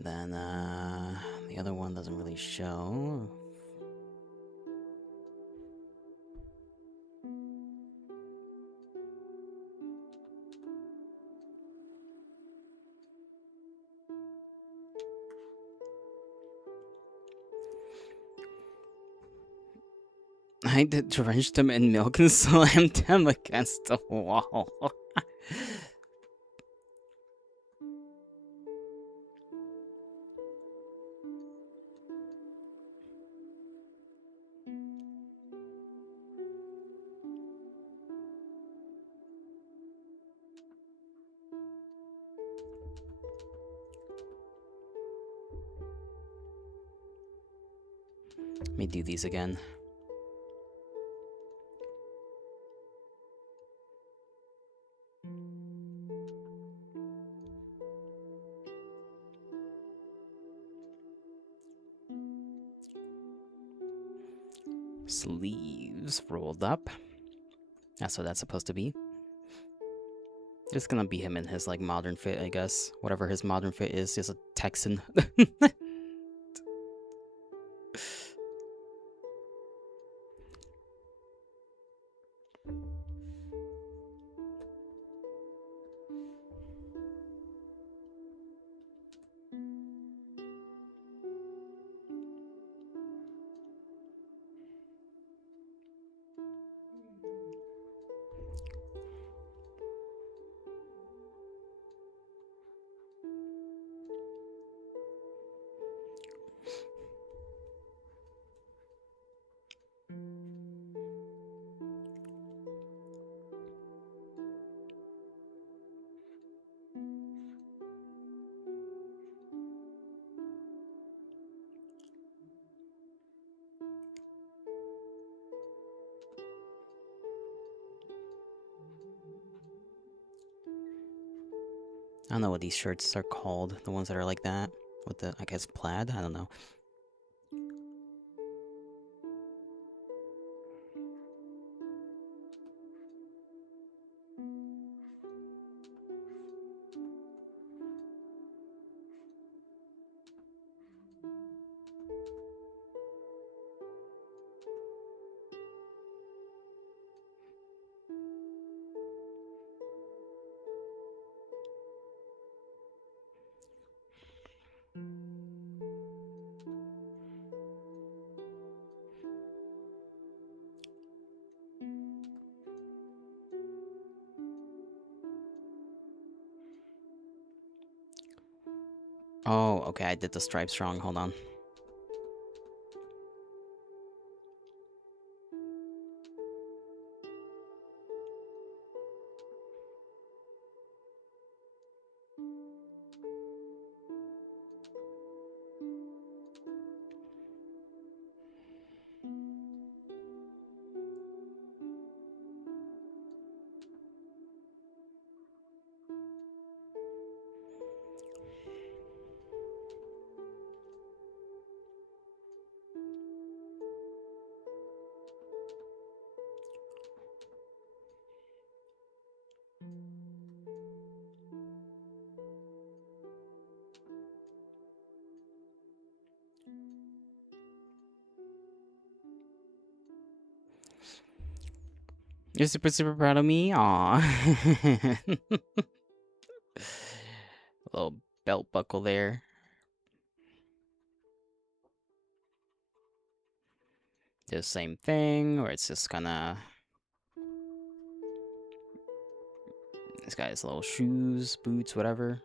Then, the other one doesn't really show. I did drench them in milk and slammed them against the wall. Let me do these again. Sleeves rolled up. That's what that's supposed to be. It's gonna be him in his like modern fit, I guess. Whatever his modern fit is a Texan. I don't know what these shirts are called. The ones that are like that. With the, I guess, plaid? I don't know. Oh, okay, I did the stripes wrong. Hold on. You're super, super proud of me? Aw. Little belt buckle there. Do the same thing, or it's just kinda... This guy's little shoes, boots, whatever.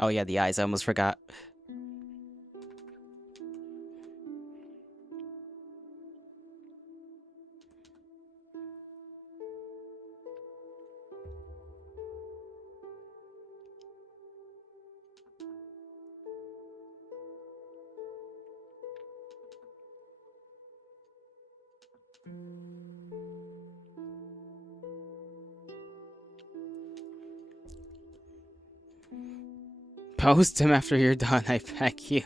Oh yeah, the eyes, I almost forgot. Post him after you're done, I beg you.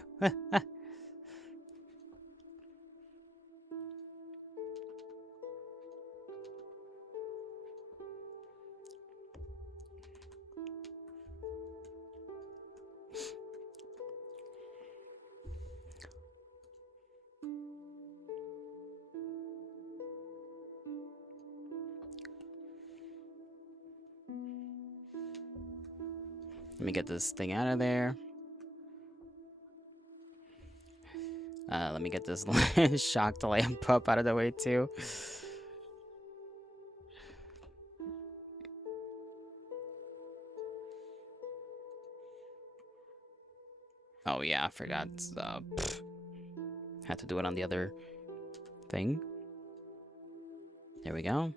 Let me get this thing out of there. Let me get this shocked lamp up out of the way too. Oh yeah, I forgot. Had to do it on the other thing. There we go.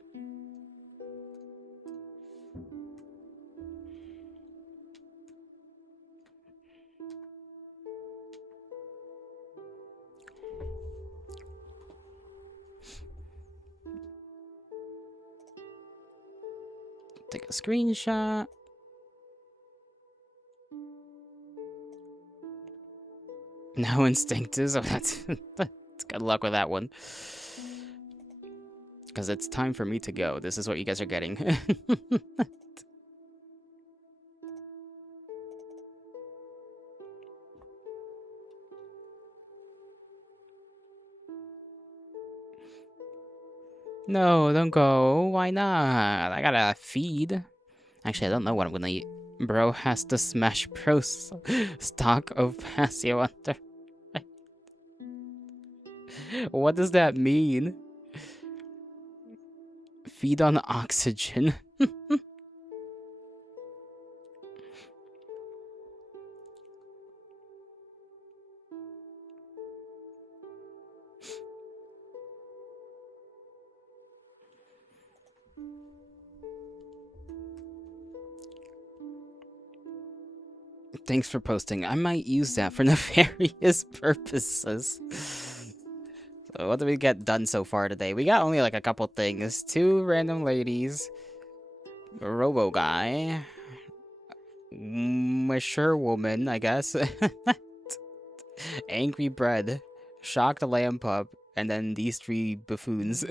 Take a screenshot. No instinct is. Oh, that's good luck with that one. Because it's time for me to go. This is what you guys are getting. No, don't go. Why not? I gotta feed. Actually, I don't know what I'm gonna eat. Bro has to smash Bro's stock of Passio under. What does that mean? Feed on oxygen. Thanks for posting. I might use that for nefarious purposes. So what did we get done so far today? We got only like a couple things. 2 random ladies. A robo guy. Mature woman, I guess. Angry bread. Shocked lamb pup. And then these 3 buffoons.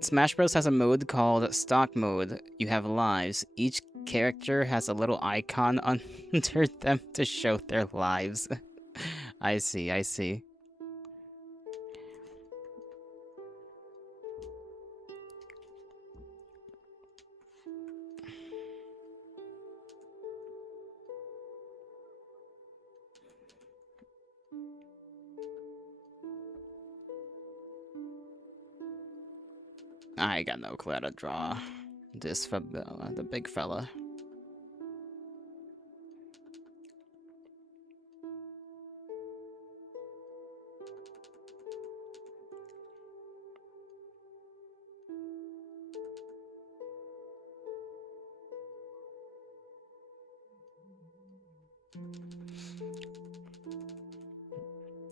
Smash Bros has a mode called Stock Mode. You have lives. Each character has a little icon under them to show their lives. I see, I see. I got no clue how to draw this for the big fella.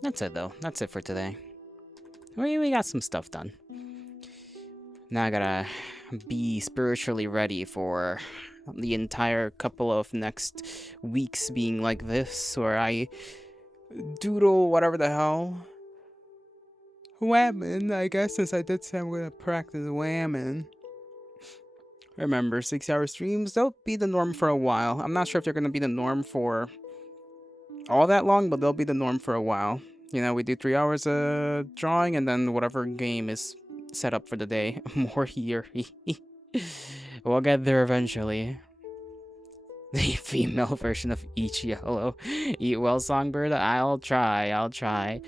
That's it though. That's it for today. We got some stuff done. Now I gotta be spiritually ready for the entire couple of next weeks being like this, where I doodle whatever the hell. Whammon, I guess, since I did say I'm gonna practice whammon. Remember, 6-hour streams, they'll be the norm for a while. I'm not sure if they're gonna be the norm for all that long, but they'll be the norm for a while. You know, we do 3 hours of drawing, and then whatever game is set up for the day. More Yuri. We'll get there eventually. The female version of each yellow. Eat well, Songbird. I'll try.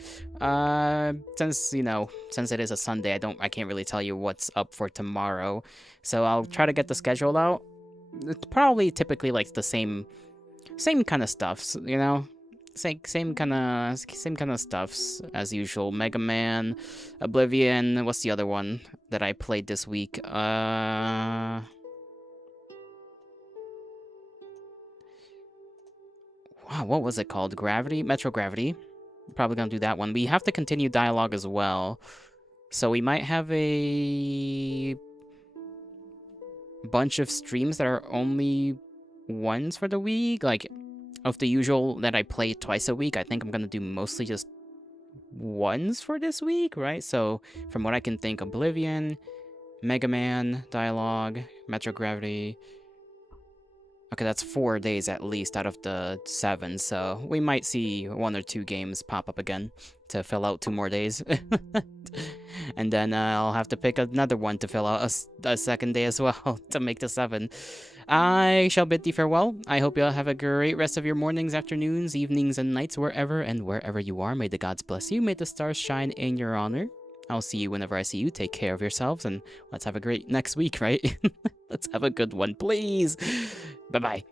Since it is a Sunday, I can't really tell you what's up for tomorrow. So I'll try to get the schedule out. It's probably typically like the same kind of stuffs, you know? Same kind of stuffs as usual. Mega Man, Oblivion. What's the other one that I played this week? Wow, what was it called? Gravity? Metro Gravity. Probably gonna do that one. We have to continue dialogue as well, so we might have a bunch of streams that are only ones for the week, like. Of the usual that I play twice a week, I think I'm gonna do mostly just ones for this week, right? So, from what I can think, Oblivion, Mega Man, Dialogue, Metro Gravity. Okay, that's 4 days at least out of the 7, so we might see 1 or 2 games pop up again to fill out 2 more days. And then I'll have to pick another one to fill out a second day as well to make the 7. I shall bid thee farewell. I hope you all have a great rest of your mornings, afternoons, evenings, and nights, wherever you are. May the gods bless you. May the stars shine in your honor. I'll see you whenever I see you. Take care of yourselves, and let's have a great next week, right? Let's have a good one, please. Bye-bye.